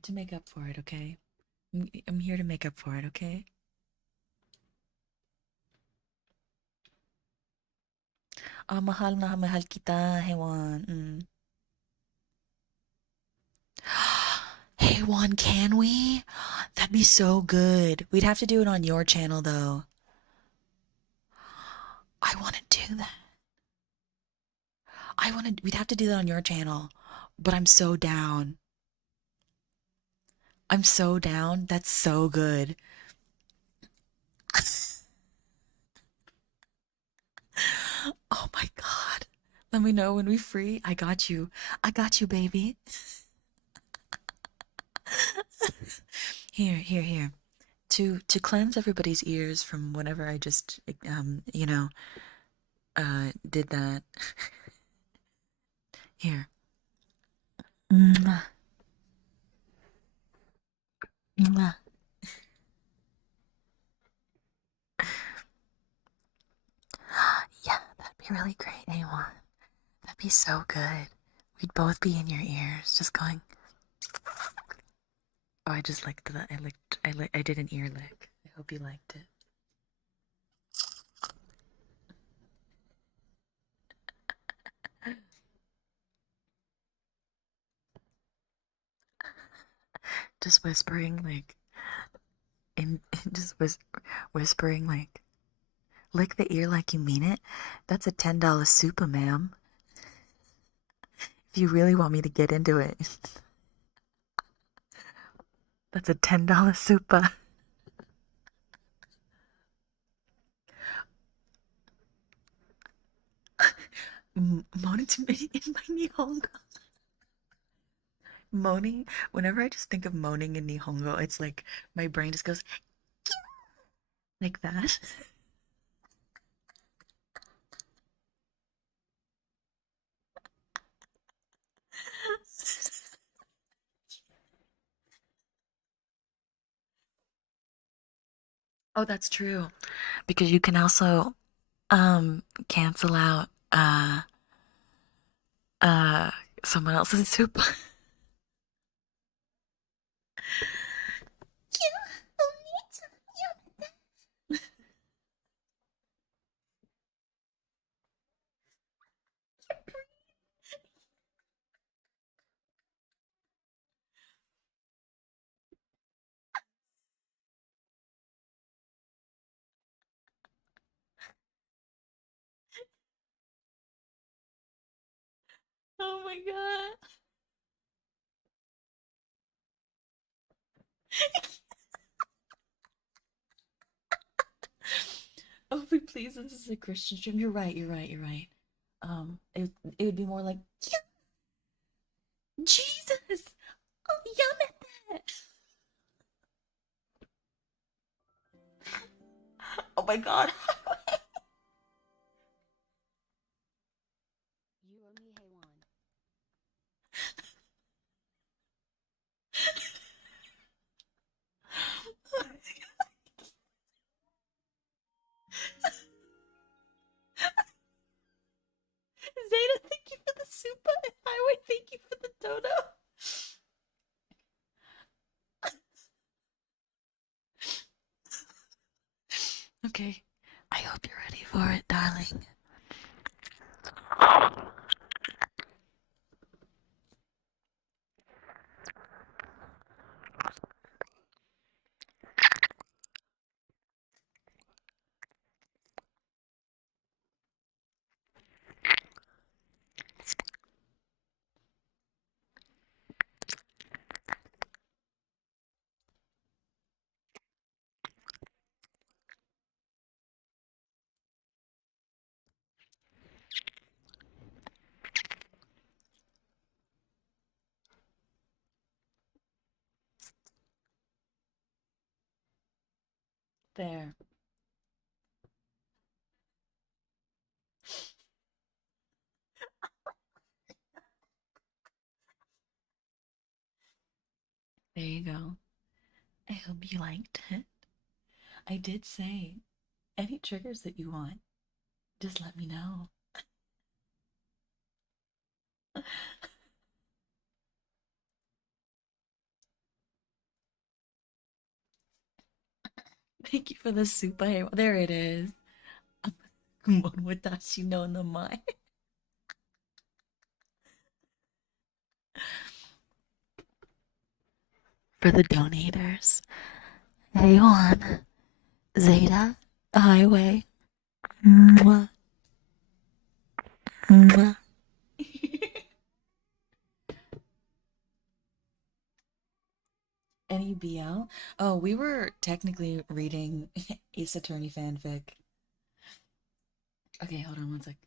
to make up for it, okay? I'm here to make up for it, okay? Ah, mahal na mahal kita, Hewan. Hey, Juan, can we? That'd be so good. We'd have to do it on your channel, though. I want to do that. We'd have to do that on your channel. But I'm so down. I'm so down. That's so good. Oh my God. Let me know when we free. I got you. I got you, baby. Here. To cleanse everybody's ears from whenever I just did that. Here. Mwah. Mwah. be really great, A1. That'd be so good. We'd both be in your ears, just going. Oh, I just liked that. I did an ear lick. I hope you liked it. Just whispering like, and just whispering like, lick the ear like you mean it. That's a $10 super, ma'am. If you really want me to get into it, that's a $10 super. Moaning to me in my Nihongo. Moaning, whenever I just think of moaning in Nihongo, it's like my brain just goes like that. Oh, that's true. Because you can also cancel out uh someone else's soup. Oh my god. Oh, please, this is a Christian stream. You're right, you're right, you're right. It would be more like, yeah, Jesus! Oh, yum at that! Oh my god. You owe me, hey Juan. Zeta, thank you for the super, and Highway, thank you for the dodo. Okay, I hope you're ready for it, darling. There. There you go. I hope you liked it. I did say, any triggers that you want, just let me know. Thank you for the super. There it is. Watashi no namae. For the donators, A1, Zeta, Highway. Mwah. Mwah. Any BL? Oh, we were technically reading Ace Attorney fanfic. Okay, hold on one sec.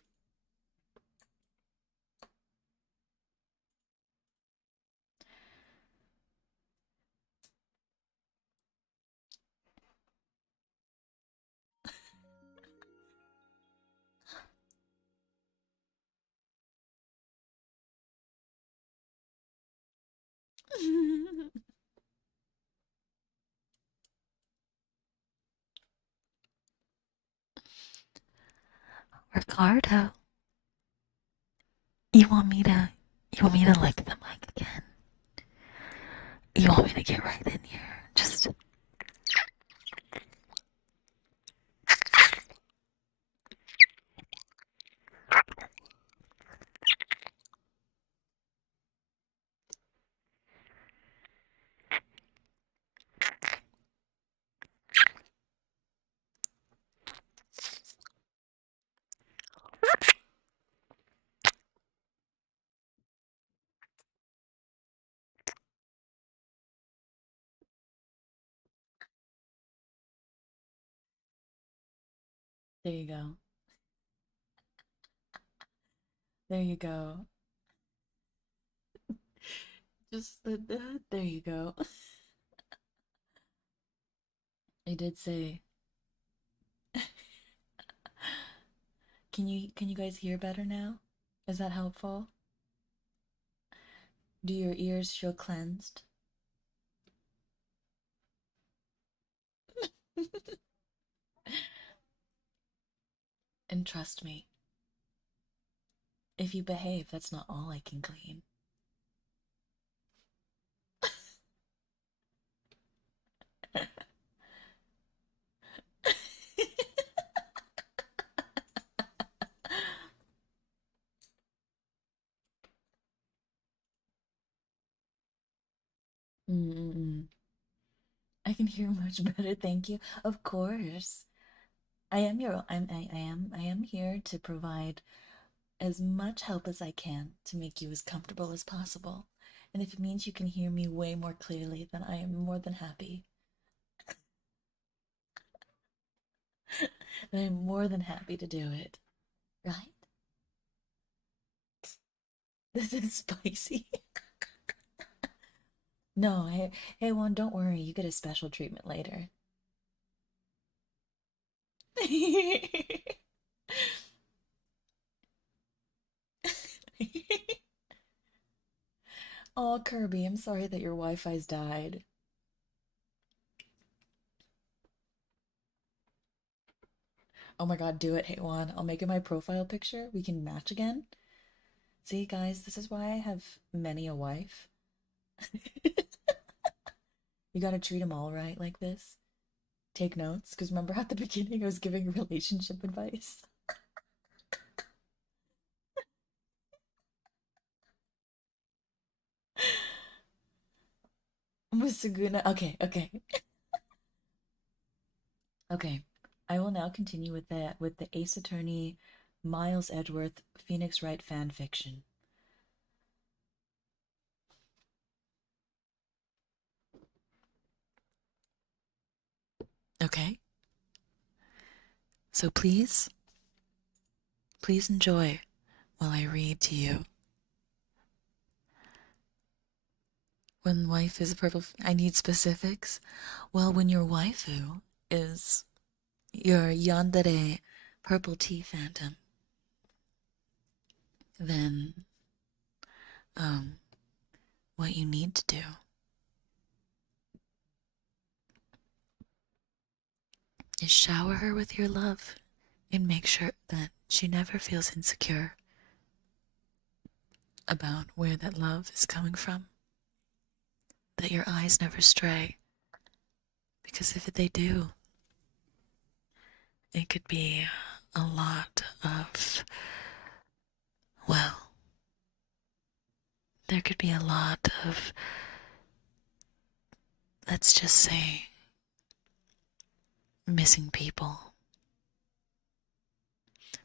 Ricardo, you want me to lick the mic again? You want me to get right in here? Just There you go. There you go. Just there you go. I did say. Can you guys hear better now? Is that helpful? Do your ears feel cleansed? And trust me, if you behave, that's not all I can clean. Mm-mm-mm. I can hear much better, thank you. Of course. I am here to provide as much help as I can to make you as comfortable as possible. And if it means you can hear me way more clearly, then I am more than happy. I am more than happy to do it. Right? This is spicy. No, hey Juan, don't worry. You get a special treatment later. Oh, Kirby, I'm sorry that your Wi-Fi's died. Oh my god, do it, hey Juan. I'll make it my profile picture. We can match again. See, guys, this is why I have many a wife. You gotta treat them all right like this. Take notes, because remember at the beginning I was giving relationship advice? Musuguna. Okay, okay. Okay. I will now continue with the Ace Attorney Miles Edgeworth Phoenix Wright fan fiction. Okay. So please enjoy while I read to you. When wife is a purple, I need specifics. Well, when your waifu is your Yandere purple tea phantom, then what you need to do is shower her with your love and make sure that she never feels insecure about where that love is coming from. That your eyes never stray. Because if they do, it could be a lot of, well, there could be a lot of, let's just say, missing people.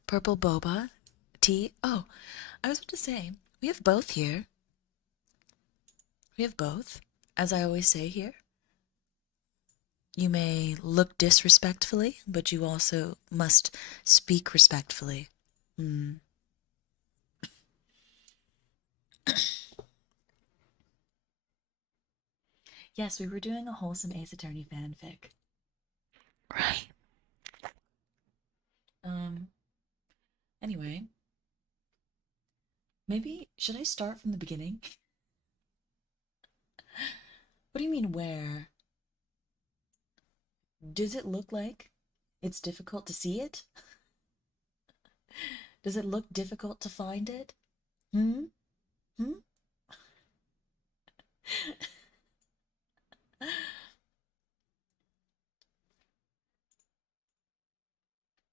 Purple boba tea. Oh, I was about to say, we have both here. We have both, as I always say here. You may look disrespectfully, but you also must speak respectfully. Yes, we were doing a Wholesome Ace Attorney fanfic. Right. Anyway, maybe should I start from the beginning? What do you mean where? Does it look like it's difficult to see it? Does it look difficult to find it? Hmm? Hmm?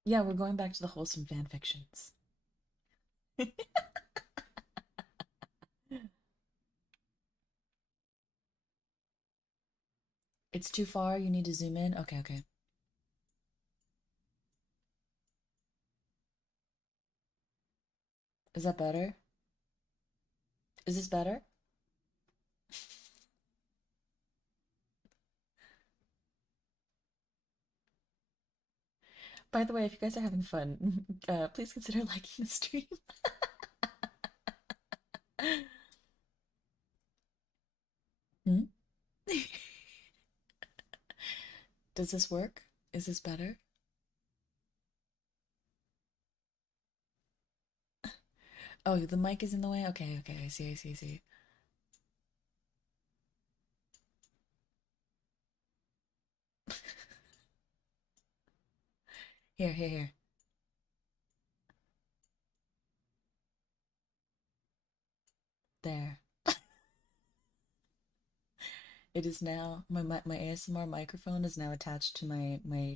Yeah, we're going back to the wholesome fanfictions. It's too far, you need to zoom in? Okay, okay. Is that better? Is this better? By the way, if you guys are having fun, please consider liking the stream. Hmm? Does this work? Is this better? Oh, the mic is in the way? Okay, okay, I see, I see, I see. Here, here, here. There. It is now my ASMR microphone is now attached to my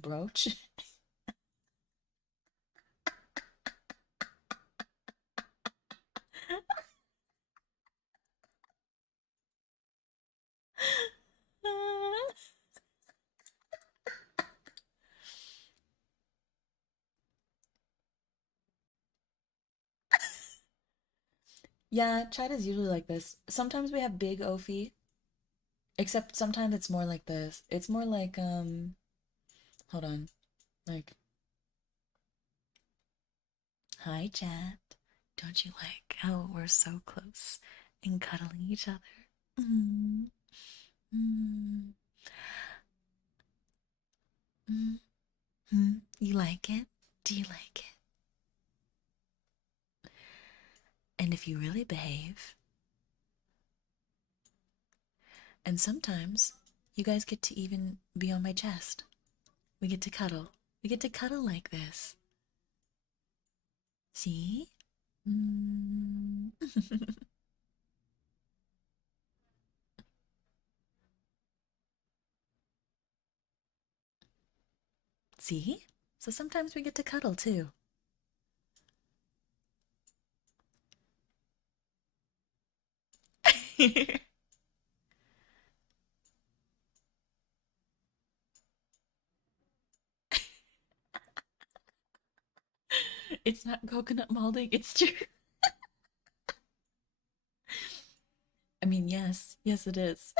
brooch. Yeah, chat is usually like this. Sometimes we have big Ophi, except sometimes it's more like this. It's more like hold on. Like, hi chat. Don't you like how we're so close and cuddling each other? Mm, mm, mm, mm. You like it? Do you like it? And if you really behave, and sometimes you guys get to even be on my chest. We get to cuddle. We get to cuddle like this. See? Mm. See? So sometimes we get to cuddle too. It's not coconut molding, it's true. I mean, yes. Yes, it is.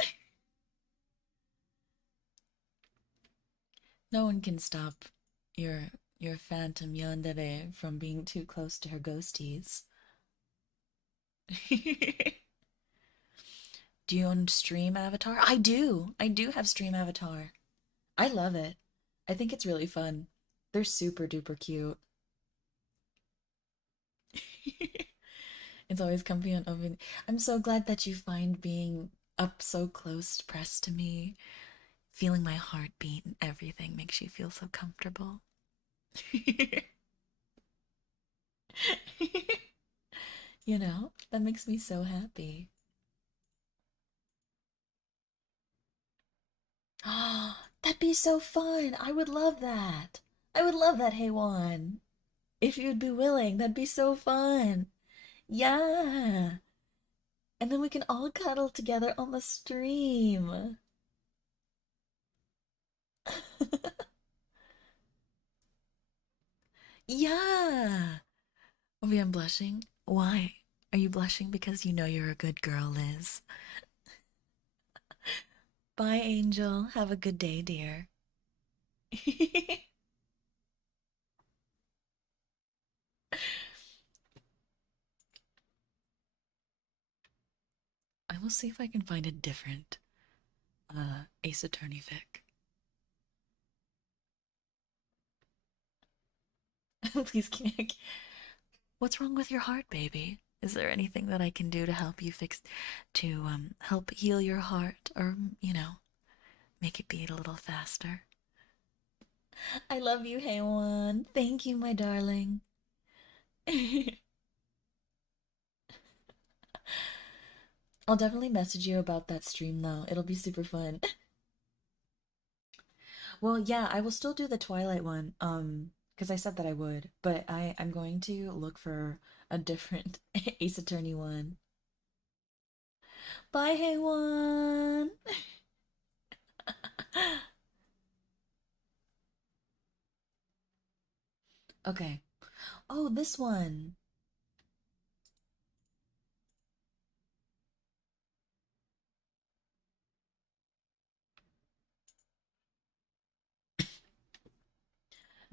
No one can stop your phantom Yandere from being too close to her ghosties. Do you own Stream Avatar? I do. I do have Stream Avatar. I love it. I think it's really fun. They're super duper cute. It's always comfy and open. I'm so glad that you find being up so close, pressed to me, feeling my heartbeat and everything makes you feel so comfortable. You know, that makes me so happy. Oh, that'd be so fun. I would love that. I would love that, Haywan. If you'd be willing, that'd be so fun. Yeah. And then we can all cuddle together on the stream. Yeah. Oh, I'm blushing. Why? Are you blushing because you know you're a good girl, Liz? Bye, Angel. Have a good day, dear. I will see if I can find a different Ace Attorney fic. Please can't. What's wrong with your heart, baby? Is there anything that I can do to help you fix, to help heal your heart, or make it beat a little faster? I love you, Haywan. Thank you, my darling. I'll definitely message you about that stream though. It'll be super fun. Well, yeah, I will still do the Twilight one, because I said that I would, but I'm going to look for a different Ace Attorney one. Bye, hey one. Okay. Oh, this one.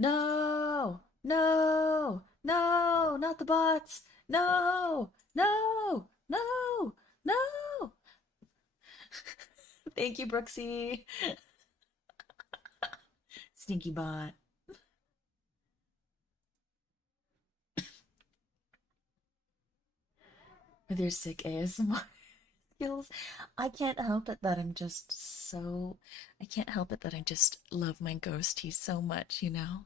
No, no, no, not the bots. No, no, no, no. Thank you, Brooksy. Sneaky bot. With your sick ASMR skills. I can't help it that I'm just so. I can't help it that I just love my ghosties so much, you know?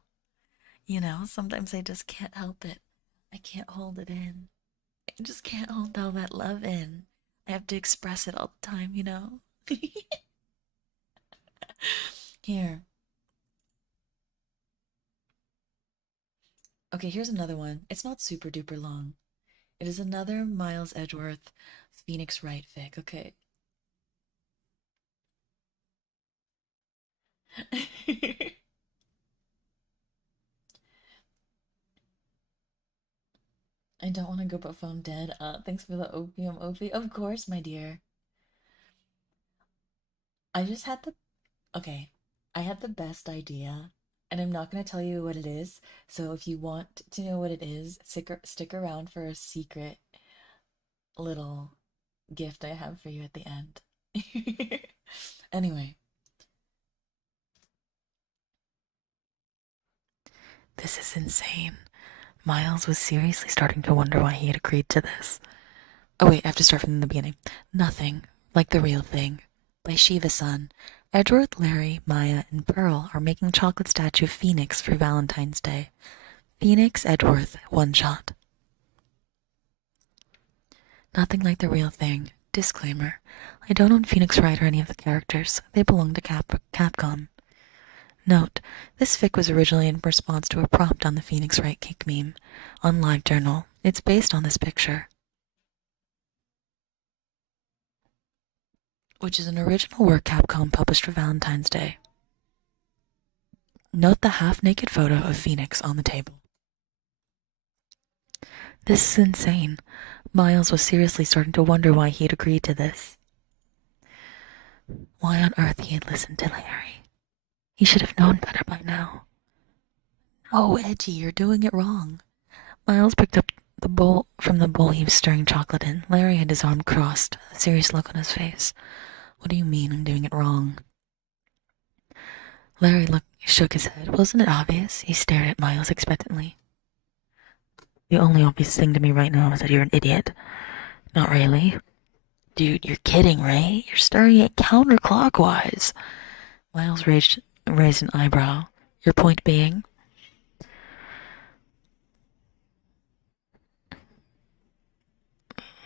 Sometimes I just can't help it. I can't hold it in. I just can't hold all that love in. I have to express it all the time, you know? Here. Okay, here's another one. It's not super duper long. It is another Miles Edgeworth Phoenix Wright fic. Okay. I don't want to go but phone dead. Thanks for the opium, Opie. Of course, my dear. I just had the okay. I had the best idea, and I'm not going to tell you what it is. So if you want to know what it is, stick around for a secret little gift I have for you at the end. Anyway, This is insane. Miles was seriously starting to wonder why he had agreed to this. Oh wait, I have to start from the beginning. Nothing like the real thing. By Shiva-san. Edward, Larry, Maya, and Pearl are making chocolate statue of Phoenix for Valentine's Day. Phoenix Edgeworth, one shot. Nothing like the real thing. Disclaimer. I don't own Phoenix Wright or any of the characters. They belong to Capcom. Note, this fic was originally in response to a prompt on the Phoenix Wright cake meme. On LiveJournal, it's based on this picture, which is an original work Capcom published for Valentine's Day. Note the half-naked photo of Phoenix on the table. This is insane. Miles was seriously starting to wonder why he had agreed to this. Why on earth he had listened to Larry. He should have known better by now. Oh, Edgy, you're doing it wrong. Miles picked up the bowl from the bowl he was stirring chocolate in. Larry had his arm crossed, a serious look on his face. What do you mean I'm doing it wrong? Larry shook his head. Wasn't it obvious? He stared at Miles expectantly. The only obvious thing to me right now is that you're an idiot. Not really. Dude, you're kidding, right? You're stirring it counterclockwise. Miles raised an eyebrow. Your point being?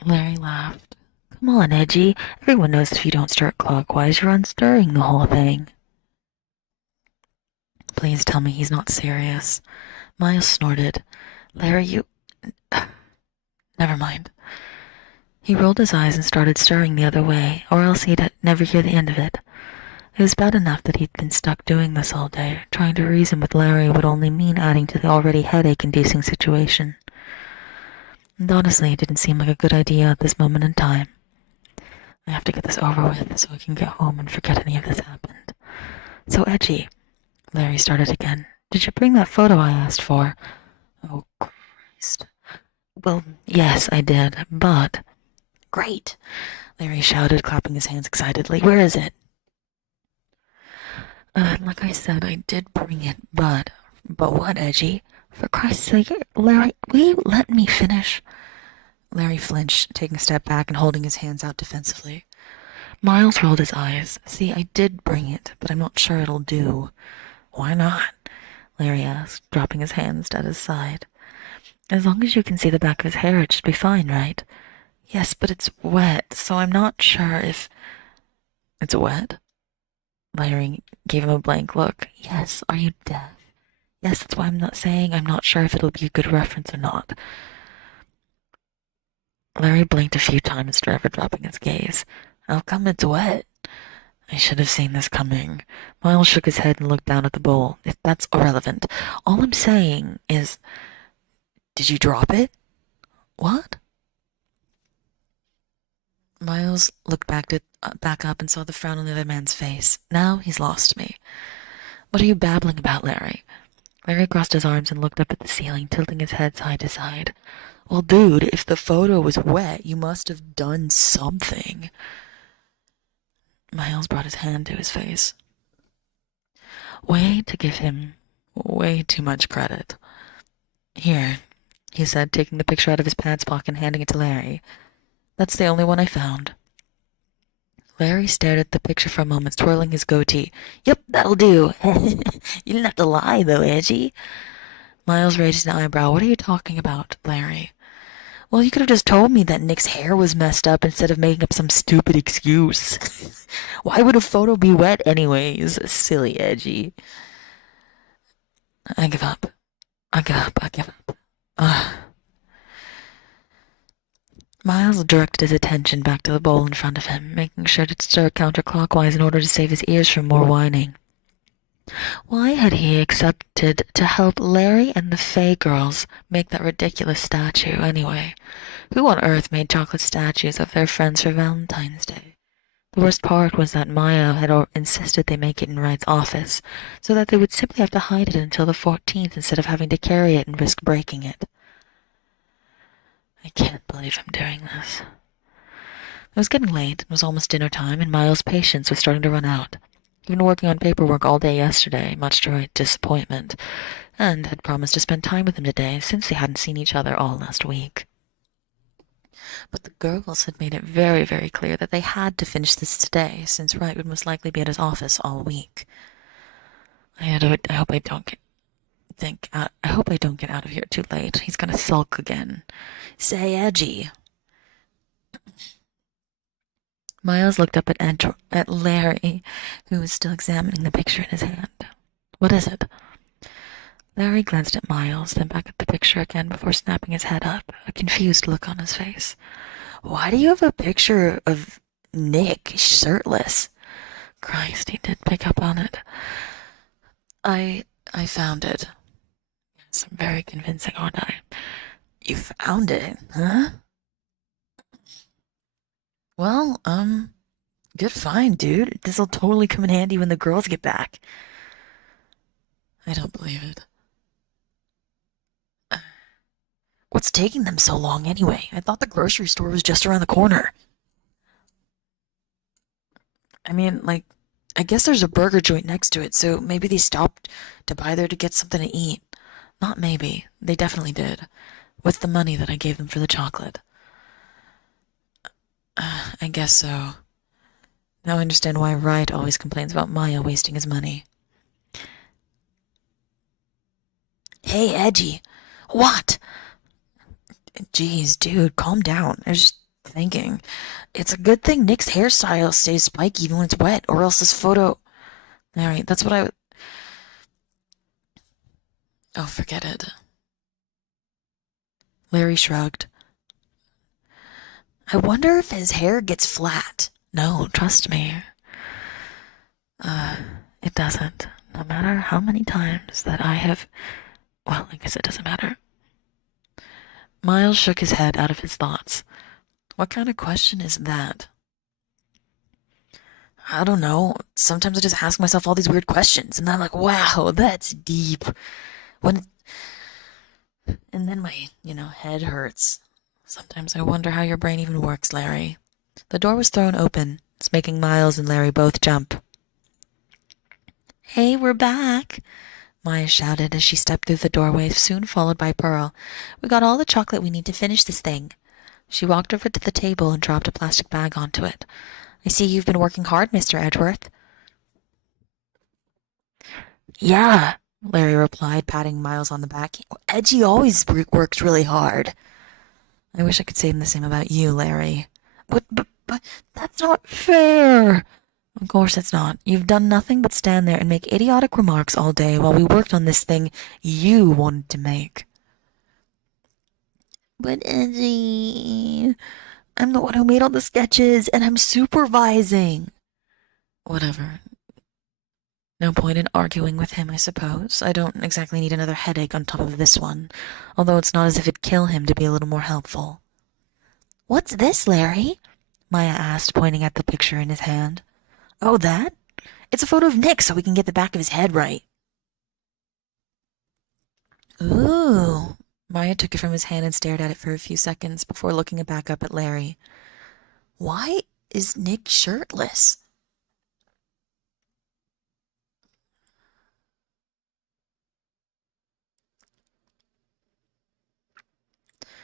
Larry laughed. Come on, Edgy. Everyone knows if you don't stir it clockwise, you're unstirring the whole thing. Please tell me he's not serious. Miles snorted. Larry, you... Never mind. He rolled his eyes and started stirring the other way, or else he'd never hear the end of it. It was bad enough that he'd been stuck doing this all day. Trying to reason with Larry would only mean adding to the already headache-inducing situation. And honestly, it didn't seem like a good idea at this moment in time. I have to get this over with so I can get home and forget any of this happened. So, Edgy, Larry started again. Did you bring that photo I asked for? Oh, Christ. Well, yes, I did, but... Great, Larry shouted, clapping his hands excitedly. Where is it? Like I said, I did bring it, but what, Edgy? For Christ's sake, Larry, will you let me finish? Larry flinched, taking a step back and holding his hands out defensively. Miles rolled his eyes. See, I did bring it, but I'm not sure it'll do. Why not? Larry asked, dropping his hands at his side. As long as you can see the back of his hair, it should be fine, right? Yes, but it's wet, so I'm not sure if... It's wet? Larry gave him a blank look. Yes, are you deaf? Yes, that's why I'm not saying I'm not sure if it'll be a good reference or not. Larry blinked a few times, forever dropping his gaze. How come it's wet? I should have seen this coming. Miles shook his head and looked down at the bowl. If that's irrelevant. All I'm saying is... Did you drop it? What? Miles looked back up and saw the frown on the other man's face. Now he's lost me. What are you babbling about, Larry? Larry crossed his arms and looked up at the ceiling, tilting his head side to side. Well, dude, if the photo was wet, you must have done something. Miles brought his hand to his face. Way to give him way too much credit. Here, he said, taking the picture out of his pants pocket and handing it to Larry. That's the only one I found. Larry stared at the picture for a moment, twirling his goatee. Yep, that'll do. You didn't have to lie, though, Edgy. Miles raised an eyebrow. What are you talking about, Larry? Well, you could have just told me that Nick's hair was messed up instead of making up some stupid excuse. Why would a photo be wet anyways? Silly Edgy. I give up. I give up. Miles directed his attention back to the bowl in front of him, making sure to stir counterclockwise in order to save his ears from more whining. Why had he accepted to help Larry and the Fae girls make that ridiculous statue, anyway? Who on earth made chocolate statues of their friends for Valentine's Day? The worst part was that Maya had insisted they make it in Wright's office, so that they would simply have to hide it until the 14th instead of having to carry it and risk breaking it. I can't believe I'm doing this. It was getting late, it was almost dinner time, and Miles' patience was starting to run out. He'd been working on paperwork all day yesterday, much to Wright's disappointment, and had promised to spend time with him today, since they hadn't seen each other all last week. But the girls had made it very, very clear that they had to finish this today, since Wright would most likely be at his office all week. I hope I don't get out of here too late. He's gonna sulk again. Say, Edgy. Miles looked up at Larry, who was still examining the picture in his hand. What is it? Larry glanced at Miles, then back at the picture again before snapping his head up, a confused look on his face. Why do you have a picture of Nick shirtless? Christ, he did pick up on it. I found it. Yes, I'm very convincing, aren't I? You found it, huh? Well, good find, dude. This'll totally come in handy when the girls get back. I don't believe it. What's taking them so long anyway? I thought the grocery store was just around the corner. I mean, I guess there's a burger joint next to it, so maybe they stopped to buy there to get something to eat. Not maybe. They definitely did. With the money that I gave them for the chocolate. I guess so. Now I understand why Wright always complains about Maya wasting his money. Hey, Edgy. What? Jeez, dude, calm down. I was just thinking. It's a good thing Nick's hairstyle stays spiky even when it's wet, or else this photo... Alright, that's what I... Oh, forget it. Larry shrugged. I wonder if his hair gets flat. No, trust me. It doesn't. No matter how many times that I have... Well, I guess it doesn't matter. Miles shook his head out of his thoughts. What kind of question is that? I don't know. Sometimes I just ask myself all these weird questions, and I'm like, wow, that's deep. And then my, head hurts. Sometimes I wonder how your brain even works, Larry. The door was thrown open, making Miles and Larry both jump. Hey, we're back, Maya shouted as she stepped through the doorway, soon followed by Pearl. We got all the chocolate we need to finish this thing. She walked over to the table and dropped a plastic bag onto it. I see you've been working hard, Mr. Edgeworth. Yeah, Larry replied, patting Miles on the back. Edgy always works really hard. I wish I could say the same about you, Larry. But that's not fair. Of course it's not. You've done nothing but stand there and make idiotic remarks all day while we worked on this thing you wanted to make. But Edgy, I'm the one who made all the sketches and I'm supervising. Whatever. No point in arguing with him, I suppose. I don't exactly need another headache on top of this one, although it's not as if it'd kill him to be a little more helpful. What's this, Larry? Maya asked, pointing at the picture in his hand. Oh, that? It's a photo of Nick so we can get the back of his head right. Ooh. Maya took it from his hand and stared at it for a few seconds before looking back up at Larry. Why is Nick shirtless?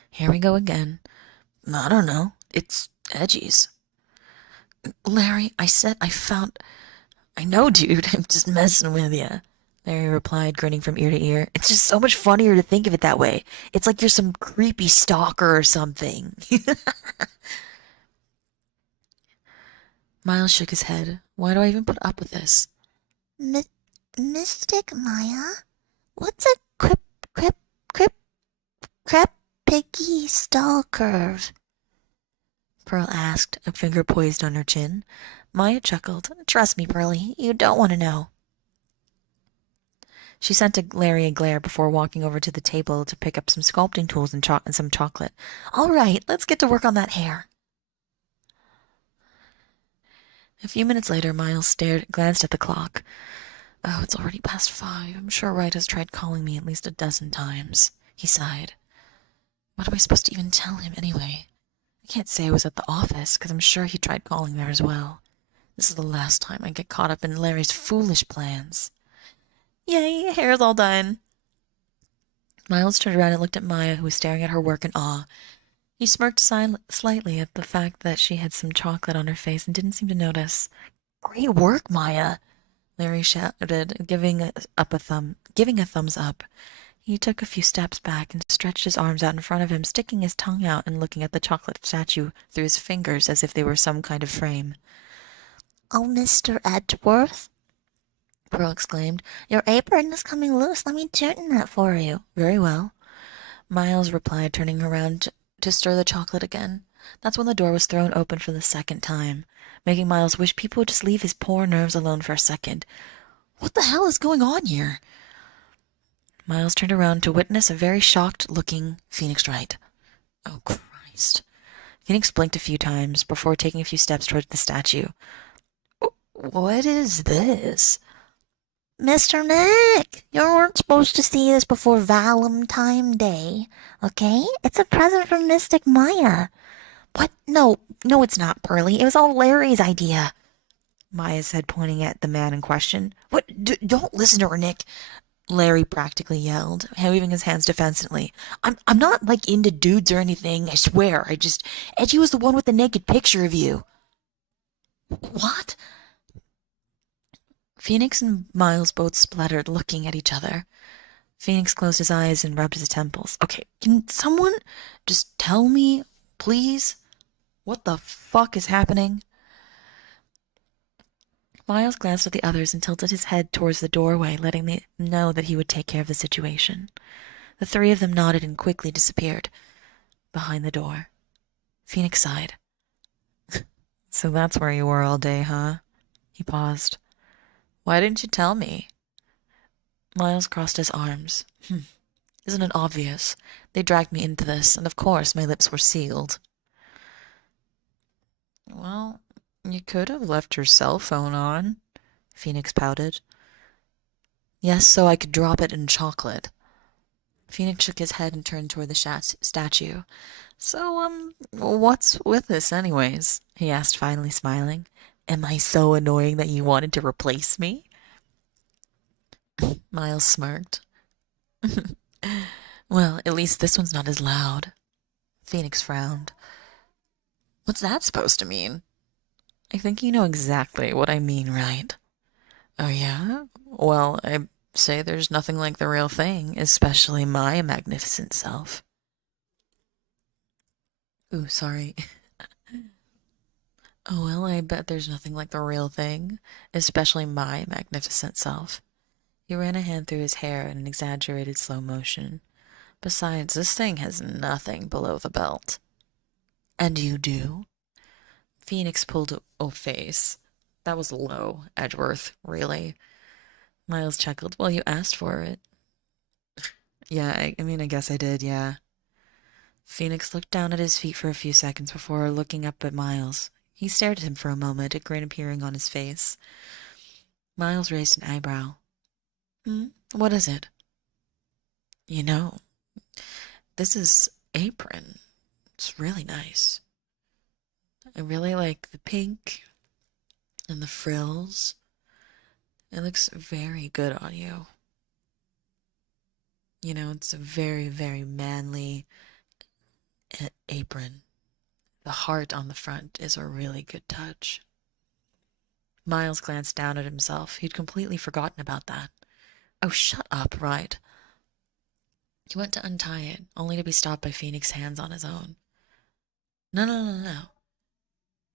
Here we go again. I don't know. It's Edgy's. Larry, I said I found... I know, dude. I'm just messing with you. Larry replied, grinning from ear to ear. It's just so much funnier to think of it that way. It's like you're some creepy stalker or something. Miles shook his head. Why do I even put up with this? Mystic Maya? What's a piggy stall curve? Pearl asked, a finger poised on her chin. Maya chuckled. Trust me, Pearlie, you don't want to know. She sent Larry a glare before walking over to the table to pick up some sculpting tools and some chocolate. All right, let's get to work on that hair. A few minutes later, Miles glanced at the clock. Oh, it's already past 5. I'm sure Wright has tried calling me at least a dozen times. He sighed. What am I supposed to even tell him anyway? I can't say I was at the office, because I'm sure he tried calling there as well. This is the last time I get caught up in Larry's foolish plans. Yay, hair's all done. Miles turned around and looked at Maya, who was staring at her work in awe. He smirked slightly at the fact that she had some chocolate on her face and didn't seem to notice. Great work, Maya, Larry shouted, giving a thumbs up. He took a few steps back and stretched his arms out in front of him, sticking his tongue out and looking at the chocolate statue through his fingers as if they were some kind of frame. Oh, Mr. Edgeworth, Pearl exclaimed. Your apron is coming loose. Let me tighten that for you. Very well, Miles replied, turning around to stir the chocolate again. That's when the door was thrown open for the second time, making Miles wish people would just leave his poor nerves alone for a second. What the hell is going on here? Miles turned around to witness a very shocked-looking Phoenix Wright. Oh, Christ. Phoenix blinked a few times before taking a few steps towards the statue. What is this? Mr. Nick, you weren't supposed to see this before Valentine Day, okay? It's a present from Mystic Maya. What? No, it's not, Pearlie. It was all Larry's idea, Maya said, pointing at the man in question. What? Don't listen to her, Nick, Larry practically yelled, waving his hands defensively. I'm not, like, into dudes or anything, I swear. Edgy was the one with the naked picture of you. What? Phoenix and Miles both spluttered, looking at each other. Phoenix closed his eyes and rubbed his temples. Okay, can someone just tell me, please, what the fuck is happening? Miles glanced at the others and tilted his head towards the doorway, letting them know that he would take care of the situation. The 3 of them nodded and quickly disappeared behind the door. Phoenix sighed. So that's where you were all day, huh? He paused. Why didn't you tell me? Miles crossed his arms. Isn't it obvious? They dragged me into this, and of course my lips were sealed. Well, you could have left your cell phone on, Phoenix pouted. Yes, so I could drop it in chocolate. Phoenix shook his head and turned toward the statue. So, what's with this anyways? He asked, finally smiling. Am I so annoying that you wanted to replace me? Miles smirked. Well, at least this one's not as loud. Phoenix frowned. What's that supposed to mean? I think you know exactly what I mean, right? Oh, yeah? Well, I say there's nothing like the real thing, especially my magnificent self. Ooh, sorry. Oh, well, I bet there's nothing like the real thing, especially my magnificent self. He ran a hand through his hair in an exaggerated slow motion. Besides, this thing has nothing below the belt. And you do? Phoenix pulled a face. That was low, Edgeworth, really. Miles chuckled. Well, you asked for it. Yeah, I mean, I guess I did, yeah. Phoenix looked down at his feet for a few seconds before looking up at Miles. He stared at him for a moment, a grin appearing on his face. Miles raised an eyebrow. What is it? You know, this is apron. It's really nice. I really like the pink and the frills. It looks very good on you. You know, it's a very, very manly apron. The heart on the front is a really good touch. Miles glanced down at himself. He'd completely forgotten about that. Oh, shut up, right? He went to untie it, only to be stopped by Phoenix's hands on his own. No, no, no, no.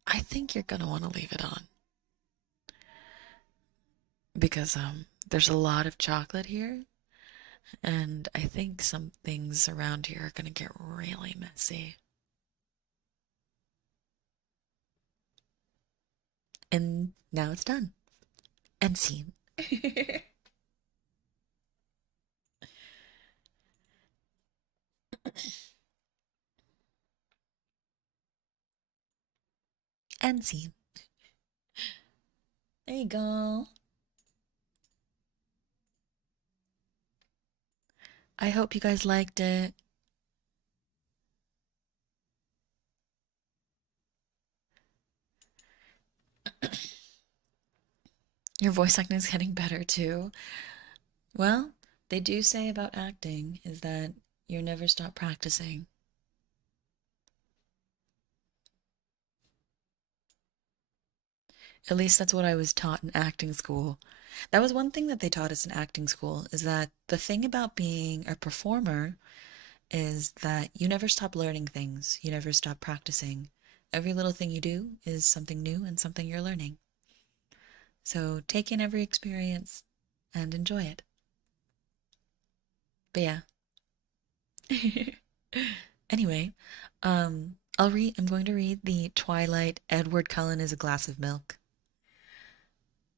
I think you're gonna want to leave it on. Because, there's a lot of chocolate here, and I think some things around here are gonna get really messy. And now it's done. End scene. End scene. There you go. I hope you guys liked it. Your voice acting is getting better too. Well, they do say about acting is that you never stop practicing. At least that's what I was taught in acting school. That was one thing that they taught us in acting school, is that the thing about being a performer is that you never stop learning things. You never stop practicing. Every little thing you do is something new and something you're learning. So take in every experience and enjoy it. But yeah. Anyway, I'm going to read the Twilight Edward Cullen is a Glass of Milk.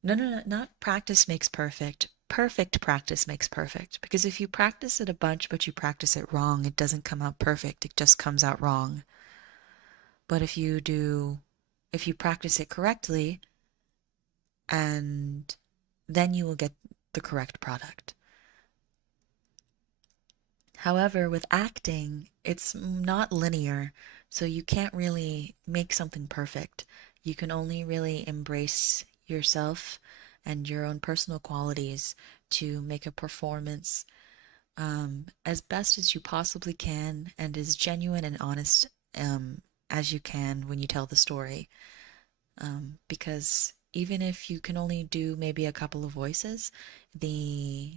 No, no, no, not practice makes perfect. Perfect practice makes perfect. Because if you practice it a bunch but you practice it wrong, it doesn't come out perfect. It just comes out wrong. But if you practice it correctly, and then you will get the correct product. However, with acting, it's not linear, so you can't really make something perfect. You can only really embrace yourself and your own personal qualities to make a performance as best as you possibly can and as genuine and honest as you can when you tell the story. Because even if you can only do maybe a couple of voices, the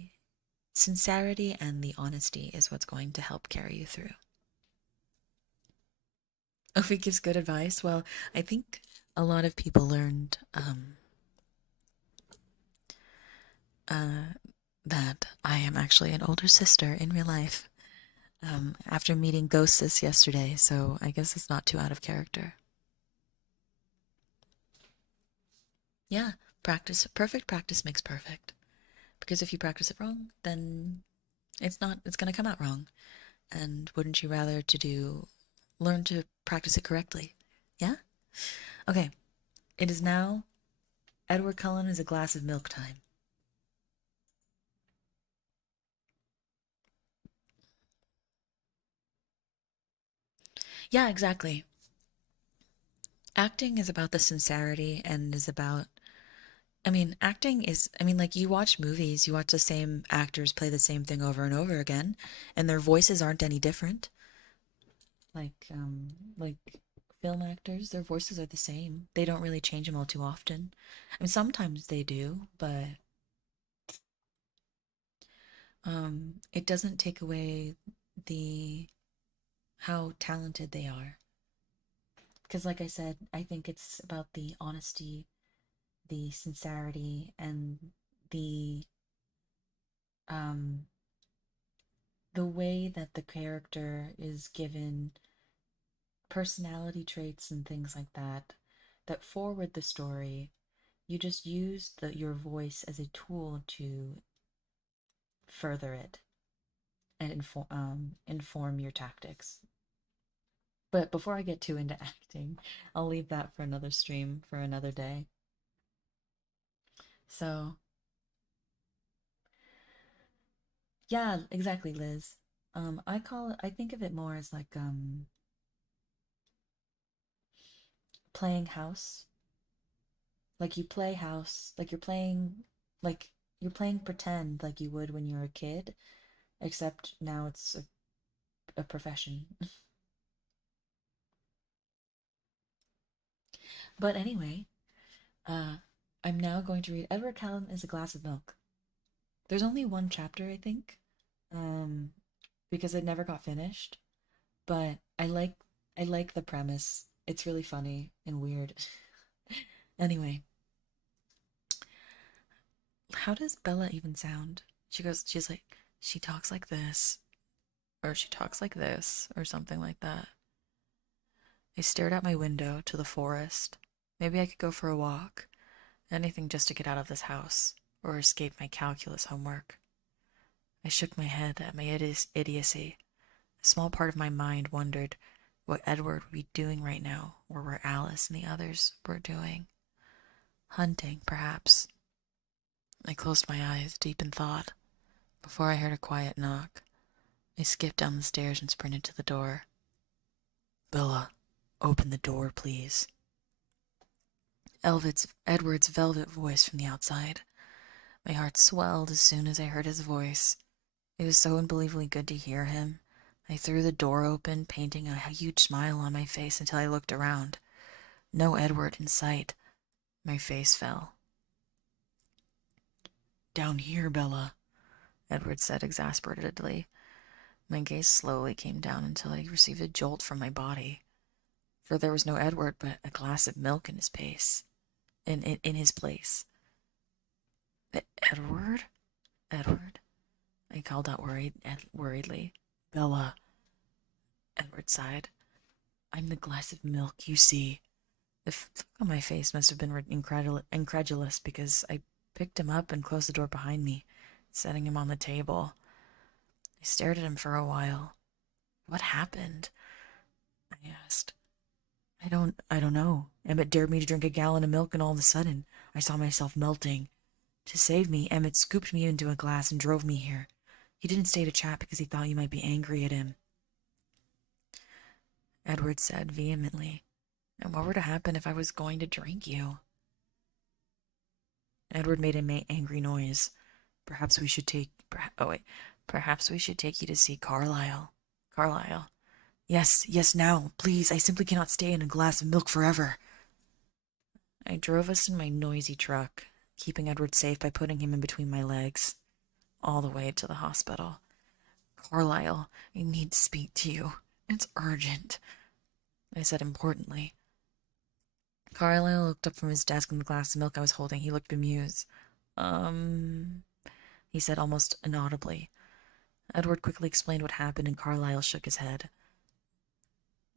sincerity and the honesty is what's going to help carry you through. Ophi gives good advice. Well, I think a lot of people learned that I am actually an older sister in real life after meeting Ghostess yesterday, so I guess it's not too out of character. Yeah, perfect practice makes perfect. Because if you practice it wrong, then it's gonna come out wrong. And wouldn't you rather learn to practice it correctly? Yeah? Okay. It is now Edward Cullen is a glass of milk time. Yeah, exactly. Acting is about the sincerity and is about, like you watch movies, you watch the same actors play the same thing over and over again, and their voices aren't any different. Like film actors, their voices are the same. They don't really change them all too often. I mean, sometimes they do, but it doesn't take away how talented they are. Because like I said, I think it's about the honesty, the sincerity, and the um the way that the character is given personality traits and things like that forward the story. You just use your voice as a tool to further it and inform your tactics. But before I get too into acting, I'll leave that for another stream for another day. So, yeah, exactly, Liz. I think of it more as like playing house. Like you play house, like you're playing pretend like you would when you were a kid, except now it's a profession. But anyway, I'm now going to read Edward Cullen is a Glass of Milk. There's only one chapter, I think, um, because it never got finished. But I like the premise. It's really funny and weird. Anyway, how does Bella even sound? She's like, she talks like this, or she talks like this, or something like that. I stared out my window to the forest. Maybe I could go for a walk. Anything just to get out of this house, or escape my calculus homework. I shook my head at my idiocy. A small part of my mind wondered what Edward would be doing right now, or where Alice and the others were doing. Hunting, perhaps. I closed my eyes, deep in thought, before I heard a quiet knock. I skipped down the stairs and sprinted to the door. Bella, open the door, please. Edward's velvet voice from the outside. My heart swelled as soon as I heard his voice. It was so unbelievably good to hear him. I threw the door open, painting a huge smile on my face until I looked around. No Edward in sight. My face fell. Down here, Bella, Edward said exasperatedly. My gaze slowly came down until I received a jolt from my body. For there was no Edward, but a glass of milk in his place. In his place. Edward? Edward? I called out worriedly. Bella. Edward sighed. I'm the glass of milk you see. The look on my face must have been incredulous because I picked him up and closed the door behind me, setting him on the table. I stared at him for a while. What happened? I asked. I don't know. Emmett dared me to drink a gallon of milk and all of a sudden, I saw myself melting. To save me, Emmett scooped me into a glass and drove me here. He didn't stay to chat because he thought you might be angry at him. Edward said vehemently. And what were to happen if I was going to drink you? Edward made an angry noise. Perhaps we should take you to see Carlisle. Carlisle. Yes, now, please. I simply cannot stay in a glass of milk forever. I drove us in my noisy truck, keeping Edward safe by putting him in between my legs, all the way to the hospital. Carlisle, I need to speak to you. It's urgent, I said importantly. Carlisle looked up from his desk and the glass of milk I was holding. He looked bemused. He said almost inaudibly. Edward quickly explained what happened and Carlisle shook his head.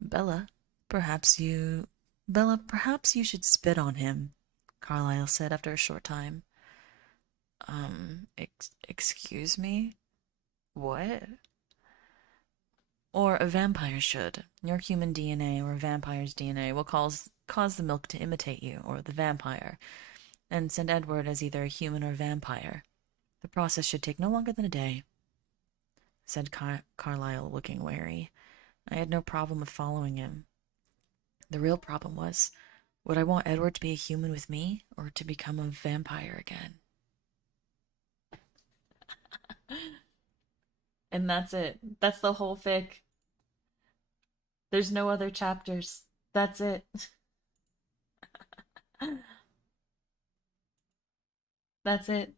Bella, perhaps you should spit on him, Carlisle said after a short time. Excuse me? What? Or a vampire should. Your human DNA or a vampire's DNA will cause the milk to imitate you, or the vampire, and send Edward as either a human or vampire. The process should take no longer than a day, said Carlisle, looking wary. I had no problem with following him. The real problem was, would I want Edward to be a human with me, or to become a vampire again? And that's it. That's the whole fic. There's no other chapters. That's it. That's it.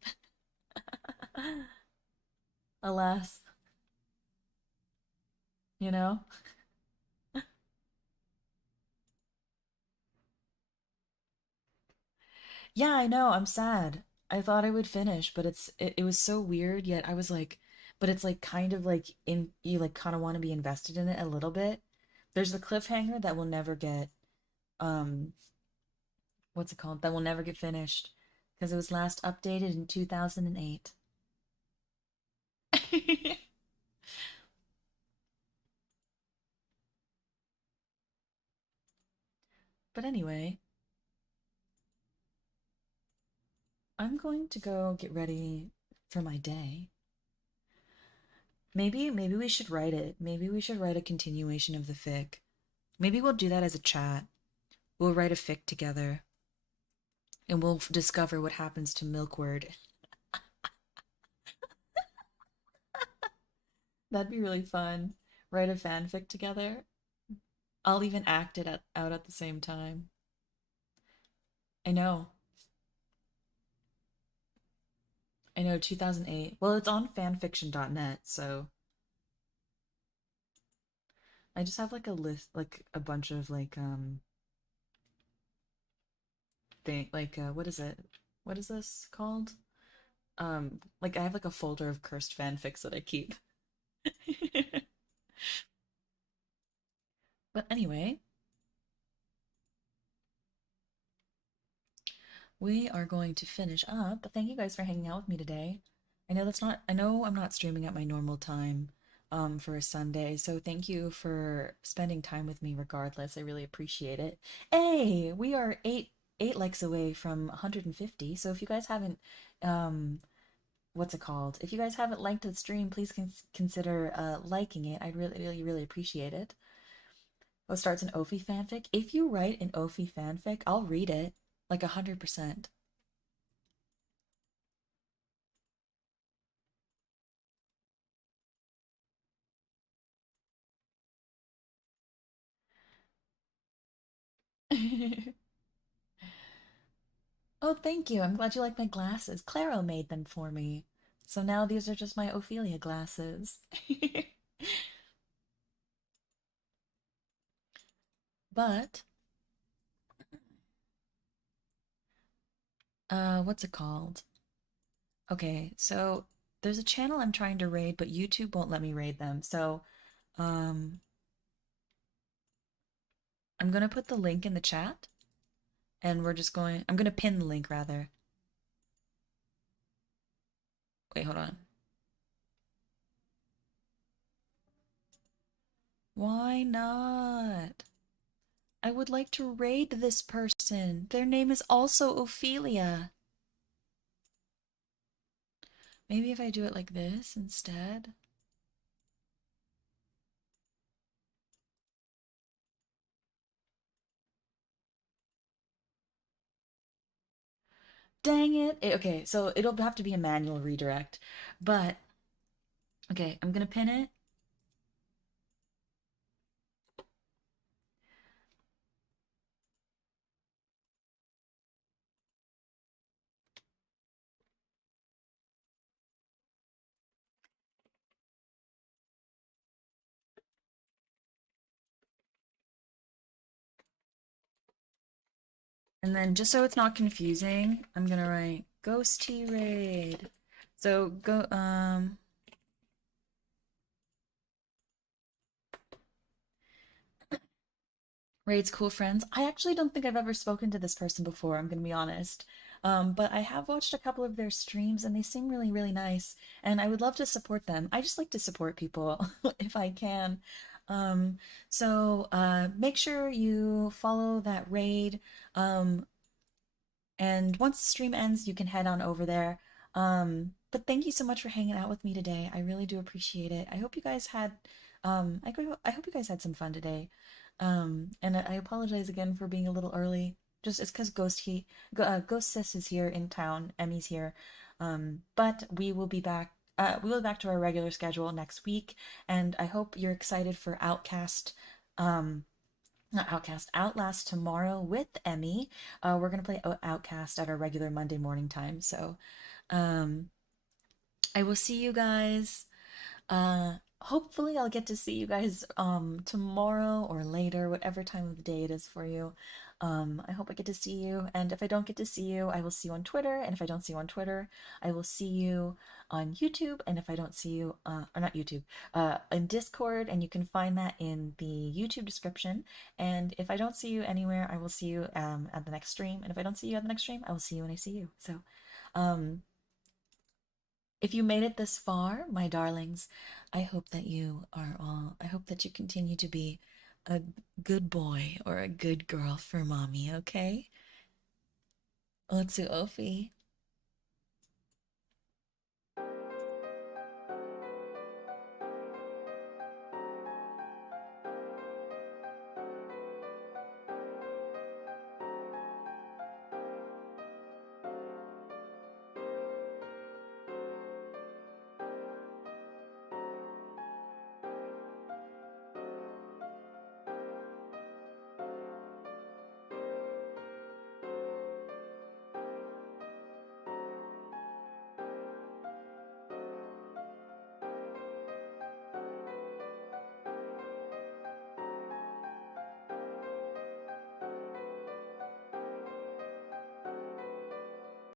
Alas, you know? Yeah, I know. I'm sad. I thought I would finish, but it was so weird, yet I was like, but it's like kind of like in you like kind of want to be invested in it a little bit. There's the cliffhanger that will never get um what's it called? That will never get finished because it was last updated in 2008. But anyway, I'm going to go get ready for my day. Maybe we should write it. Maybe we should write a continuation of the fic. Maybe we'll do that as a chat. We'll write a fic together and we'll discover what happens to Milkward. That'd be really fun. Write a fanfic together. I'll even act it out at the same time. I know. I know, 2008. Well, it's on fanfiction.net, so I just have like a list, like a bunch of like thing like what is it? What is this called? Like I have like a folder of cursed fanfics that I keep. But anyway, we are going to finish up. Thank you guys for hanging out with me today. I know I'm not streaming at my normal time for a Sunday, so thank you for spending time with me regardless. I really appreciate it. Hey, we are eight likes away from 150. So if you guys haven't what's it called? If you guys haven't liked the stream, please consider liking it. I'd really appreciate it. Oh, starts an Ophi fanfic. If you write an Ophi fanfic, I'll read it like 100%. Oh, thank you. I'm glad you like my glasses. Claro made them for me. So now these are just my Ophelia glasses. But, what's it called? Okay, so there's a channel I'm trying to raid, but YouTube won't let me raid them. So, um, I'm gonna put the link in the chat, and I'm gonna pin the link rather. Wait, hold on. Why not? I would like to raid this person. Their name is also Ophelia. Maybe if I do it like this instead. Dang it. Okay, so it'll have to be a manual redirect. But, okay, I'm gonna pin it. And then just so it's not confusing, I'm gonna write Ghosty Raid. So go Raid's cool friends. I actually don't think I've ever spoken to this person before, I'm gonna be honest. But I have watched a couple of their streams and they seem really nice. And I would love to support them. I just like to support people if I can. Make sure you follow that raid. And once the stream ends, you can head on over there. But thank you so much for hanging out with me today. I really do appreciate it. I hope you guys had I hope you guys had some fun today. And I apologize again for being a little early. Just it's because Ghost Sis is here in town. Emmy's here. But we will be back. We will be back to our regular schedule next week, and I hope you're excited for not Outcast, Outlast tomorrow with Emmy. We're gonna play Outcast at our regular Monday morning time. So, I will see you guys Hopefully I'll get to see you guys tomorrow or later, whatever time of the day it is for you. I hope I get to see you, and if I don't get to see you, I will see you on Twitter, and if I don't see you on Twitter, I will see you on YouTube, and if I don't see you, or not YouTube, in Discord, and you can find that in the YouTube description. And if I don't see you anywhere, I will see you at the next stream, and if I don't see you at the next stream, I will see you when I see you. So, um, if you made it this far, my darlings, I hope that I hope that you continue to be a good boy or a good girl for mommy, okay? Otsu Ofi.